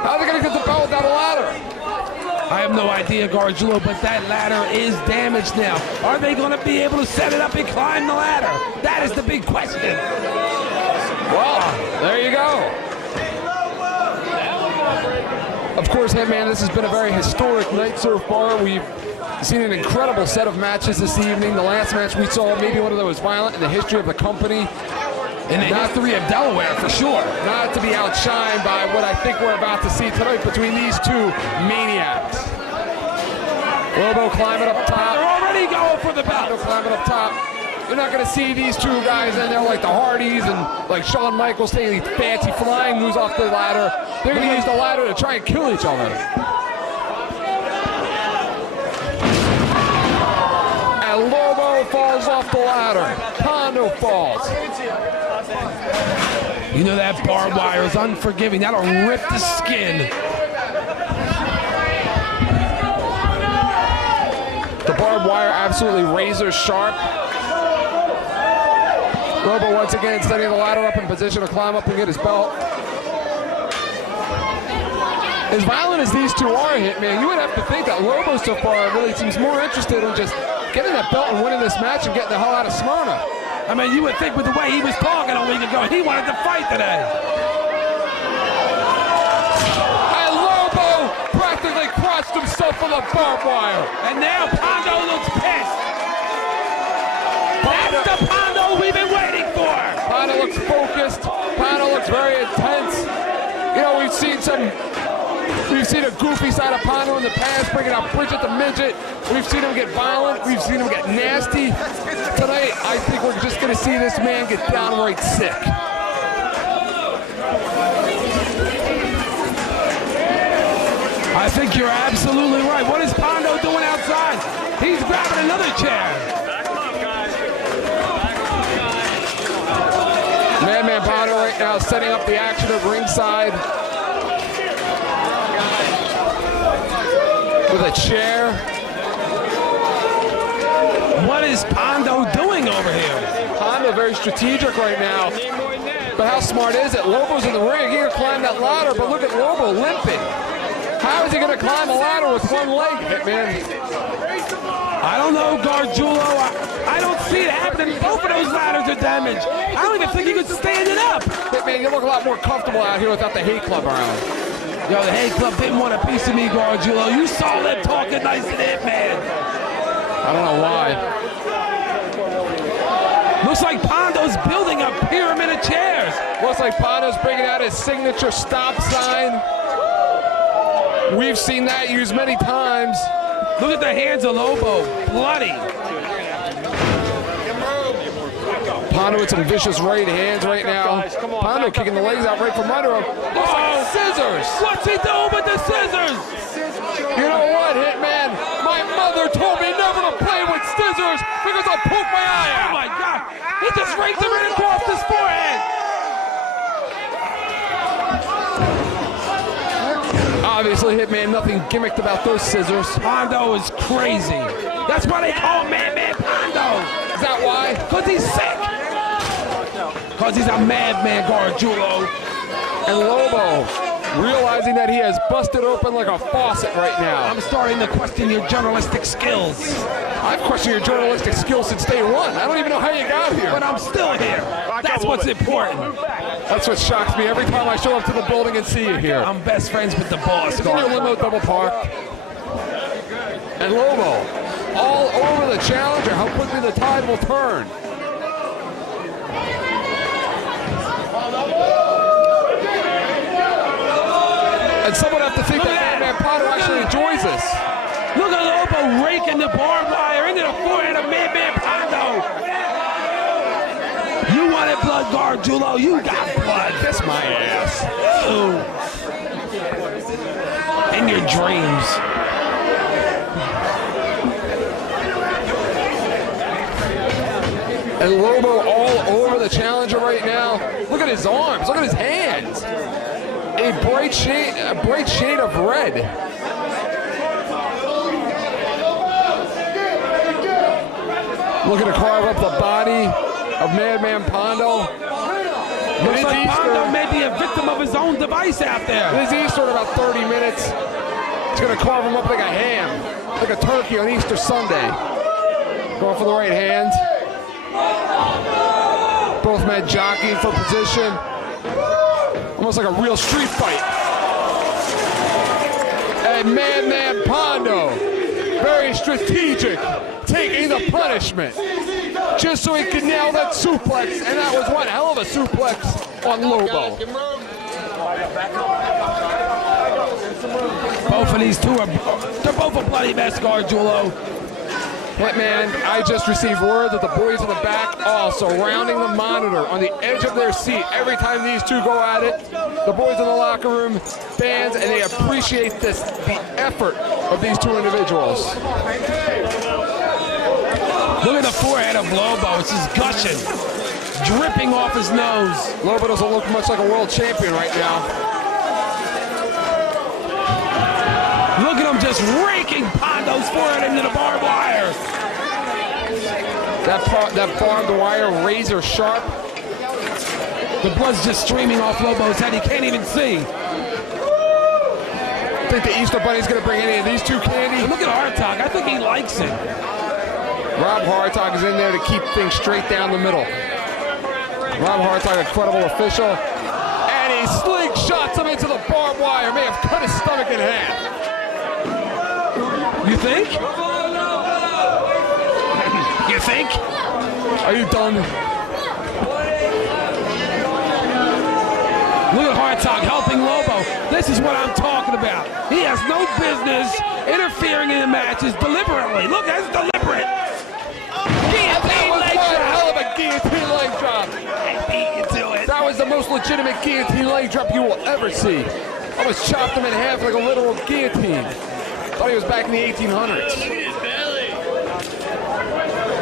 How are they going to get the belt without a ladder? I have no idea, Garjulo, but that ladder is damaged now. Are they going to be able to set it up and climb the ladder? That is the big question. Well, there you go. Of course, Hitman, this has been a very historic night so far. We've Seen an incredible set of matches this evening. The last match we saw, maybe one of the most violent in the history of the company. In the history of Delaware, for sure. Not to be outshined by what I think we're about to see tonight between these two maniacs. Lobo climbing up top. They're already going for the belt. They're climbing up top. You're not going to see these two guys in there like the Hardys and like Shawn Michaels taking these fancy flying moves off the ladder. They're going to use the ladder to try and kill each other. And Lobo falls off the ladder. Pondo falls. You know that barbed wire is unforgiving. That'll rip the skin. The barbed wire absolutely razor sharp. Lobo once again setting the ladder up in position to climb up and get his belt. As violent as these two are, Hitman, you would have to think that Lobo so far really seems more interested in just getting that belt and winning this match and getting the hell out of Smyrna. I mean, you would think with the way he was talking a week ago, he wanted to fight today. And Lobo practically crushed himself with a barbed wire. And now Pondo looks pissed. That's the Pondo we've been waiting for. Pondo looks focused. Pondo looks very intense. You know, we've seen a goofy side of Pondo in the past, bringing out Bridget the Midget. We've seen him get violent. We've seen him get nasty. Tonight, I think we're just going to see this man get downright sick. I think you're absolutely right. What is Pondo doing outside? He's grabbing another chair. Madman Pondo right now setting up the action at ringside. With a chair. What is Pondo doing over here? Pondo very strategic right now. But how smart is it? Lobo's in the ring. He can climb that ladder, but look at Lobo limping. How is he going to climb a ladder with one leg, Hitman? I don't know, Gargiulo. I don't see it happening. Both of those ladders are damaged. I don't even think he could stand it up. Hitman, you look a lot more comfortable out here without the hate club around. Yo, the hate club didn't want a piece of me, Gargiulo. You saw them talking nice to that man. I don't know why. Looks like Pondo's building a pyramid of chairs. Looks like Pondo's bringing out his signature stop sign. We've seen that used many times. Look at the hands of Lobo, bloody. Pondo with some vicious right hands right now. Pondo kicking the legs out right from under him. Looks like scissors. What's he doing with the scissors? You know what, Hitman? My mother told me never to play with scissors because I'll poke my eye out. Oh my God! He just raked him right across his forehead. Obviously, Hitman, nothing gimmicked about those scissors. Pondo is crazy. That's why they call him Madman Pondo. Is that why? Because he's sick. Because he's a madman, Gargiulo. And Lobo, realizing that he has busted open like a faucet right now. I'm starting to question your journalistic skills. I've questioned your journalistic skills since day one. I don't even know how you got here. But I'm still here. That's what's important. That's what shocks me every time I show up to the building and see you here. I'm best friends with the boss, It's in your limo double park. And Lobo, all over the challenger, how quickly the tide will turn. And someone have to think that Madman Pondo actually enjoys this. Look at Lobo raking the barbed wire into the forehead of Madman Pondo. You wanted blood, Gargiulo. You got blood. Kiss my ass. Ew. In your dreams. And Lobo all over the challenger right now. Look at his arms. Look at his hands. A bright shade of red. Looking to carve up the body of Madman Pondo. Looks like Pondo may be a victim of his own device out there. It is Easter in about 30 minutes. It's going to carve him up like a ham, like a turkey on Easter Sunday. Going for the right hand. Both men jockeying for position. Almost like a real street fight. And Madman Pondo very strategic, taking the punishment just so he could nail that suplex, and that was one hell of a suplex on Lobo. Both of these two they're both a bloody mess, Gargiulo. Hitman, I just received word that the boys in the back are surrounding the monitor on the edge of their seat every time these two go at it. The boys in the locker room, fans, and they appreciate the effort of these two individuals. Look at the forehead of Lobo. It's just gushing, dripping off his nose. Lobo doesn't look much like a world champion right now. Look at him just raking Pondo's forehead into the barbed wire. That barbed wire, razor sharp. The blood's just streaming off Lobo's head. He can't even see. Think the Easter Bunny's going to bring any of these two candy? Look at Hartog. I think he likes it. Rob Hartog is in there to keep things straight down the middle. Rob Hartog, a credible official. And he slingshots him into the barbed wire. May have cut his stomach in half. You think? You think? Are you done? Look at Hartog helping Lobo. This is what I'm talking about. He has no business interfering in the matches deliberately. Look, that's deliberate. Guillotine leg drop. Hell of a guillotine leg drop. I beat you to it. That was the most legitimate guillotine leg drop you will ever see. I was chopped him in half like a literal guillotine. Thought he was back in the 1800s.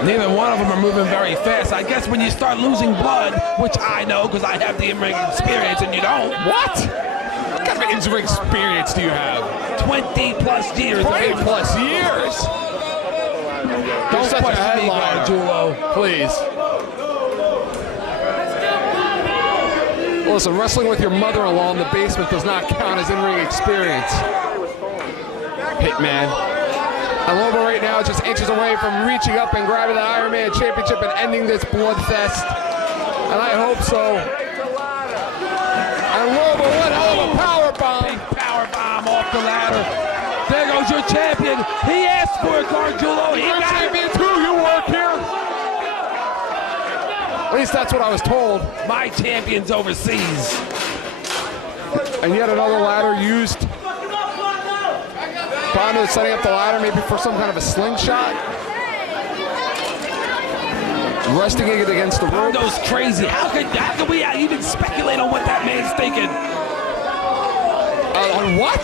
Neither one of them are moving very fast. I guess when you start losing blood, which I know because I have the in-ring experience and you don't. What? What kind of in-ring experience do you have? 20 plus years. 20 plus years? Don't question me, Gargiulo. Please. Listen, wrestling with your mother-in-law in the basement does not count as in-ring experience. Hitman. And Lobo right now just inches away from reaching up and grabbing the Iron Man Championship and ending this bloodfest. And I hope so. And Lobo, what hell of a power bomb. Big power bomb off the ladder. There goes your champion. He asked for it, Gargiulo. He got champion too. You work here. At least that's what I was told. My champion's overseas. And yet another ladder used. Pondo is setting up the ladder maybe for some kind of a slingshot. Resting it against the rope. Pondo's crazy. How could we even speculate on what that man's thinking? On what?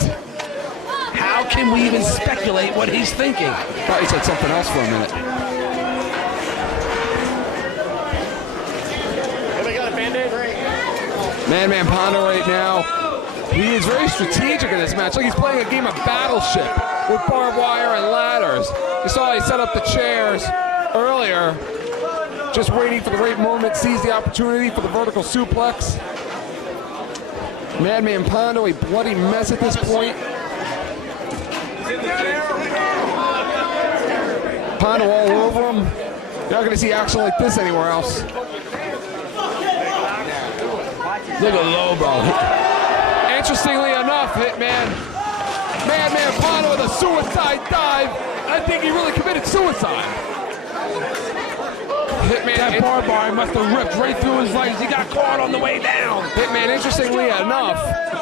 How can we even speculate what he's thinking? I thought he said something else for a minute. Man Pondo right now. He is very strategic in this match. Like he's playing a game of Battleship with barbed wire and ladders. You saw he set up the chairs earlier. Just waiting for the right moment, sees the opportunity for the vertical suplex. Madman Pondo, a bloody mess at this point. Pondo all over him. You're not going to see action like this anywhere else. Look at Lobo. Interestingly enough, Hitman, Madman Pondo with a suicide dive. I think he really committed suicide. Hitman, that barbed wire must have ripped right through his legs. He got caught on the way down. Hitman, interestingly enough,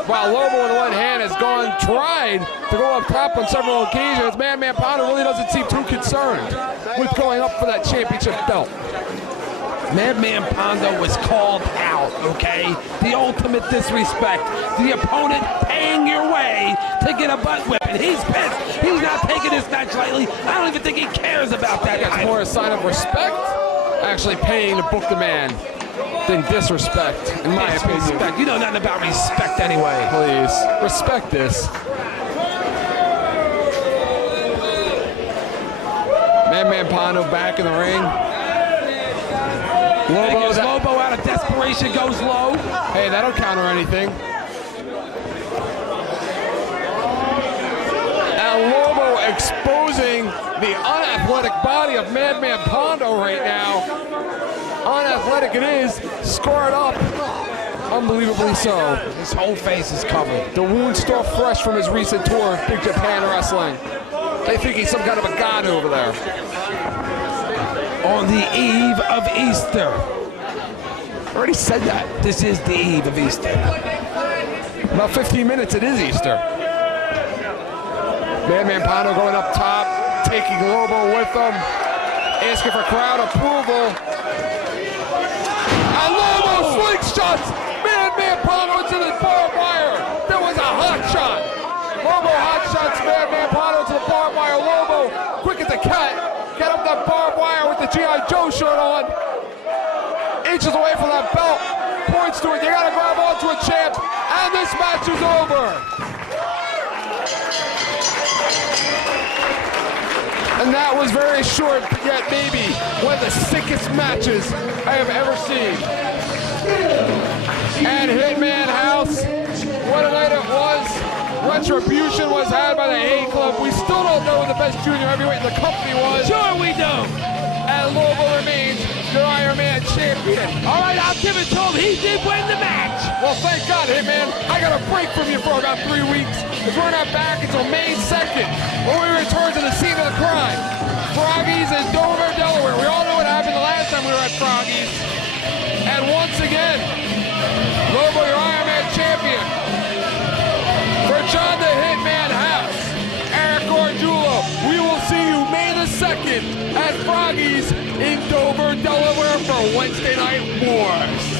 while Lobo in one hand has tried to go up top on several occasions, Madman Pondo really doesn't seem too concerned with going up for that championship belt. Madman Pondo was called out, okay? The ultimate disrespect. The opponent paying your way to get a butt whipping. He's pissed. He's not taking this match lightly. I don't even think he cares about that. It's more a sign of respect, actually paying to book the man, than disrespect, in my opinion. You know nothing about respect anyway. Please, respect this. Madman Pondo back in the ring. Lobo out of desperation goes low. Hey, that'll counter anything. And Lobo exposing the unathletic body of Madman Pondo right now. Unathletic it is, scarred up. Unbelievably so. His whole face is covered. The wound still fresh from his recent tour of Big Japan Wrestling. They think he's some kind of a god over there. On the eve of Easter. I already said that. This is the eve of Easter. About 15 minutes, it is Easter. Madman Pondo going up top, taking Lobo with him, asking for crowd approval. And Lobo slingshots Madman Pondo into the barbed wire. There was a hot shot. Lobo hot shots Madman Pondo to the barbed wire. Lobo, quick as a cat, get up that barbed wire with the G.I. Joe shirt on. Inches away from that belt, points to it. You gotta grab onto a champ, and this match is over. And that was very short, yet maybe one of the sickest matches I have ever seen. And Hitman House, what a night it was. Retribution was had by the A Club. We still don't know who the best junior heavyweight in the company was. Sure we don't. And Lobo remains your Iron Man champion. All right, I'll give it to him. He did win the match. Well, thank God, Hitman. I got a break from you for about 3 weeks, because we're not back until May 2nd, when we return to the scene of the crime. Froggy's in Dover, Delaware. We all know what happened the last time we were at Froggy's. And once again, Lobo, your Iron Man champion. For John the Hitman House, Eric Orjulo, we will see you May the 2nd at Froggy's in Dover, Delaware for Wednesday Night Wars.